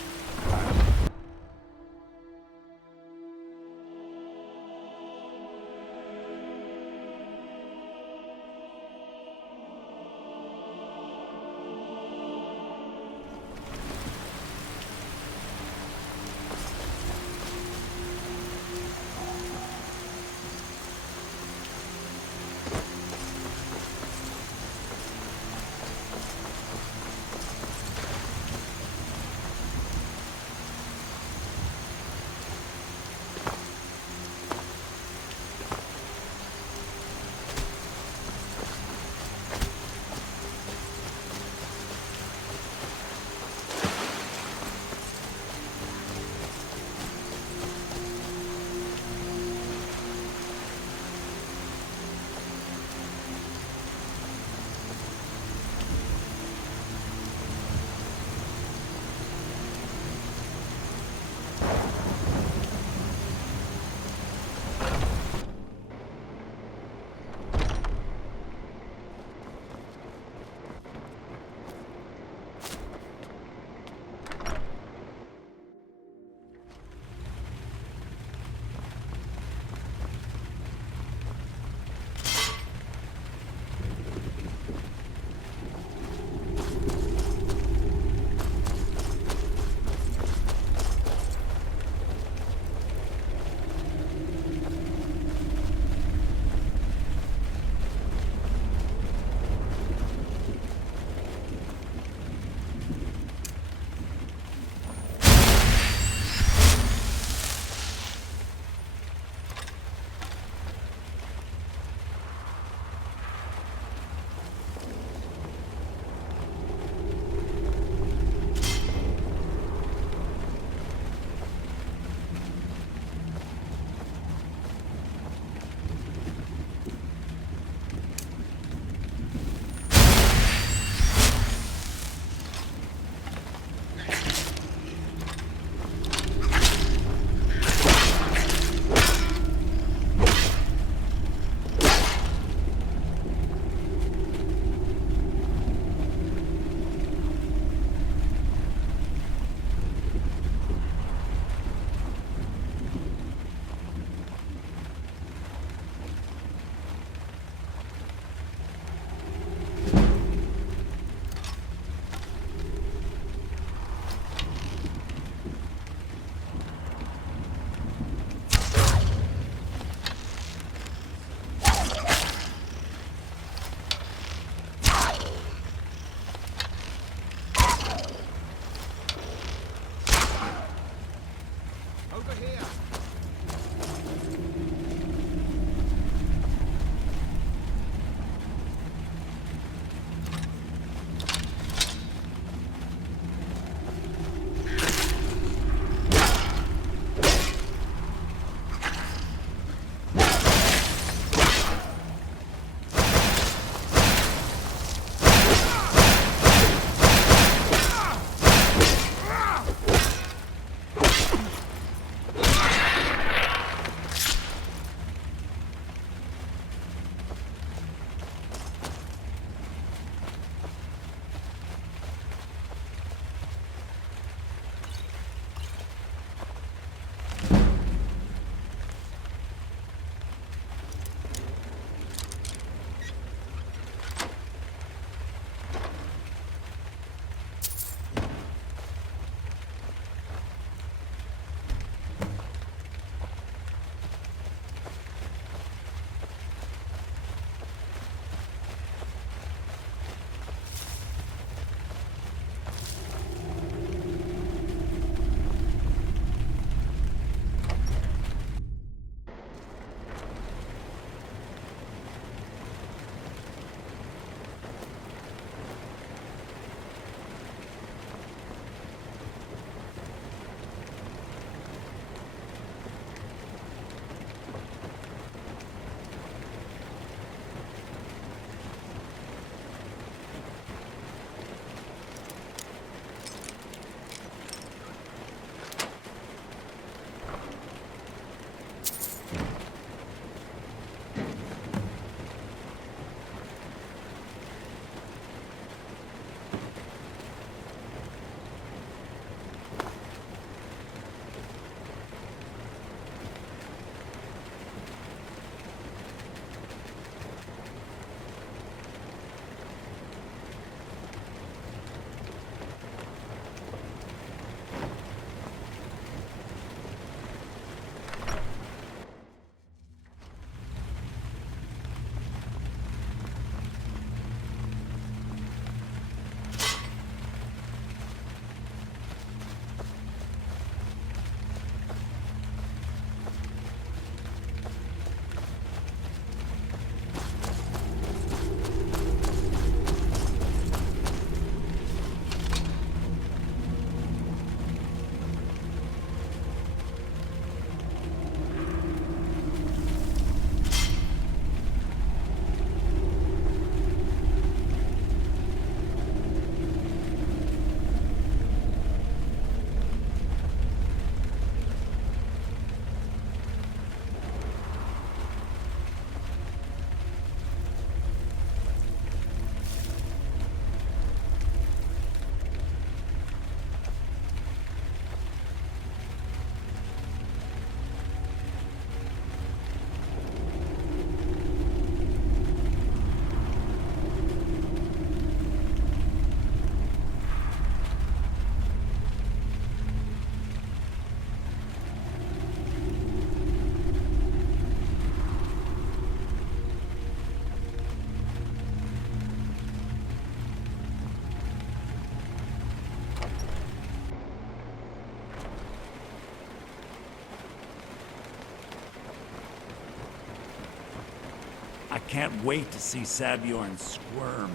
can't wait to see Sabjorn squirm.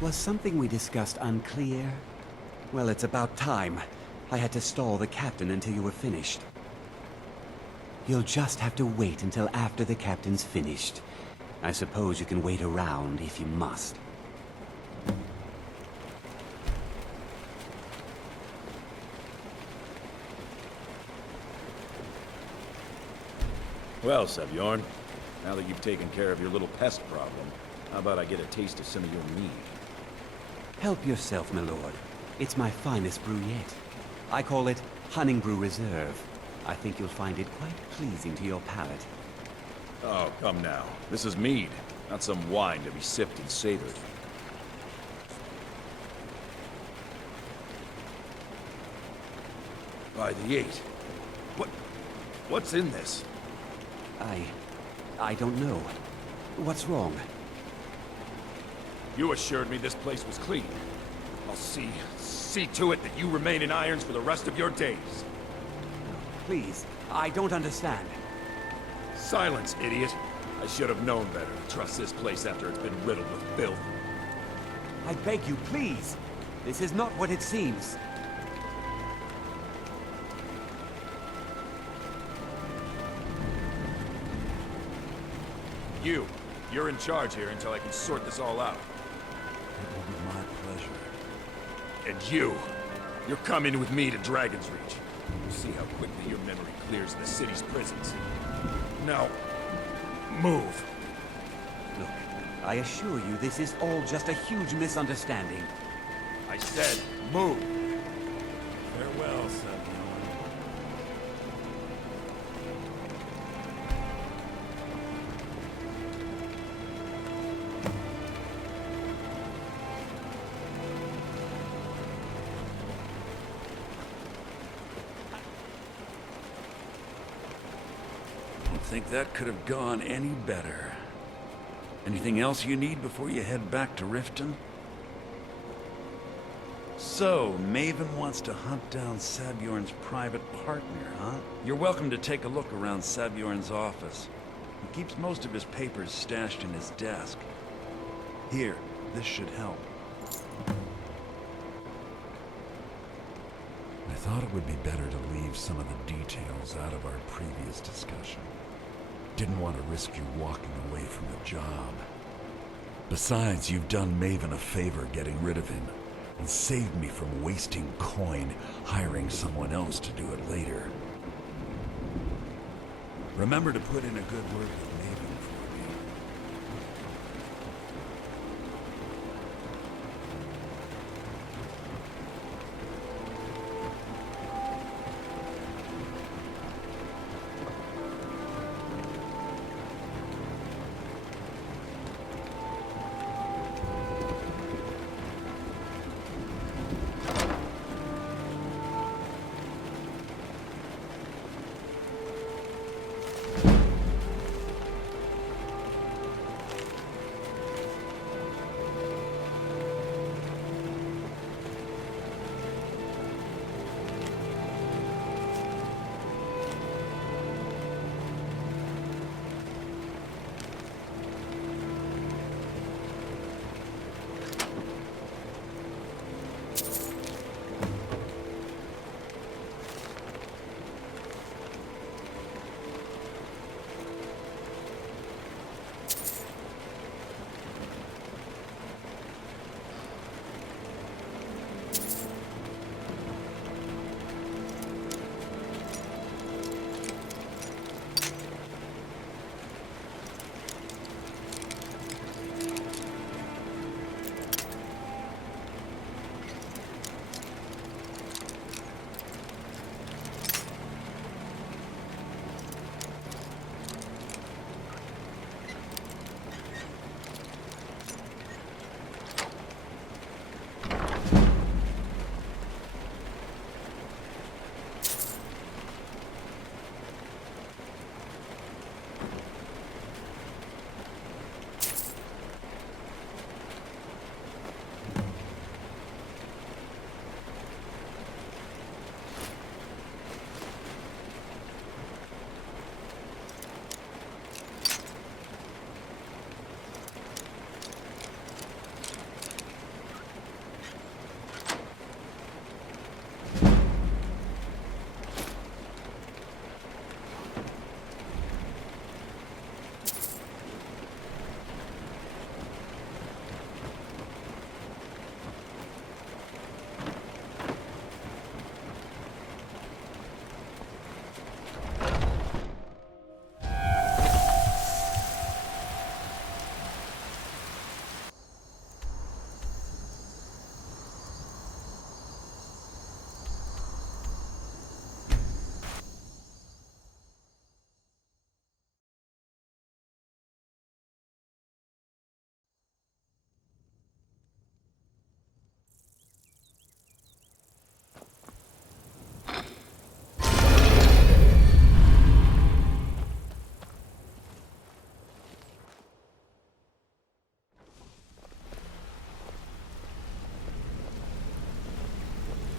Was something we discussed unclear? Well, it's about time. I had to stall the captain until you were finished. You'll just have to wait until after the captain's finished. I suppose you can wait around if you must. Well, Sabjorn, now that you've taken care of your little pest problem, how about I get a taste of some of your mead? Help yourself, my lord. It's my finest brew yet. I call it Honning Brew Reserve. I think you'll find it quite pleasing to your palate. Oh, come now. This is mead, not some wine to be sipped and savored. By the 8. What's in this? I don't know. What's wrong? You assured me this place was clean. I'll see to it that you remain in irons for the rest of your days. Please, I don't understand. Silence, idiot. I should have known better to trust this place after it's been riddled with filth. I beg you, please. This is not what it seems. You're in charge here until I can sort this all out. It will be my pleasure. And you're coming with me to Dragon's Reach. We'll see how quickly your memory clears the city's prisons. Now, move. Look, I assure you this is all just a huge misunderstanding. I said, move. Farewell, Sabjorn. Think that could have gone any better. Anything else you need before you head back to Riften? So, Maven wants to hunt down Sabjorn's private partner, huh? You're welcome to take a look around Sabjorn's office. He keeps most of his papers stashed in his desk. Here, this should help. I thought it would be better to leave some of the details out of our previous discussion. Didn't want to risk you walking away from the job. Besides, you've done Maven a favor getting rid of him, and saved me from wasting coin hiring someone else to do it later. Remember to put in a good word with Maven for me.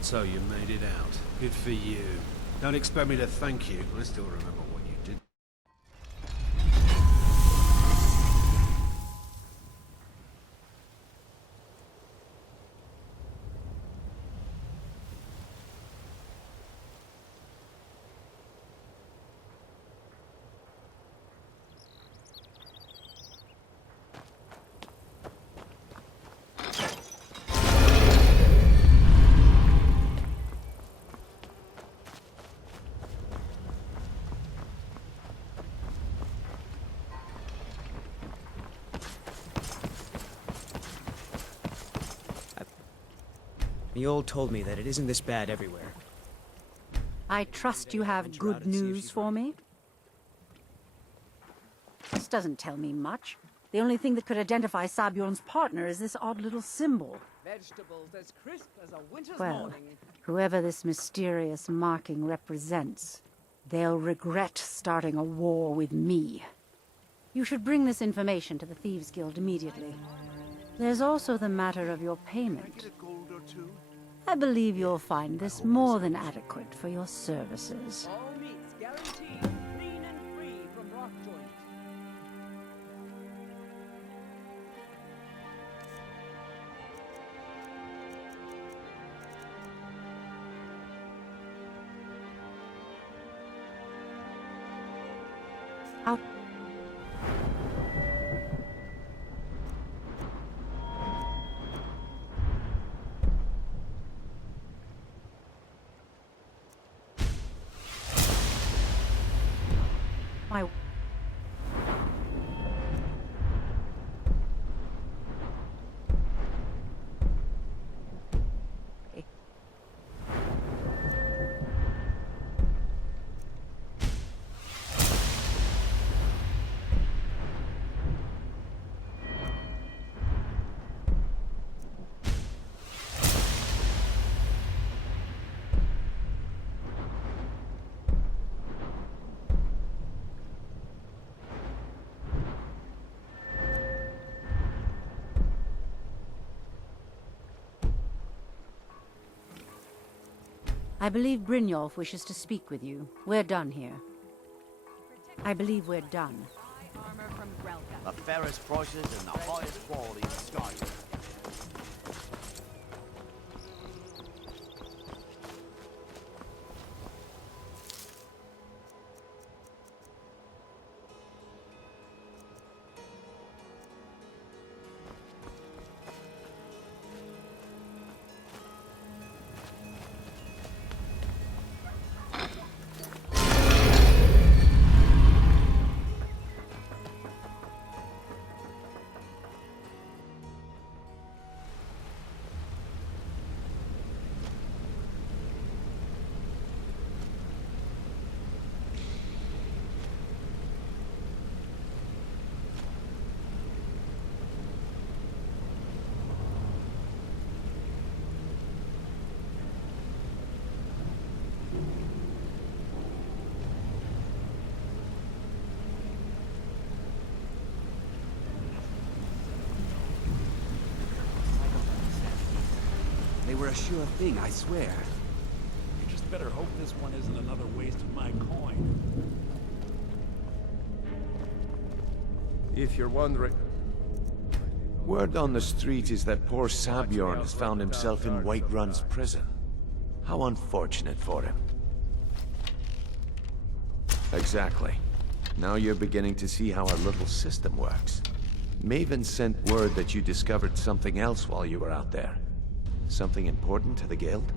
So you made it out. Good for you. Don't expect me to thank you. I still remember what you did. The old told me that it isn't this bad everywhere. I trust you have good news for me? This doesn't tell me much. The only thing that could identify Sabjorn's partner is this odd little symbol. Vegetables as crisp as a winter's Well, morning. whoever this mysterious marking represents, they'll regret starting a war with me. You should bring this information to the Thieves' Guild immediately. There's also the matter of your payment. I believe you'll find this more than adequate for your services. All meats guaranteed clean and free from rock joints. Out. My I believe Brynjolf wishes to speak with you. We're done here. I believe we're done. Armor from Grelka. The fairest prices and the highest quality in Skyrim. They were a sure thing, I swear. You just better hope this one isn't another waste of my coin. If you're wondering... Word on the street is that poor Sabjorn has found himself in Whiterun's prison. How unfortunate for him. Exactly. Now you're beginning to see how our little system works. Maven sent word that you discovered something else while you were out there. Something important to the Guild?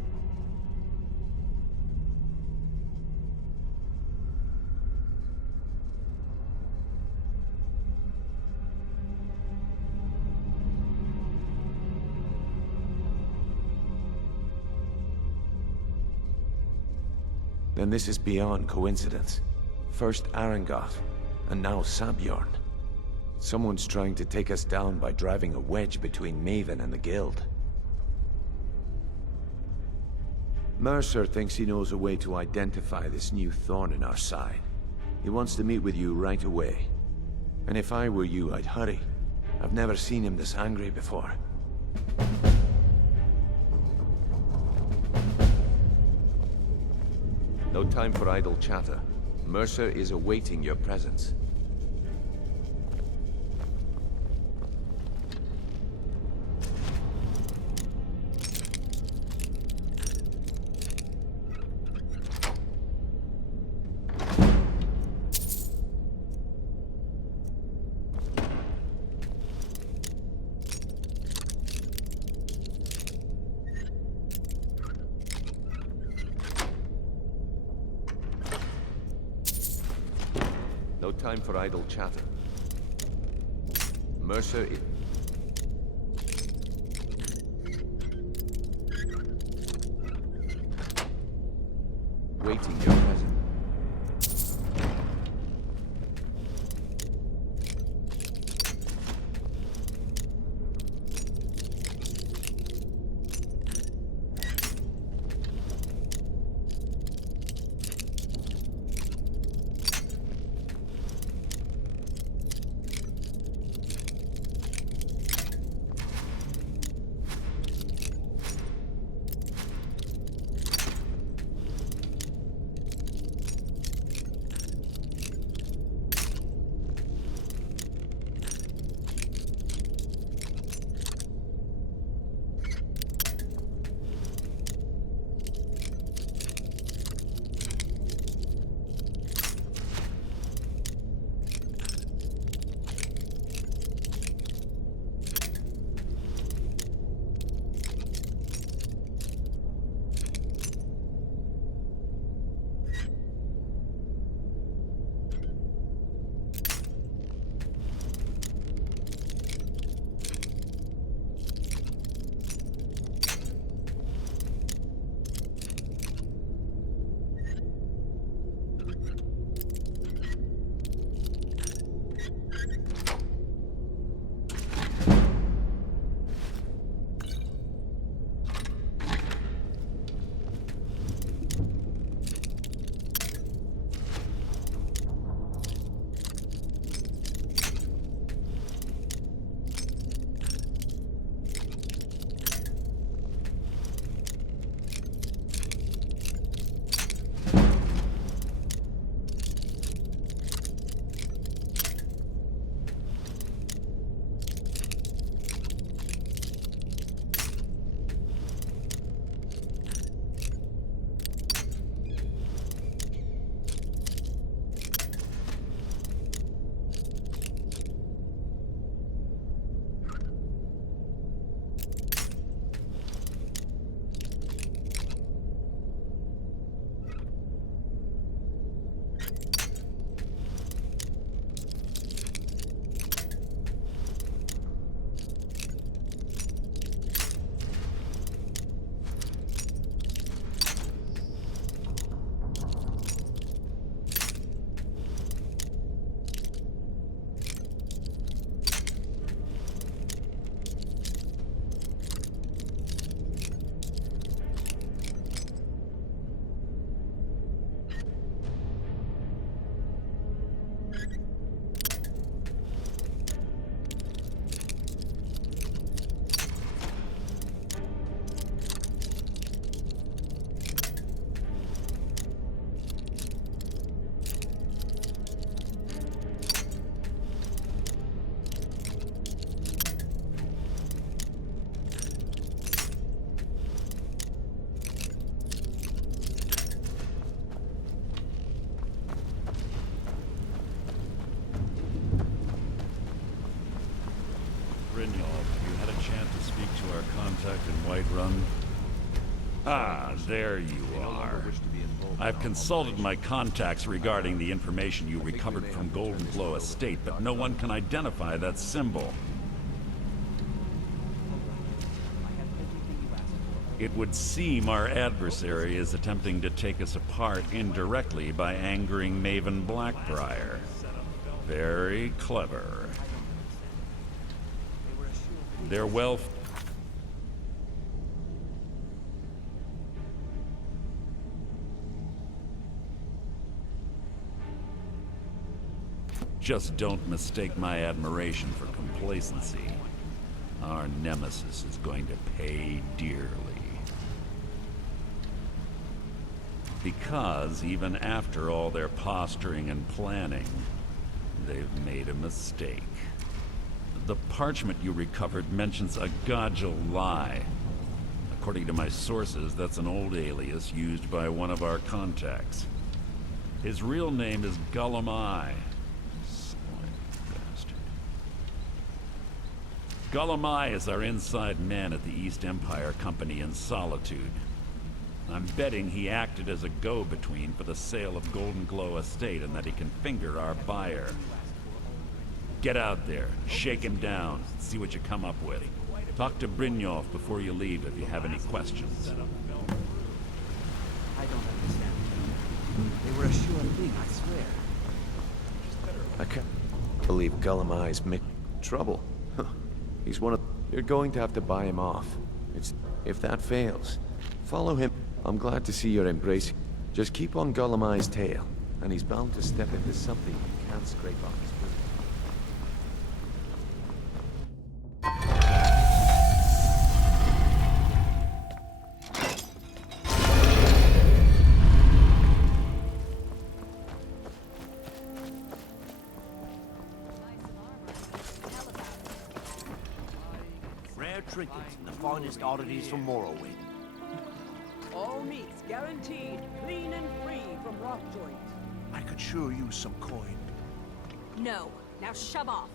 Then this is beyond coincidence. First Arangoth, and now Sabjorn. Someone's trying to take us down by driving a wedge between Maven and the Guild. Mercer thinks he knows a way to identify this new thorn in our side. He wants to meet with you right away. And if I were you, I'd hurry. I've never seen him this angry before. No time for idle chatter. Mercer is awaiting your presence. No time for idle chatter. Mercer is... waiting your presence. Ah, there you are. I've consulted my contacts regarding the information you recovered from Golden Glow Estate, but no one can identify that symbol. It would seem our adversary is attempting to take us apart indirectly by angering Maven Blackbriar. Very clever. They're well... Just don't mistake my admiration for complacency. Our nemesis is going to pay dearly. Because even after all their posturing and planning, they've made a mistake. The parchment you recovered mentions a Godgel lie. According to my sources, that's an old alias used by one of our contacts. His real name is Gullum Eye. Gullum Eye is our inside man at the East Empire Company in Solitude. I'm betting he acted as a go-between for the sale of Golden Glow Estate and that he can finger our buyer. Get out there, shake him down, see what you come up with. Talk to Brynjolf before you leave if you have any questions. I don't understand. They were a sure thing, I swear. I can't believe Gullum Eye's trouble. Huh. He's one of... You're going to have to buy him off. If that fails, follow him. I'm glad to see you're embracing. Just keep on Gullum Eye's tail, and he's bound to step into something you can't scrape off his boot. Rare trinkets and the finest oddities from Morrowind. All meats guaranteed, clean and free from rock joint. I could sure use some coin. No. Now shove off.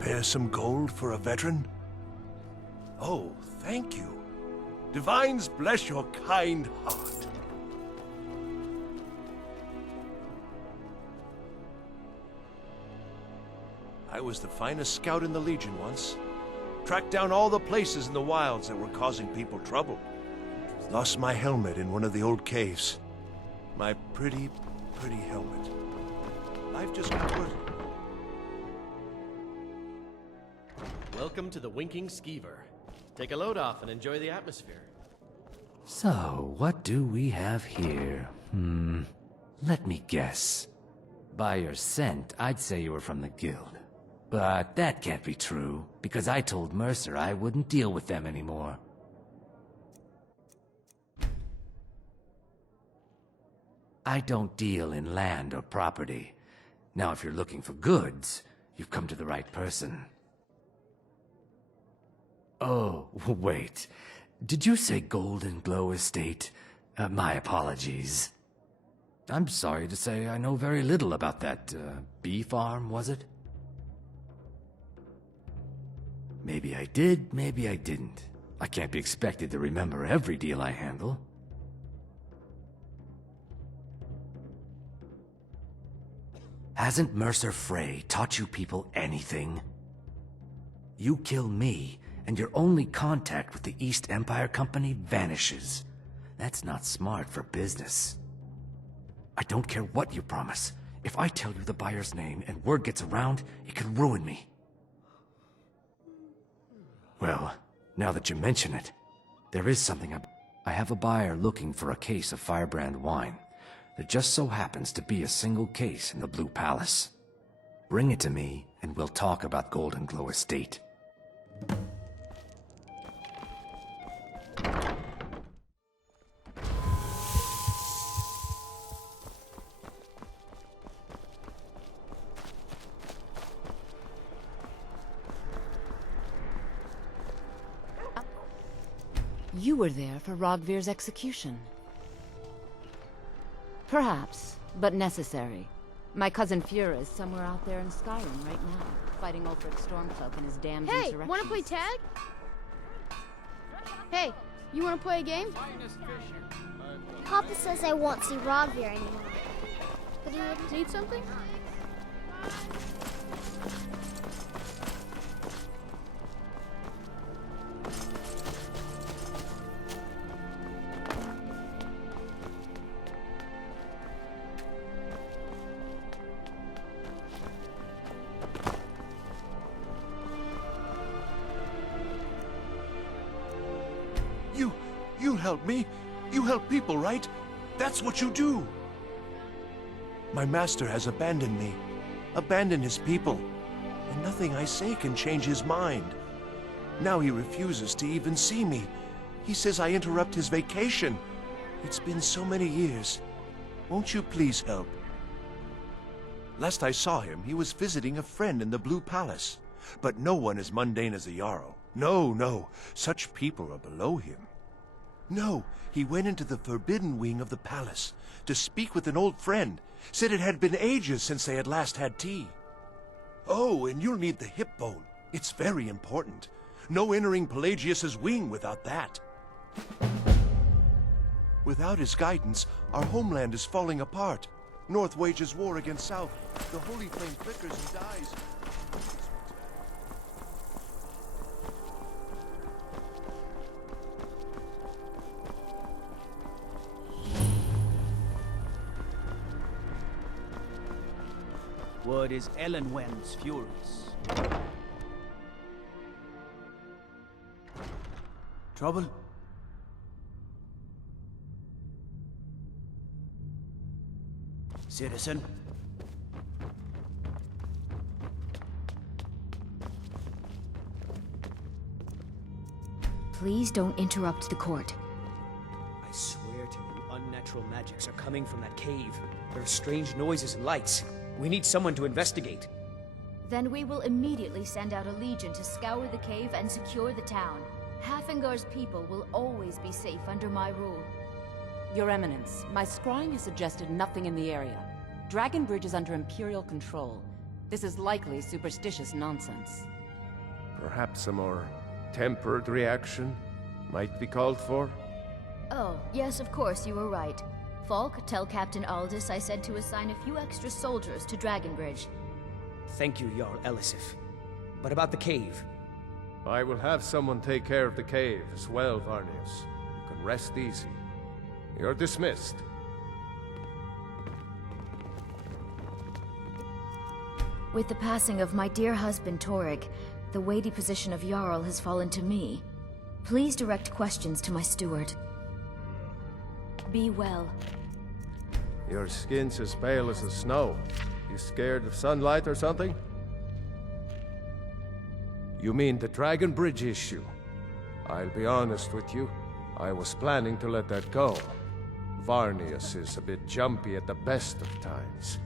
Spare some gold for a veteran? Oh, thank you. Divines bless your kind heart. I was the finest scout in the Legion once. Tracked down all the places in the wilds that were causing people trouble. Lost my helmet in one of the old caves. My pretty, pretty helmet. Life just got worse. Welcome to the Winking Skeever. Take a load off and enjoy the atmosphere. So, what do we have here? Let me guess. By your scent, I'd say you were from the guild. But that can't be true, because I told Mercer I wouldn't deal with them anymore. I don't deal in land or property. Now, if you're looking for goods, you've come to the right person. Oh, wait. Did you say Golden Glow Estate? My apologies. I'm sorry to say I know very little about that, bee farm, was it? Maybe I did, maybe I didn't. I can't be expected to remember every deal I handle. Hasn't Mercer Frey taught you people anything? You kill me, and your only contact with the East Empire Company vanishes. That's not smart for business. I don't care what you promise. If I tell you the buyer's name and word gets around, it could ruin me. Well, now that you mention it, there is something I have a buyer looking for a case of Firebrand wine. There just so happens to be a single case in the Blue Palace. Bring it to me, and we'll talk about Golden Glow Estate. You were there for Rogvir's execution. Perhaps, but necessary. My cousin Fura is somewhere out there in Skyrim right now, fighting Ulfric Stormcloak and his damned insurrections. Hey, wanna play tag? Hey, you wanna play a game? Papa says I won't see Rogvir anymore. But do you need something? You help me. You help people, right? That's what you do. My master has abandoned me. Abandoned his people. And nothing I say can change his mind. Now he refuses to even see me. He says I interrupt his vacation. It's been so many years. Won't you please help? Last I saw him, he was visiting a friend in the Blue Palace. But no one as mundane as a Jarl. No, no. Such people are below him. No, he went into the forbidden wing of the palace to speak with an old friend. Said it had been ages since they had last had tea. Oh, and you'll need the hip bone. It's very important. No entering Pelagius's wing without that. Without his guidance, our homeland is falling apart. North wages war against South. The holy flame flickers and dies. What is Elenwen's furies? Trouble? Citizen? Please don't interrupt the court. I swear to you, unnatural magics are coming from that cave. There are strange noises and lights. We need someone to investigate. Then we will immediately send out a legion to scour the cave and secure the town. Hafingar's people will always be safe under my rule. Your Eminence, my scrying has suggested nothing in the area. Dragon Bridge is under Imperial control. This is likely superstitious nonsense. Perhaps a more tempered reaction might be called for? Oh, yes, of course, you were right. Falk, tell Captain Aldous I said to assign a few extra soldiers to Dragonbridge. Thank you, Jarl Elisif. But about the cave? I will have someone take care of the cave as well, Varnius. You can rest easy. You're dismissed. With the passing of my dear husband Torrig, the weighty position of Jarl has fallen to me. Please direct questions to my steward. Be well. Your skin's as pale as the snow. You scared of sunlight or something? You mean the Dragon Bridge issue? I'll be honest with you. I was planning to let that go. Varnius is a bit jumpy at the best of times.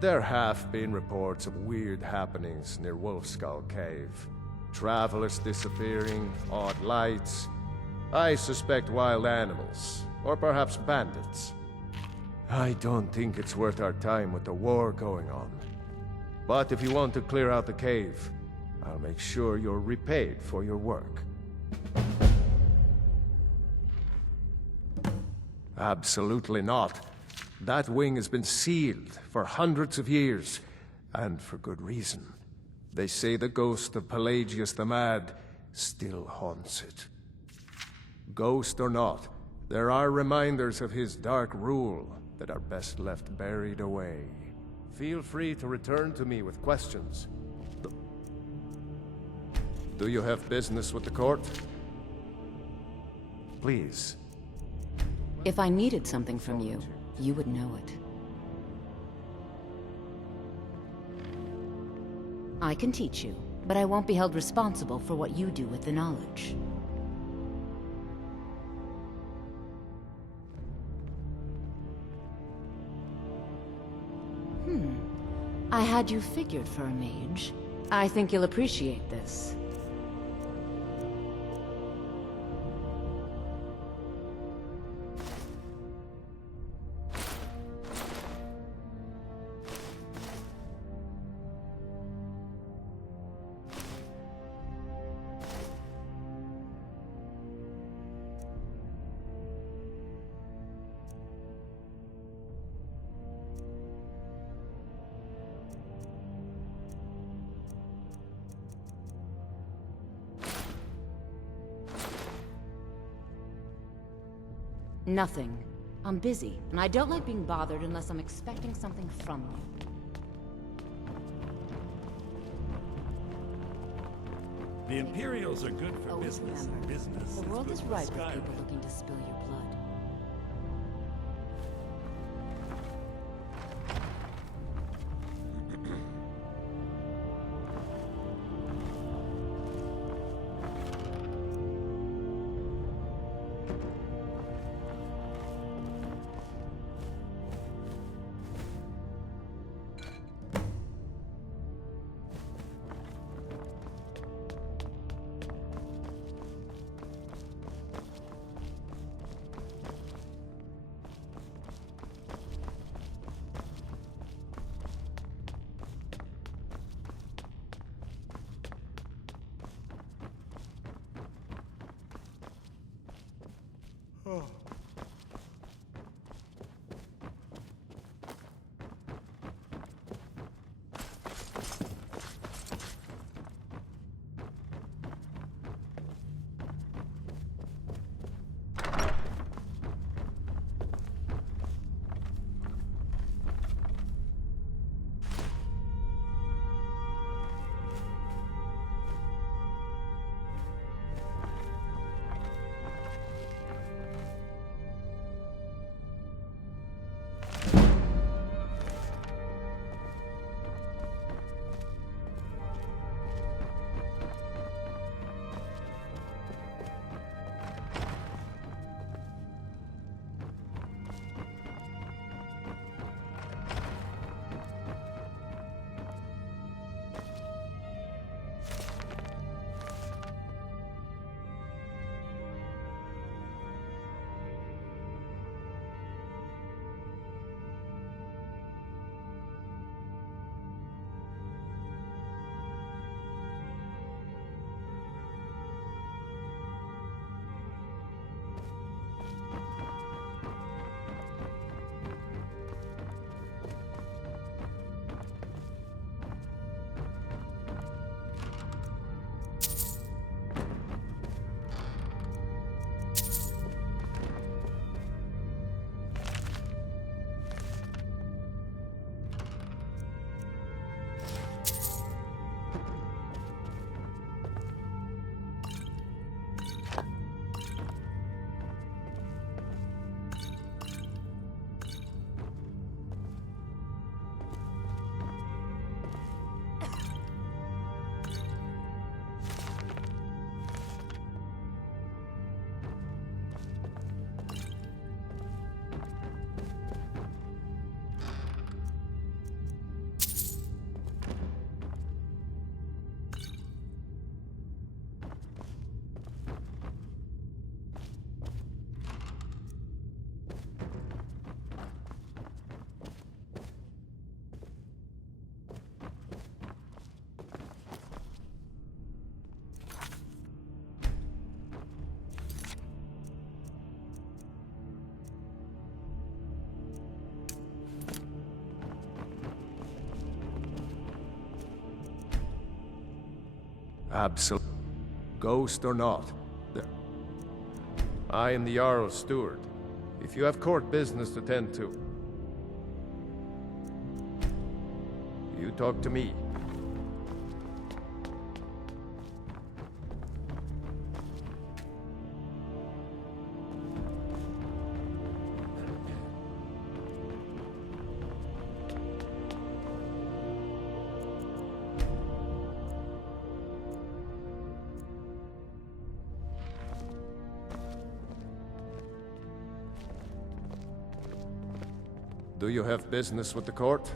There have been reports of weird happenings near Wolfskull Cave. Travelers disappearing, odd lights. I suspect wild animals, or perhaps bandits. I don't think it's worth our time with the war going on. But if you want to clear out the cave, I'll make sure you're repaid for your work. Absolutely not. That wing has been sealed for hundreds of years, and for good reason. They say the ghost of Pelagius the Mad still haunts it. Ghost or not, there are reminders of his dark rule that are best left buried away. Feel free to return to me with questions. Do you have business with the court? Please. If I needed something from you, you would know it. I can teach you, but I won't be held responsible for what you do with the knowledge. I had you figured for a mage. I think you'll appreciate this. Nothing. I'm busy, and I don't like being bothered unless I'm expecting something from you. The Imperials are good for Always business. remember, Business the is world good is for ripe with Skyrim. people looking to spill your blood. Absolutely. Ghost or not, I am the Jarl's steward. If you have court business to tend to, you talk to me. Do you have business with the court?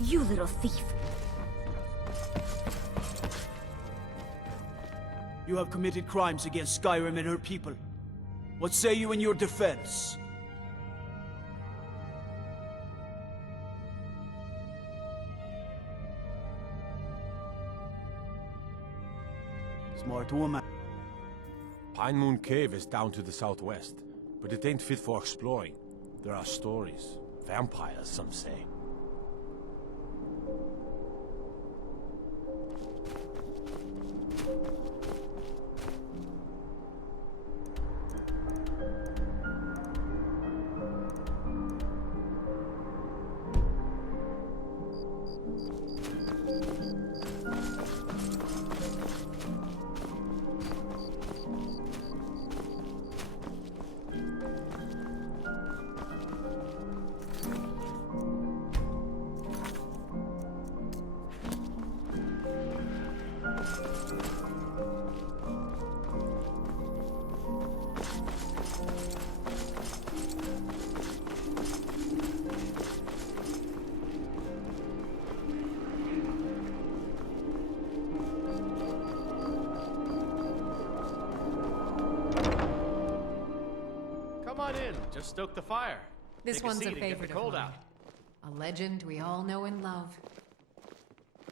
You little thief. You have committed crimes against Skyrim and her people. What say you in your defense? Smart woman. Pine Moon Cave is down to the southwest, but it ain't fit for exploring. There are stories. Vampires, some say. Come on in, just stoke the fire. This Take one's a a seat and get favorite the cold of out. mine. A legend we all know and love.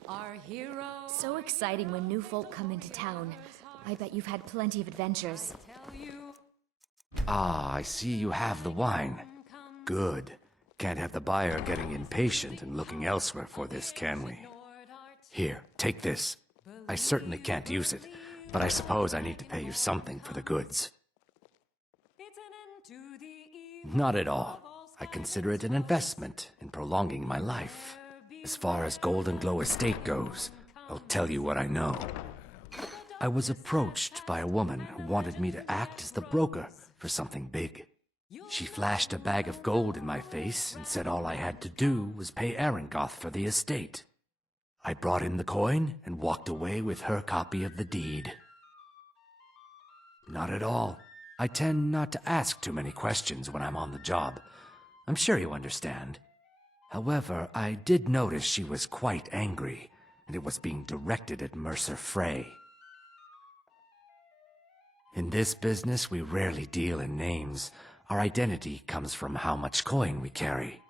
Our hero. So exciting when new folk come into town. I bet you've had plenty of adventures. Ah, I see you have the wine. Good. Can't have the buyer getting impatient and looking elsewhere for this, can we? Here, take this. I certainly can't use it, but I suppose I need to pay you something for the goods. Not at all. I consider it an investment in prolonging my life. As far as Golden Glow Estate goes, I'll tell you what I know. I was approached by a woman who wanted me to act as the broker for something big. She flashed a bag of gold in my face and said all I had to do was pay Arangoth for the estate. I brought in the coin and walked away with her copy of the deed. Not at all. I tend not to ask too many questions when I'm on the job. I'm sure you understand. However, I did notice she was quite angry, and it was being directed at Mercer Frey. In this business, we rarely deal in names. Our identity comes from how much coin we carry.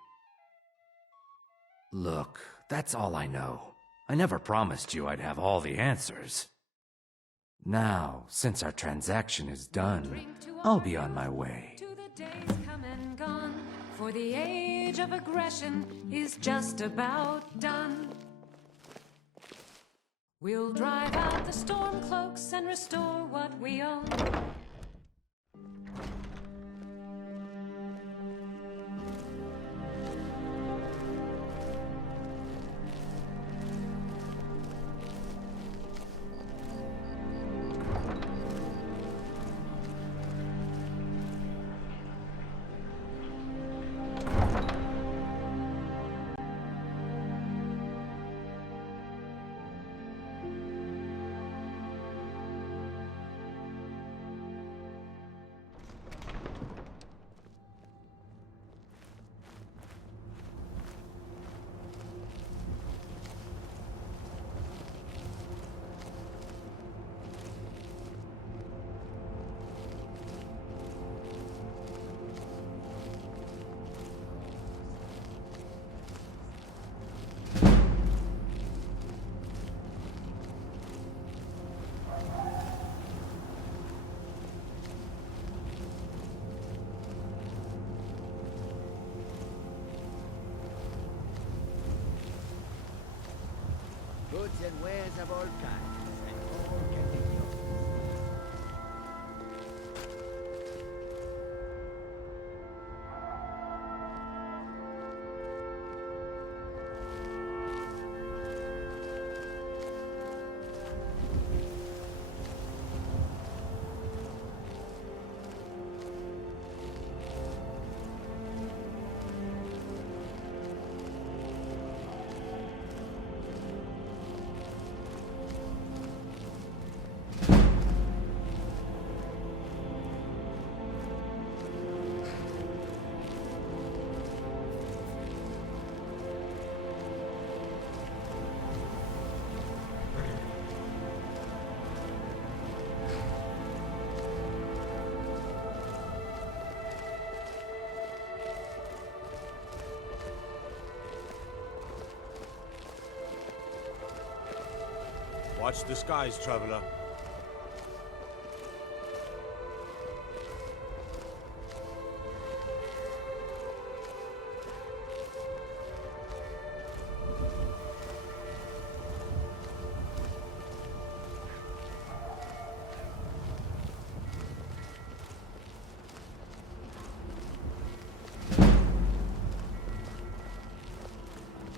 Look, that's all I know. I never promised you I'd have all the answers. Now, since our transaction is done, I'll be on my way. To the days come and gone, for the age of aggression is just about done. We'll drive out the storm cloaks and restore what we own. Goods and wares of all kinds, and all can be yours. Watch the skies, traveler.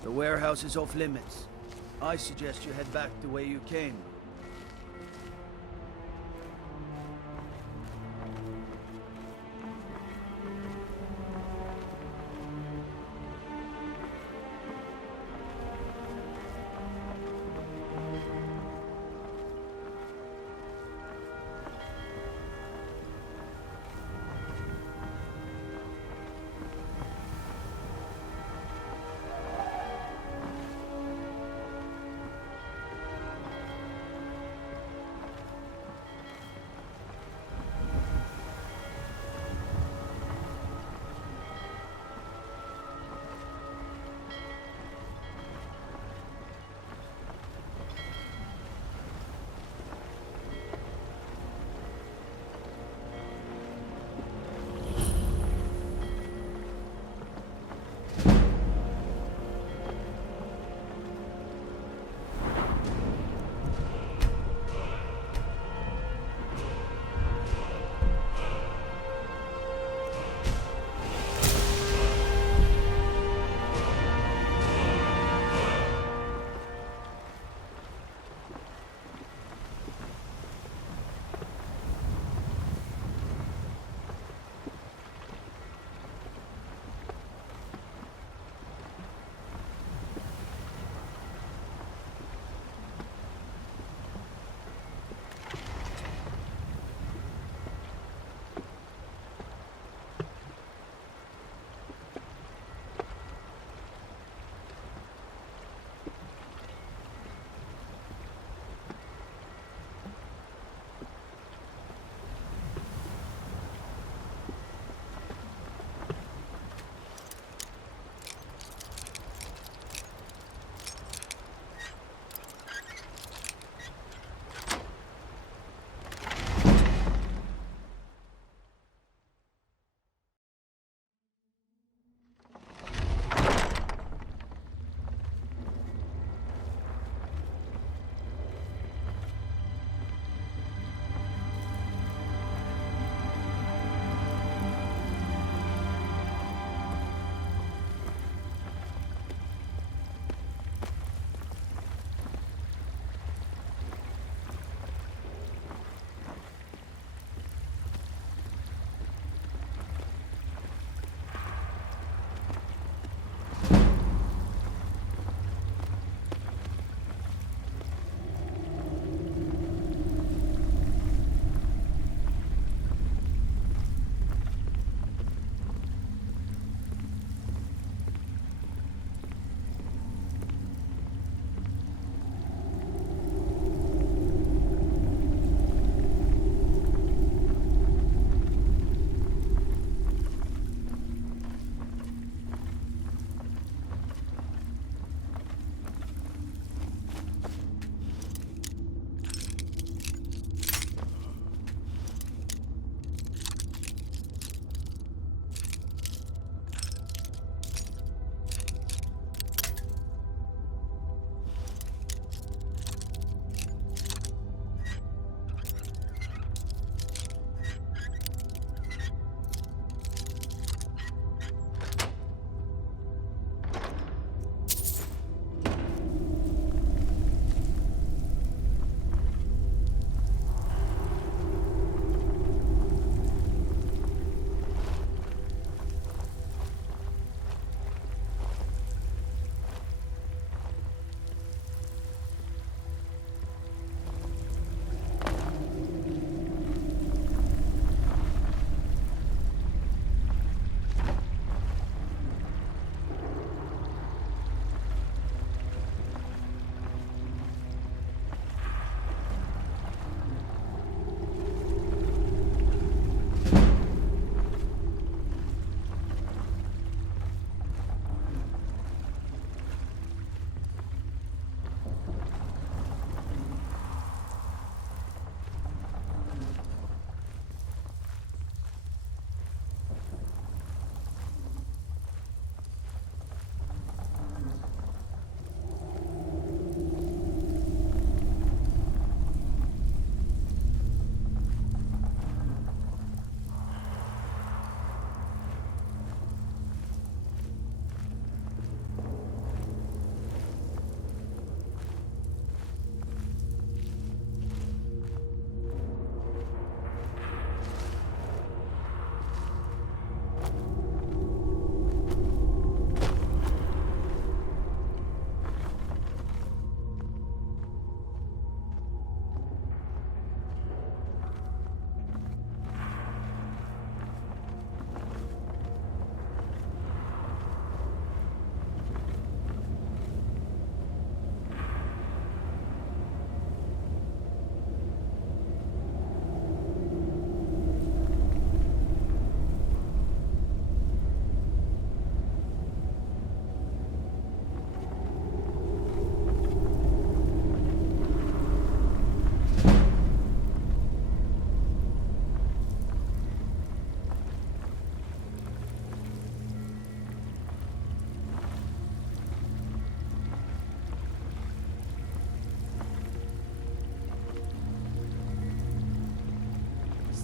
The warehouse is off limits. I suggest you head back the way you came.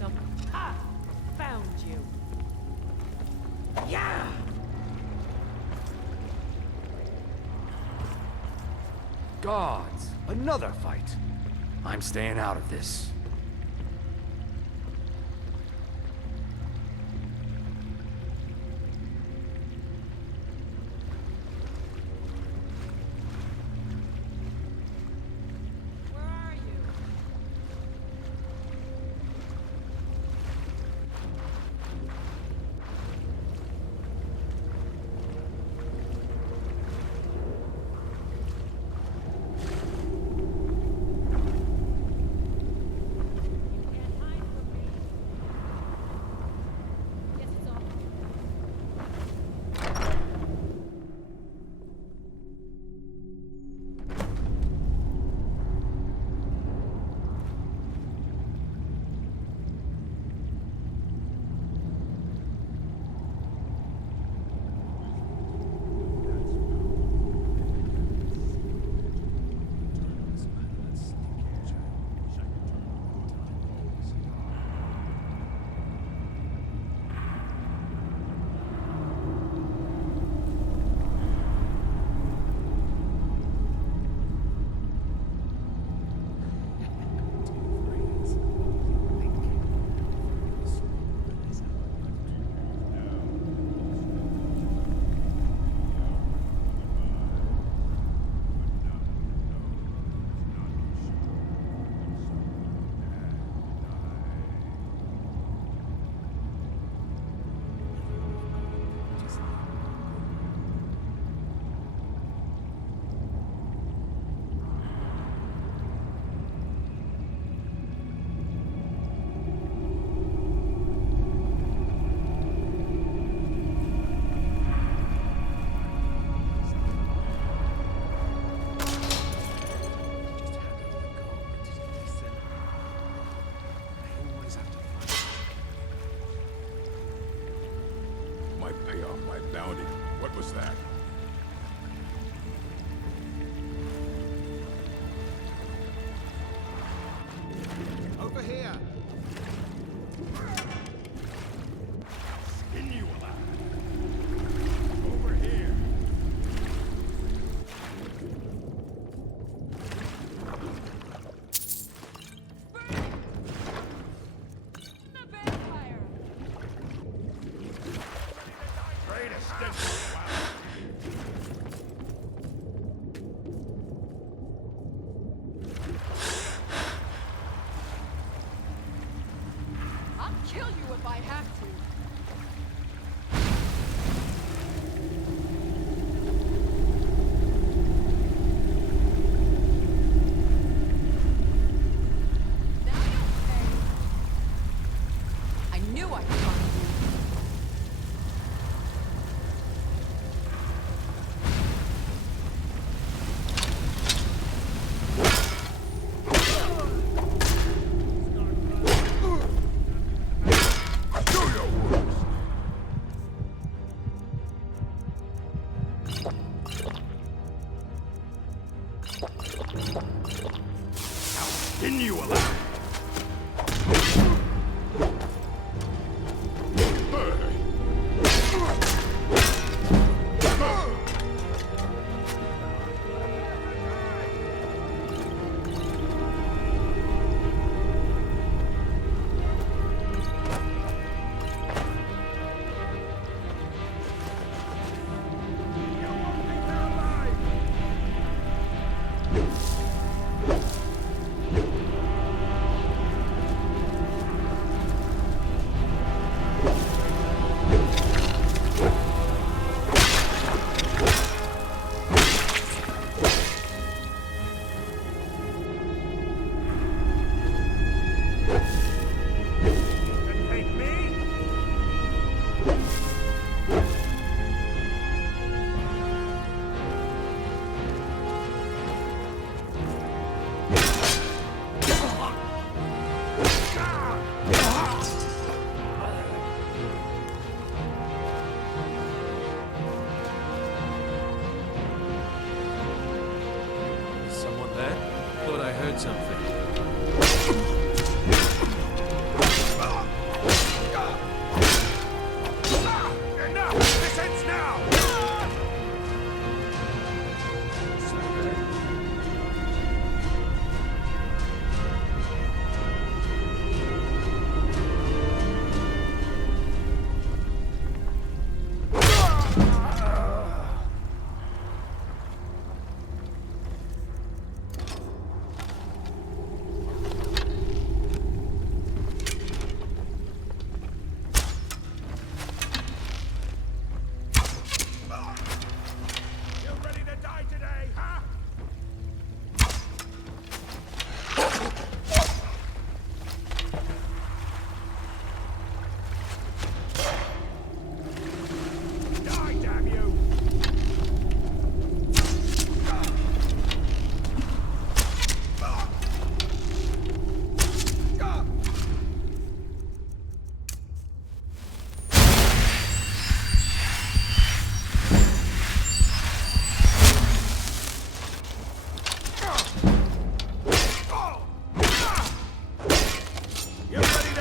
some... Ha! Found you. Yeah! Gods! Another fight! I'm staying out of this. Pay off my bounty. What was that? Over here! Skin you alive. Over here. I'll kill you if I have to. Now you'll pay. I knew I'd find you. Skin you alive. Someone there? Thought I heard something.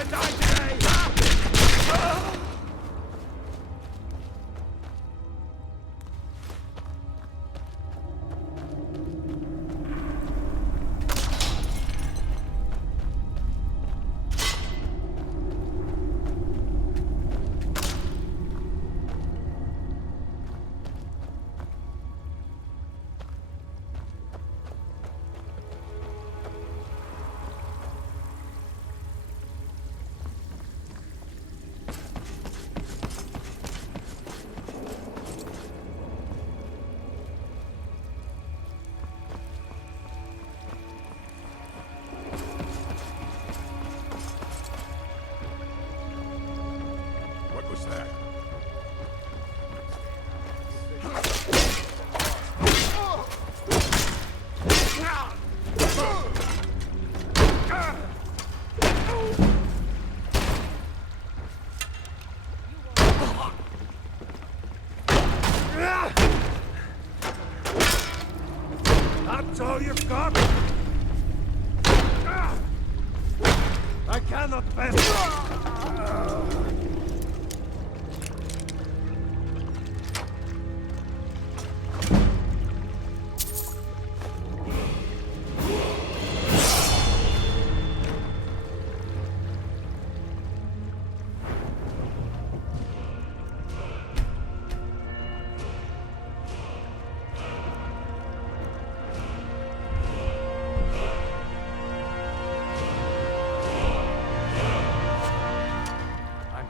to die today! What was that? That's all you've got? I cannot bear.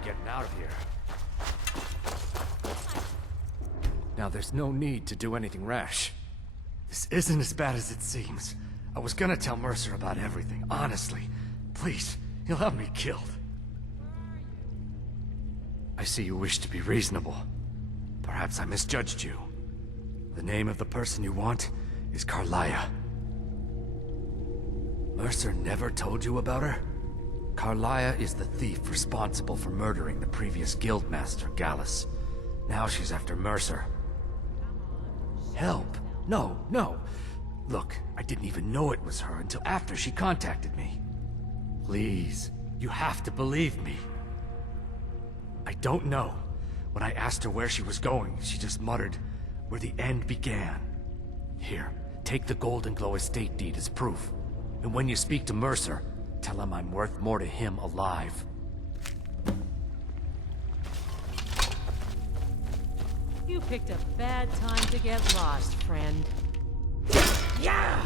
Getting out of here. Now there's no need to do anything rash. This isn't as bad as it seems. I was gonna tell Mercer about everything, honestly. Please, he'll have me killed. I see you wish to be reasonable. Perhaps I misjudged you. The name of the person you want is Carlia. Mercer never told you about her? Carlia is the thief responsible for murdering the previous guildmaster, Gallus. Now she's after Mercer. Help? No, no. Look, I didn't even know it was her until after she contacted me. Please, you have to believe me. I don't know. When I asked her where she was going, she just muttered, "Where the end began." Here, take the Golden Glow estate deed as proof. And when you speak to Mercer, tell him I'm worth more to him alive. You picked a bad time to get lost, friend. Yeah!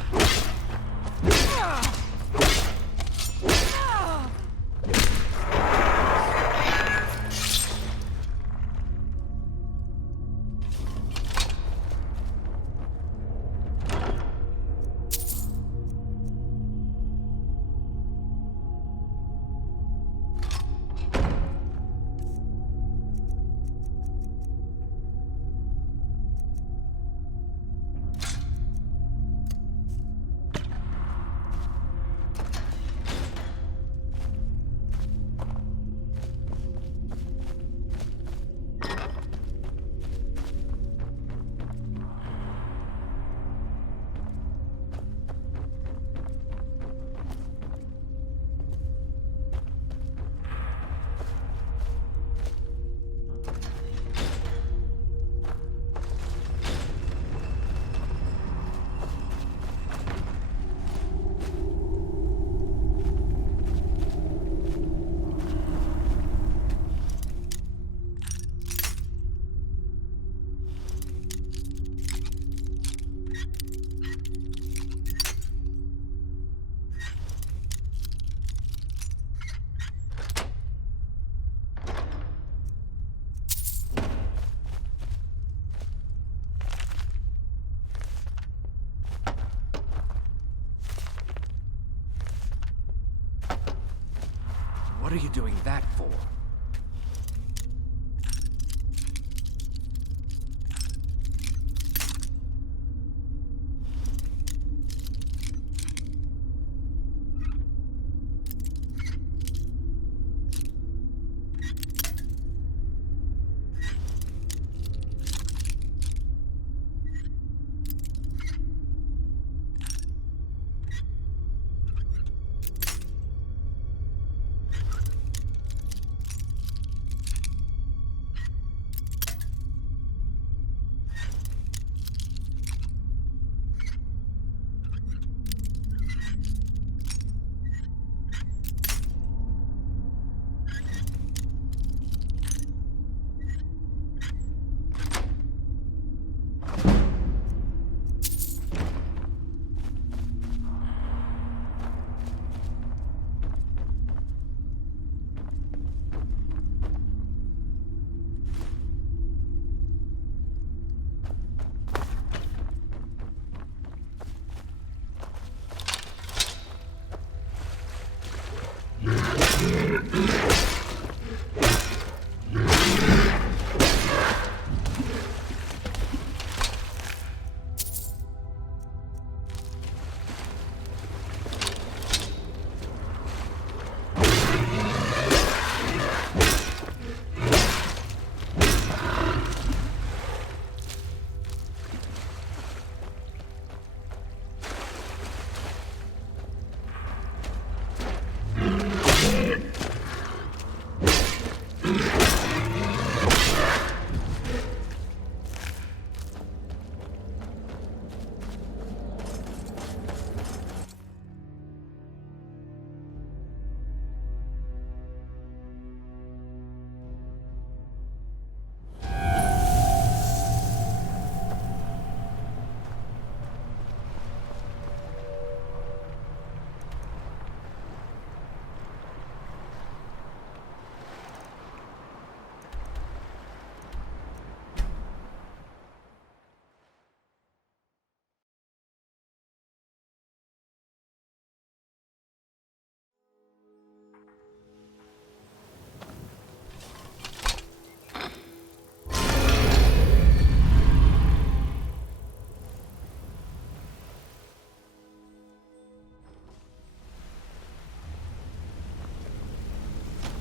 What are you doing that for?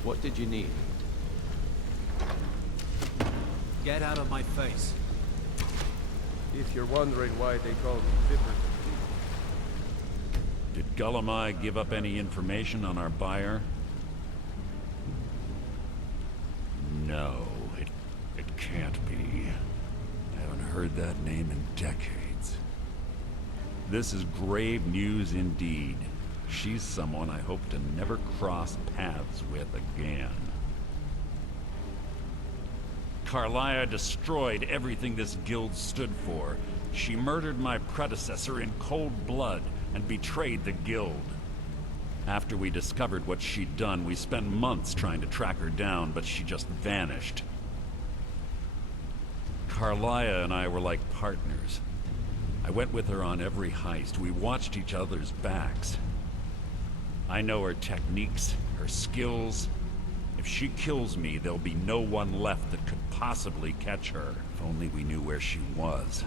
What did you need? Get out of my face. If you're wondering why they call me Fipper. Did Gullamai give up any information on our buyer? No, it can't be. I haven't heard that name in decades. This is grave news indeed. She's someone I hope to never cross paths with again. Carlia destroyed everything this guild stood for. She murdered my predecessor in cold blood and betrayed the guild. After we discovered what she'd done, we spent months trying to track her down, but she just vanished. Carlia and I were like partners. I went with her on every heist. We watched each other's backs. I know her techniques, her skills. If she kills me, there'll be no one left that could possibly catch her. If only we knew where she was.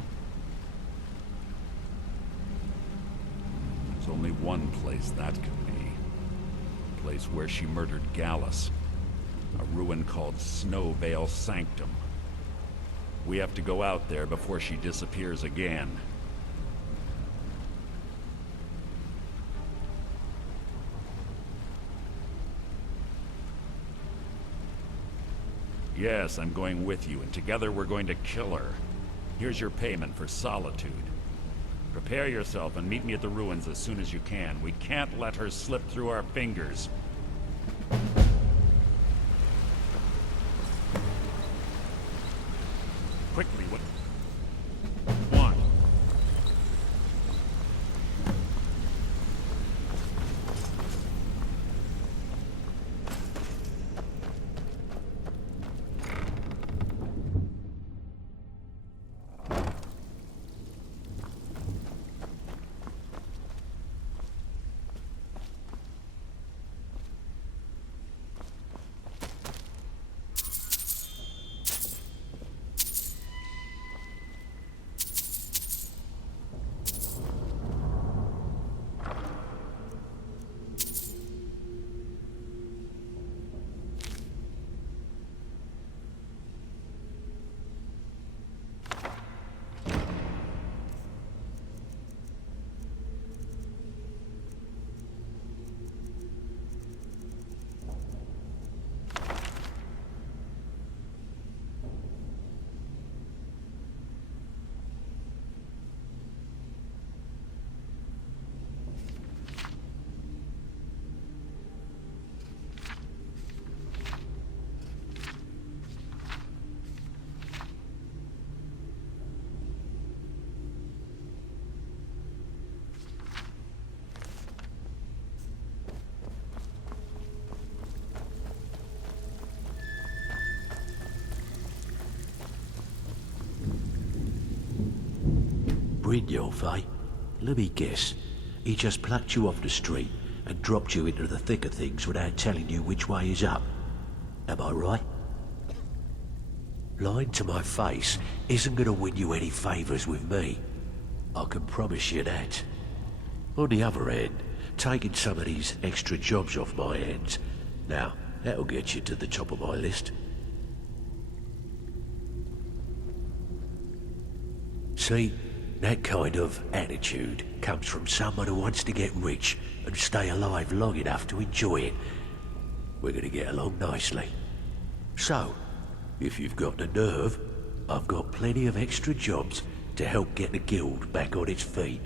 There's only one place that could be. A place where she murdered Gallus. A ruin called Snow Veil Sanctum. We have to go out there before she disappears again. Yes, I'm going with you, and together we're going to kill her. Here's your payment for solitude. Prepare yourself and meet me at the ruins as soon as you can. We can't let her slip through our fingers. Quickly, what? One. Brynjolf, eh? Let me guess. He just plucked you off the street and dropped you into the thick of things without telling you which way is up. Am I right? Lying to my face isn't going to win you any favours with me. I can promise you that. On the other hand, taking some of these extra jobs off my hands, now, that'll get you to the top of my list. See, that kind of attitude comes from someone who wants to get rich and stay alive long enough to enjoy it. We're gonna get along nicely. So, if you've got the nerve, I've got plenty of extra jobs to help get the guild back on its feet.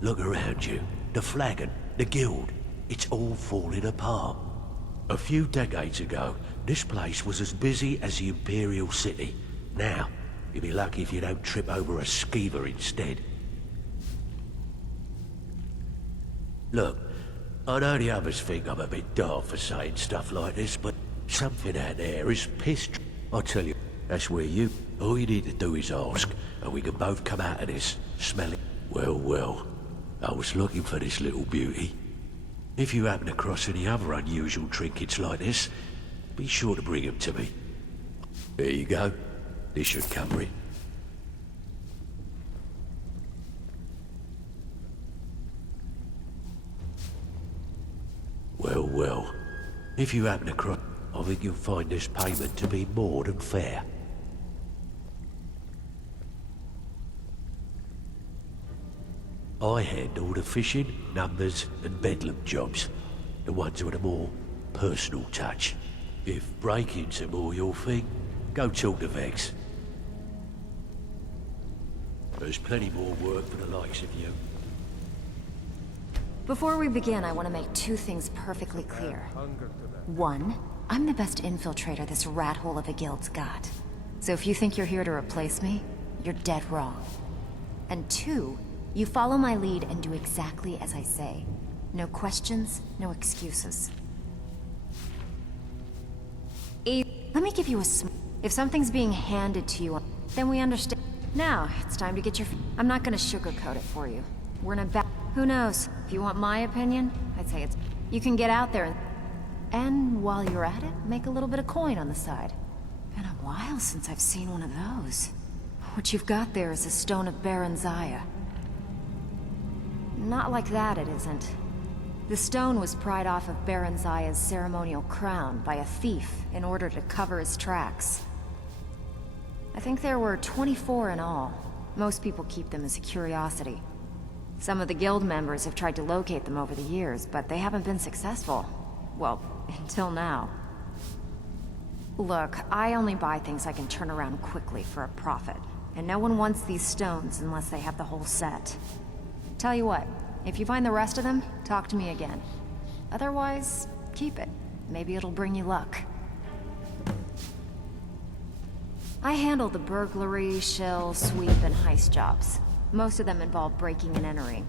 Look around you. The flagon, the guild, it's all falling apart. A few decades ago, this place was as busy as the Imperial City. Now, you'll be lucky if you don't trip over a skeever instead. Look, I know the others think I'm a bit daft for saying stuff like this, but something out there is pissed. I tell you, that's where all you need to do is ask, and we can both come out of this smelling. Well, well, I was looking for this little beauty. If you happen across any other unusual trinkets like this, be sure to bring them to me. There you go. This should cover it. Well, well, If you happen to cross, I think you'll find this payment to be more than fair. I handle the fishing, numbers, and bedlam jobs. The ones with a more personal touch. If breaking's a more your thing, go talk to Vex. There's plenty more work for the likes of you. Before we begin, I want to make two things perfectly clear. One, I'm the best infiltrator this rat hole of a guild's got. So if you think you're here to replace me, you're dead wrong. And two, you follow my lead and do exactly as I say. No questions, no excuses. Let me give you a if something's being handed to you, then we understand. Now, it's time to get your I'm not gonna sugarcoat it for you. We're in a who knows? If you want my opinion, I'd say it's... You can get out there and while you're at it, make a little bit of coin on the side. Been a while since I've seen one of those. What you've got there is a stone of Baron Zaya. Not like that, it isn't. The stone was pried off of Baron Zaya's ceremonial crown by a thief in order to cover his tracks. I think there were 24 in all. Most people keep them as a curiosity. Some of the guild members have tried to locate them over the years, but they haven't been successful. Well, until now. Look, I only buy things I can turn around quickly for a profit. And no one wants these stones unless they have the whole set. Tell you what, if you find the rest of them, talk to me again. Otherwise, keep it. Maybe it'll bring you luck. I handle the burglary, shill, sweep, and heist jobs. Most of them involve breaking and entering.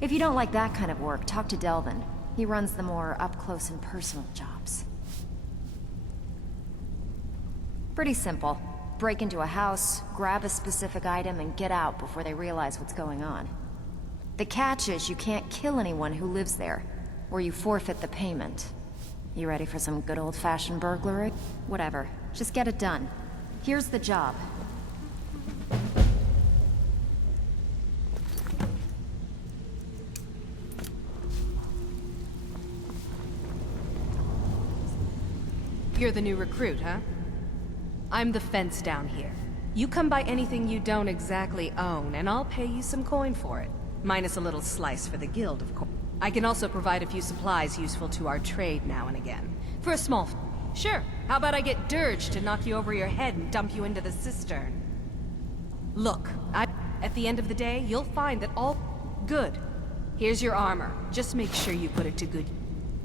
If you don't like that kind of work, talk to Delvin. He runs the more up-close and personal jobs. Pretty simple. Break into a house, grab a specific item, and get out before they realize what's going on. The catch is you can't kill anyone who lives there, or you forfeit the payment. You ready for some good old-fashioned burglary? Whatever. Just get it done. Here's the job. You're the new recruit, huh? I'm the fence down here. You come by anything you don't exactly own, and I'll pay you some coin for it. Minus a little slice for the guild, of course. I can also provide a few supplies useful to our trade now and again. For a small Sure. How about I get Dirge to knock you over your head and dump you into the cistern? Look, at the end of the day, you'll find that all good. Here's your armor. Just make sure you put it to good.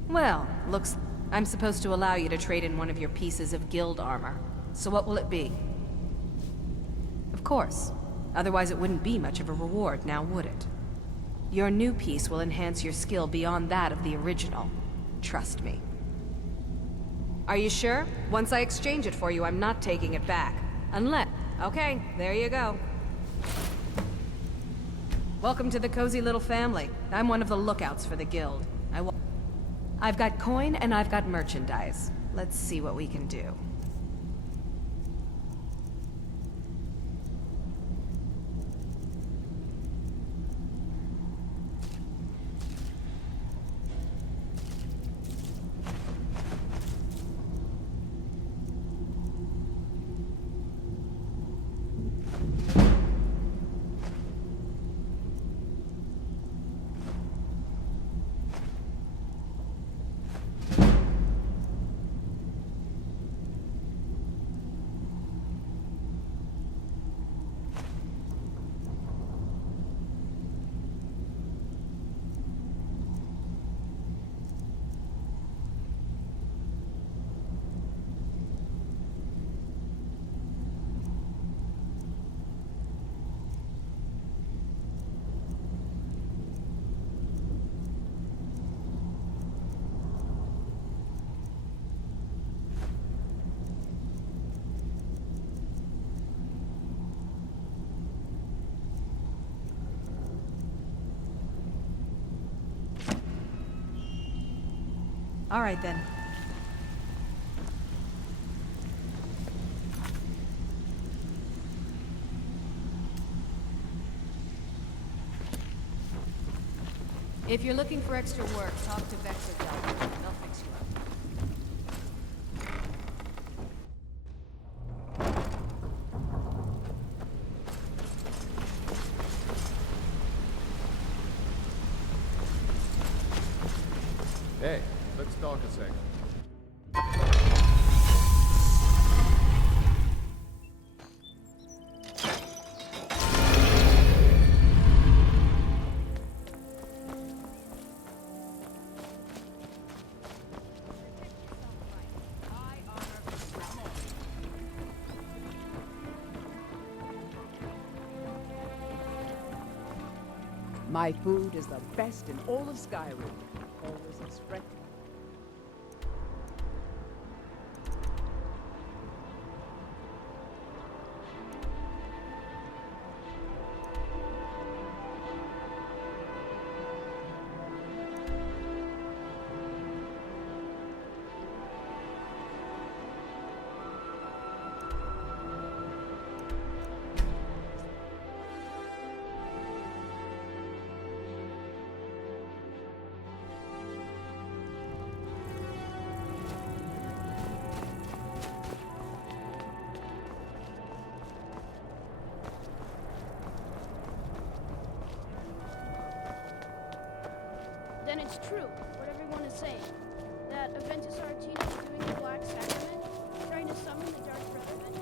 Well, looks... I'm supposed to allow you to trade in one of your pieces of guild armor. So what will it be? Of course. Otherwise it wouldn't be much of a reward, now would it? Your new piece will enhance your skill beyond that of the original. Trust me. Are you sure? Once I exchange it for you, I'm not taking it back. Unless... Okay, there you go. Welcome to the cozy little family. I'm one of the lookouts for the guild. I've got coin and I've got merchandise. Let's see what we can do. All right, then. If you're looking for extra work, talk to Vex or Delvin. They'll fix you up. talk a sec. My food is the best in all of Skyrim. Always expect. Then it's true, what everyone is saying. That Aventus Artina is doing the Black Sacrament, trying to summon the Dark Brotherhood.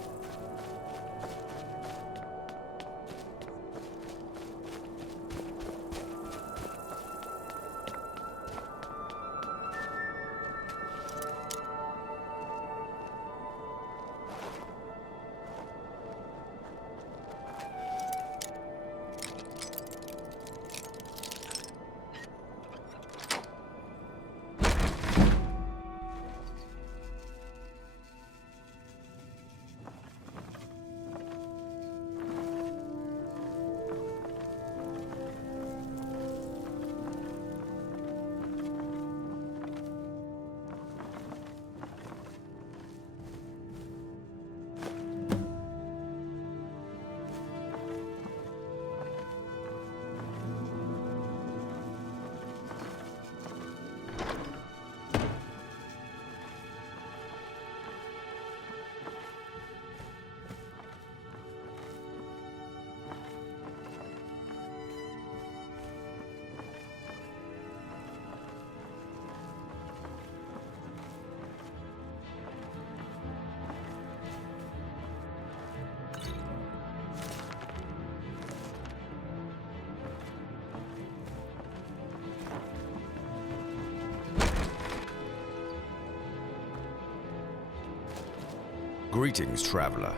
Greetings, traveler.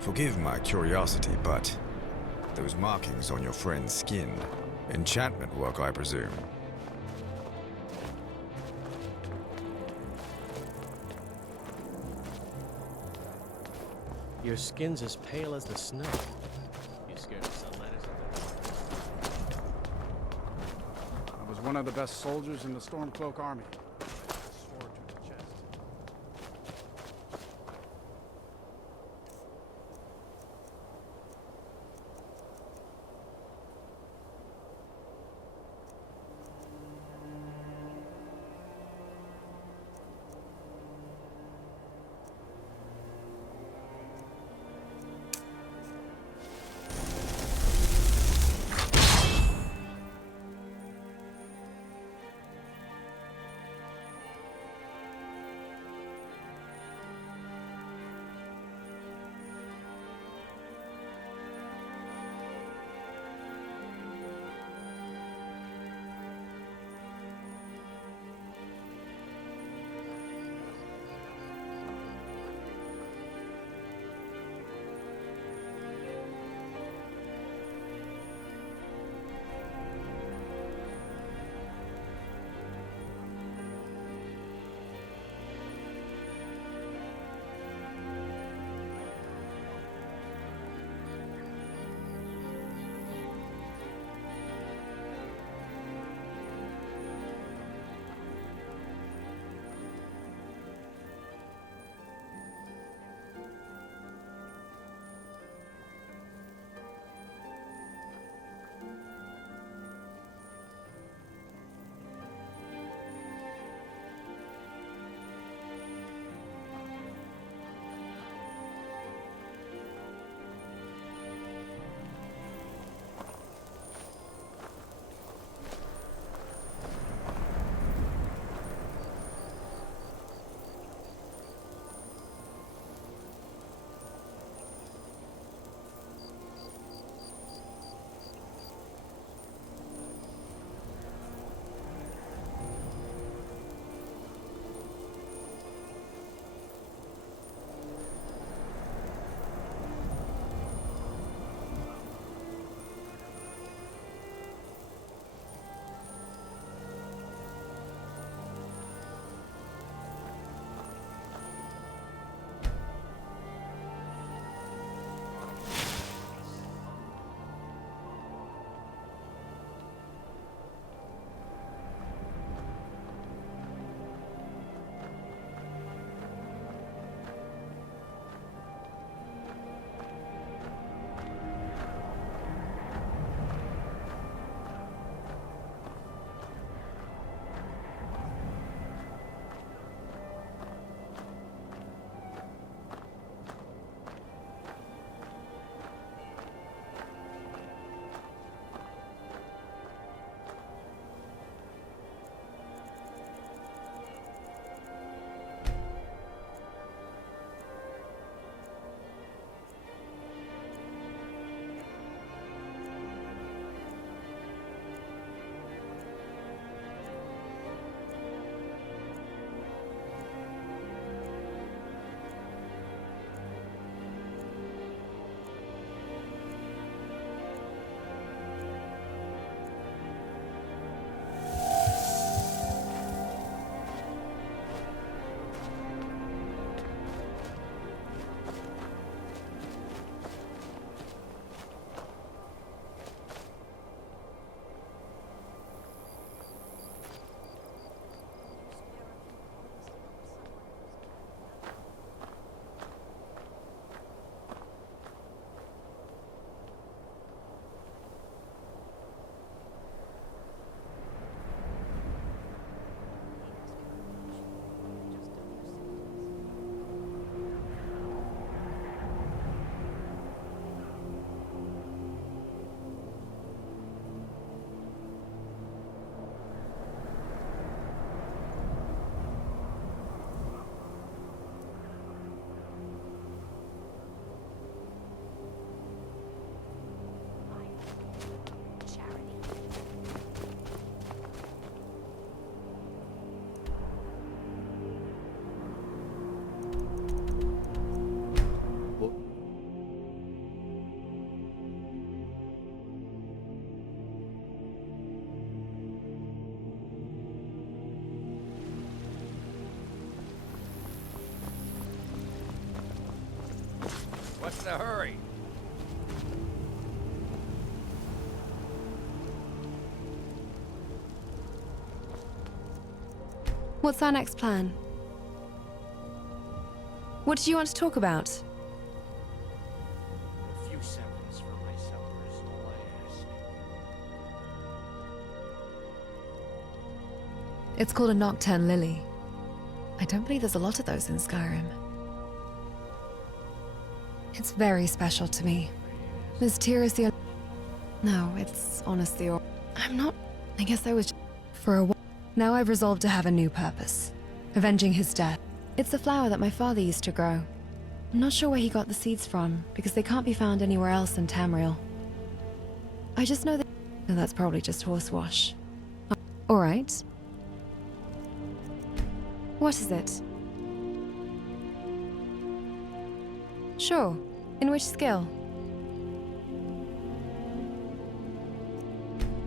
Forgive my curiosity, but those markings on your friend's skin. Enchantment work, I presume. Your skin's as pale as the snow. You scared of sunlight or something? I was one of the best soldiers in the Stormcloak army. Sword to the chest. in a hurry. What's our next plan? What did you want to talk about? A few seconds for myself is all I ask. It's called a Nocturne Lily. I don't believe there's a lot of those in Skyrim. It's very special to me. Mysteriously. No, it's honestly. I'm not. I guess I was just for a while. Now I've resolved to have a new purpose. Avenging his death. It's a flower that my father used to grow. I'm not sure where he got the seeds from, because they can't be found anywhere else in Tamriel. I just know that. No, that's probably just horsewash. Alright. What is it? Sure. In which skill?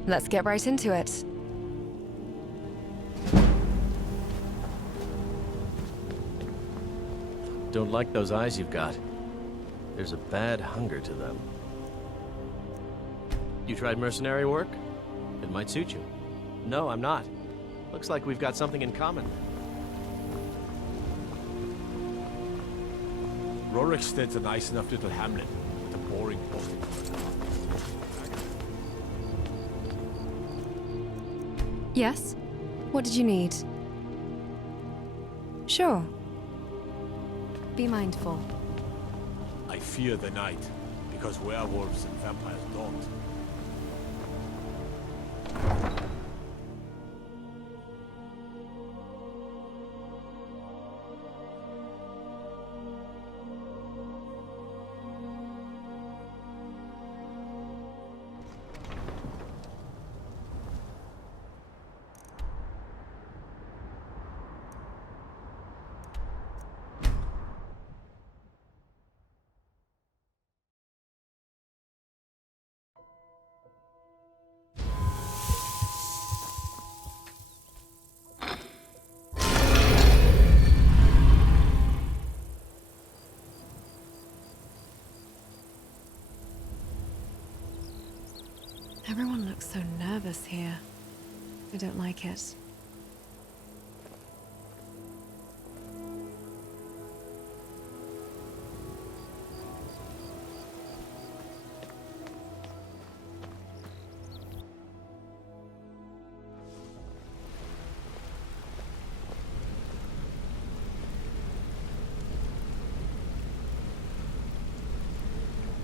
Let's get right into it. Don't like those eyes you've got. There's a bad hunger to them. You tried mercenary work? It might suit you. No, I'm not. Looks like we've got something in common. Rorikstead's a nice enough little hamlet with a boring posting. Yes? What did you need? Sure. Be mindful. I fear the night, because werewolves and vampires don't. Everyone looks so nervous here. I don't like it.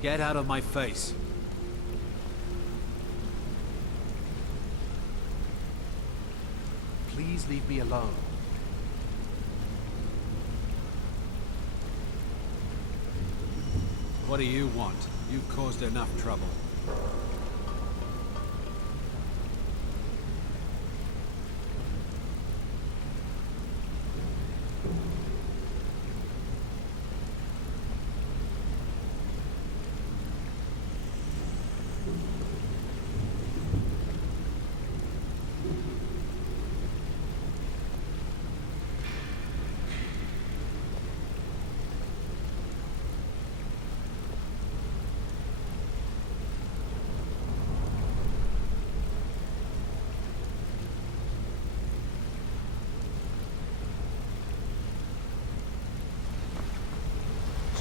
Get out of my face. Please leave me alone. What do you want? You've caused enough trouble.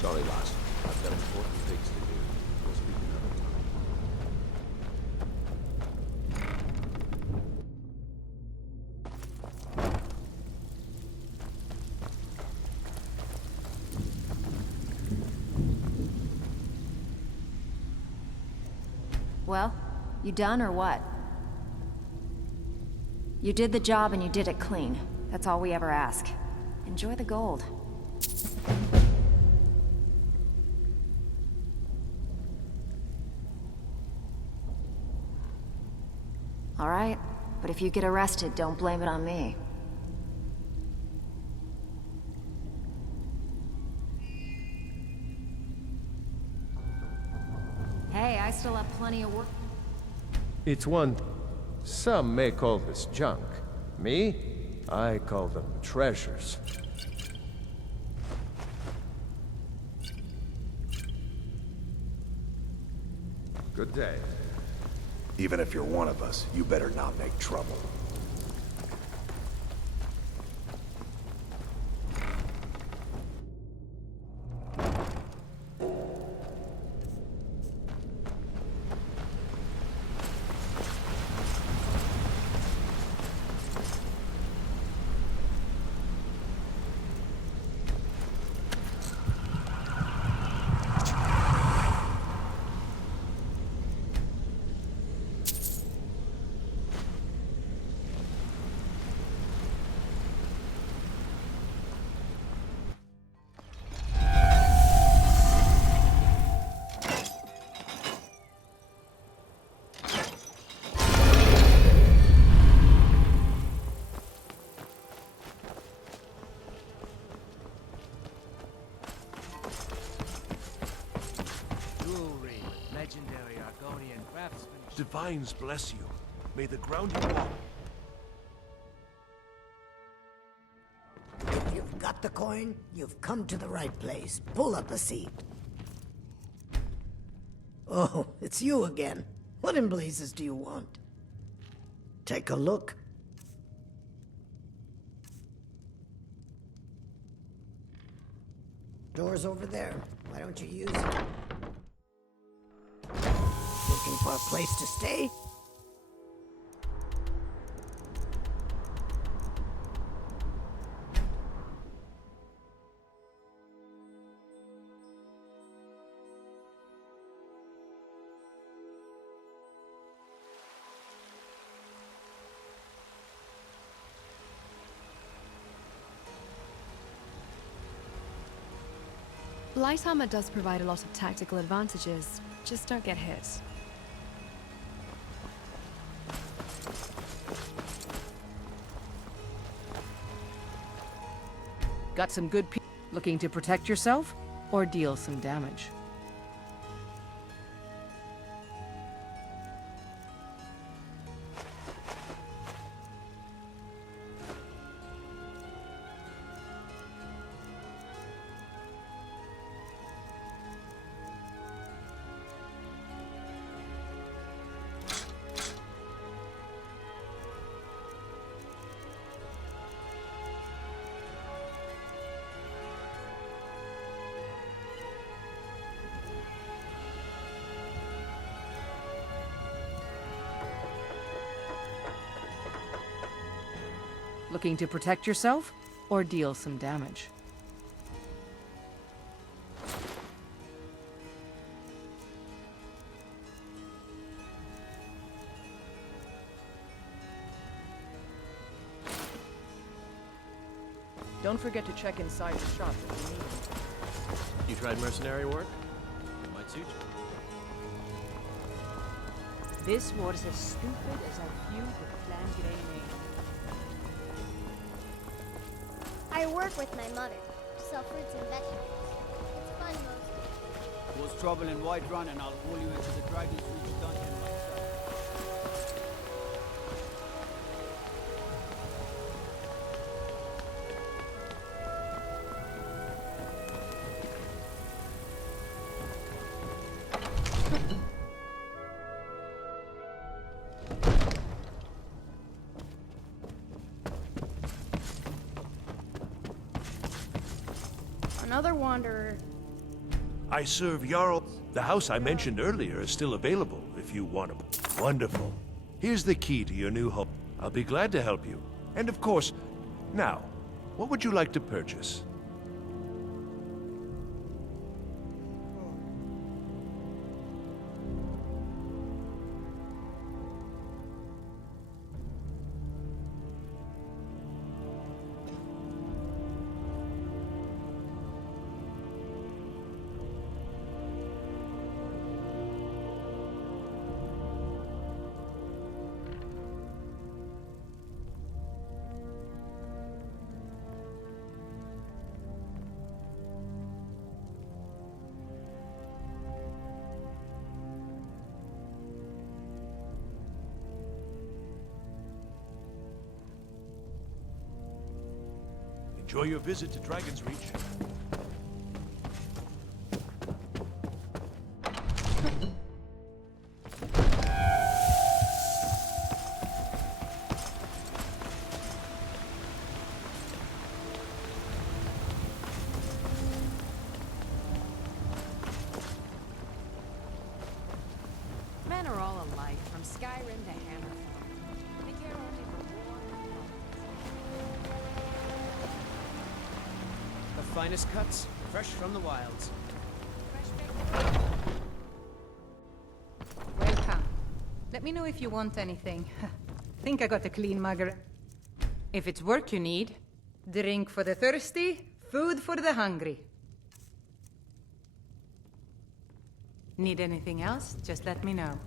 Sorry, lass. I've got important things to do. We'll speak another time. Well, you done or what? You did the job and you did it clean. That's all we ever ask. Enjoy the gold. All right, but if you get arrested, don't blame it on me. Hey, I still have plenty of work. It's one. Some may call this junk. Me? I call them treasures. Good day. Even if you're one of us, you better not make trouble. Jewelry, legendary Argonian craftsmanship. Divines bless you. May the ground you walk. If you've got the coin, you've come to the right place. Pull up a seat. Oh, it's you again. What in blazes do you want? Take a look. Door's over there. Why don't you use it? Looking for a place to stay? Light armor does provide a lot of tactical advantages. Just don't get hit. Got some good people looking to protect yourself or deal some damage? Looking to protect yourself or deal some damage? Don't forget to check inside the shop if you need it. You tried mercenary work? It might suit you. This war's as stupid as a few with Clan Grey name. I work with my mother to sell fruits and vegetables. It's fun mostly. Was trouble in Whiterun and I'll pull you into the Dragon's Reach dungeon myself. Another wanderer. I serve Jarl. The house I mentioned earlier is still available if you want to. Wonderful. Here's the key to your new home. I'll be glad to help you. And of course, now, what would you like to purchase? Enjoy your visit to Dragon's Reach. Skyrim to Hammerfall. They care only for war and The finest cuts, fresh from the wilds. Welcome. Let me know if you want anything. Think I got a clean mugger. If it's work you need, drink for the thirsty, food for the hungry. Need anything else? Just let me know.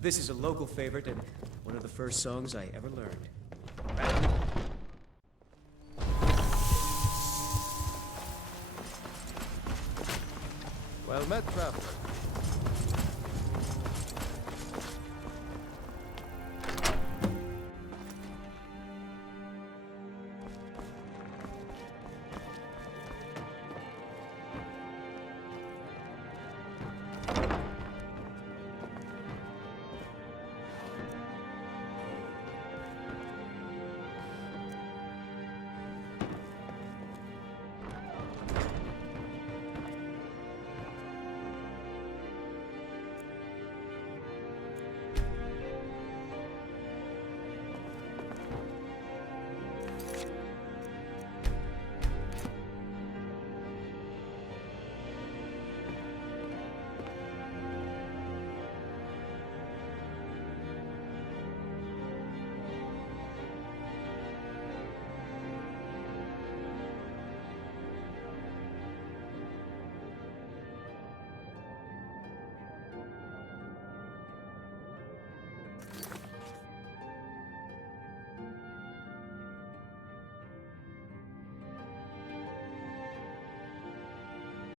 This is a local favorite and one of the first songs I ever learned. Well met, traveler.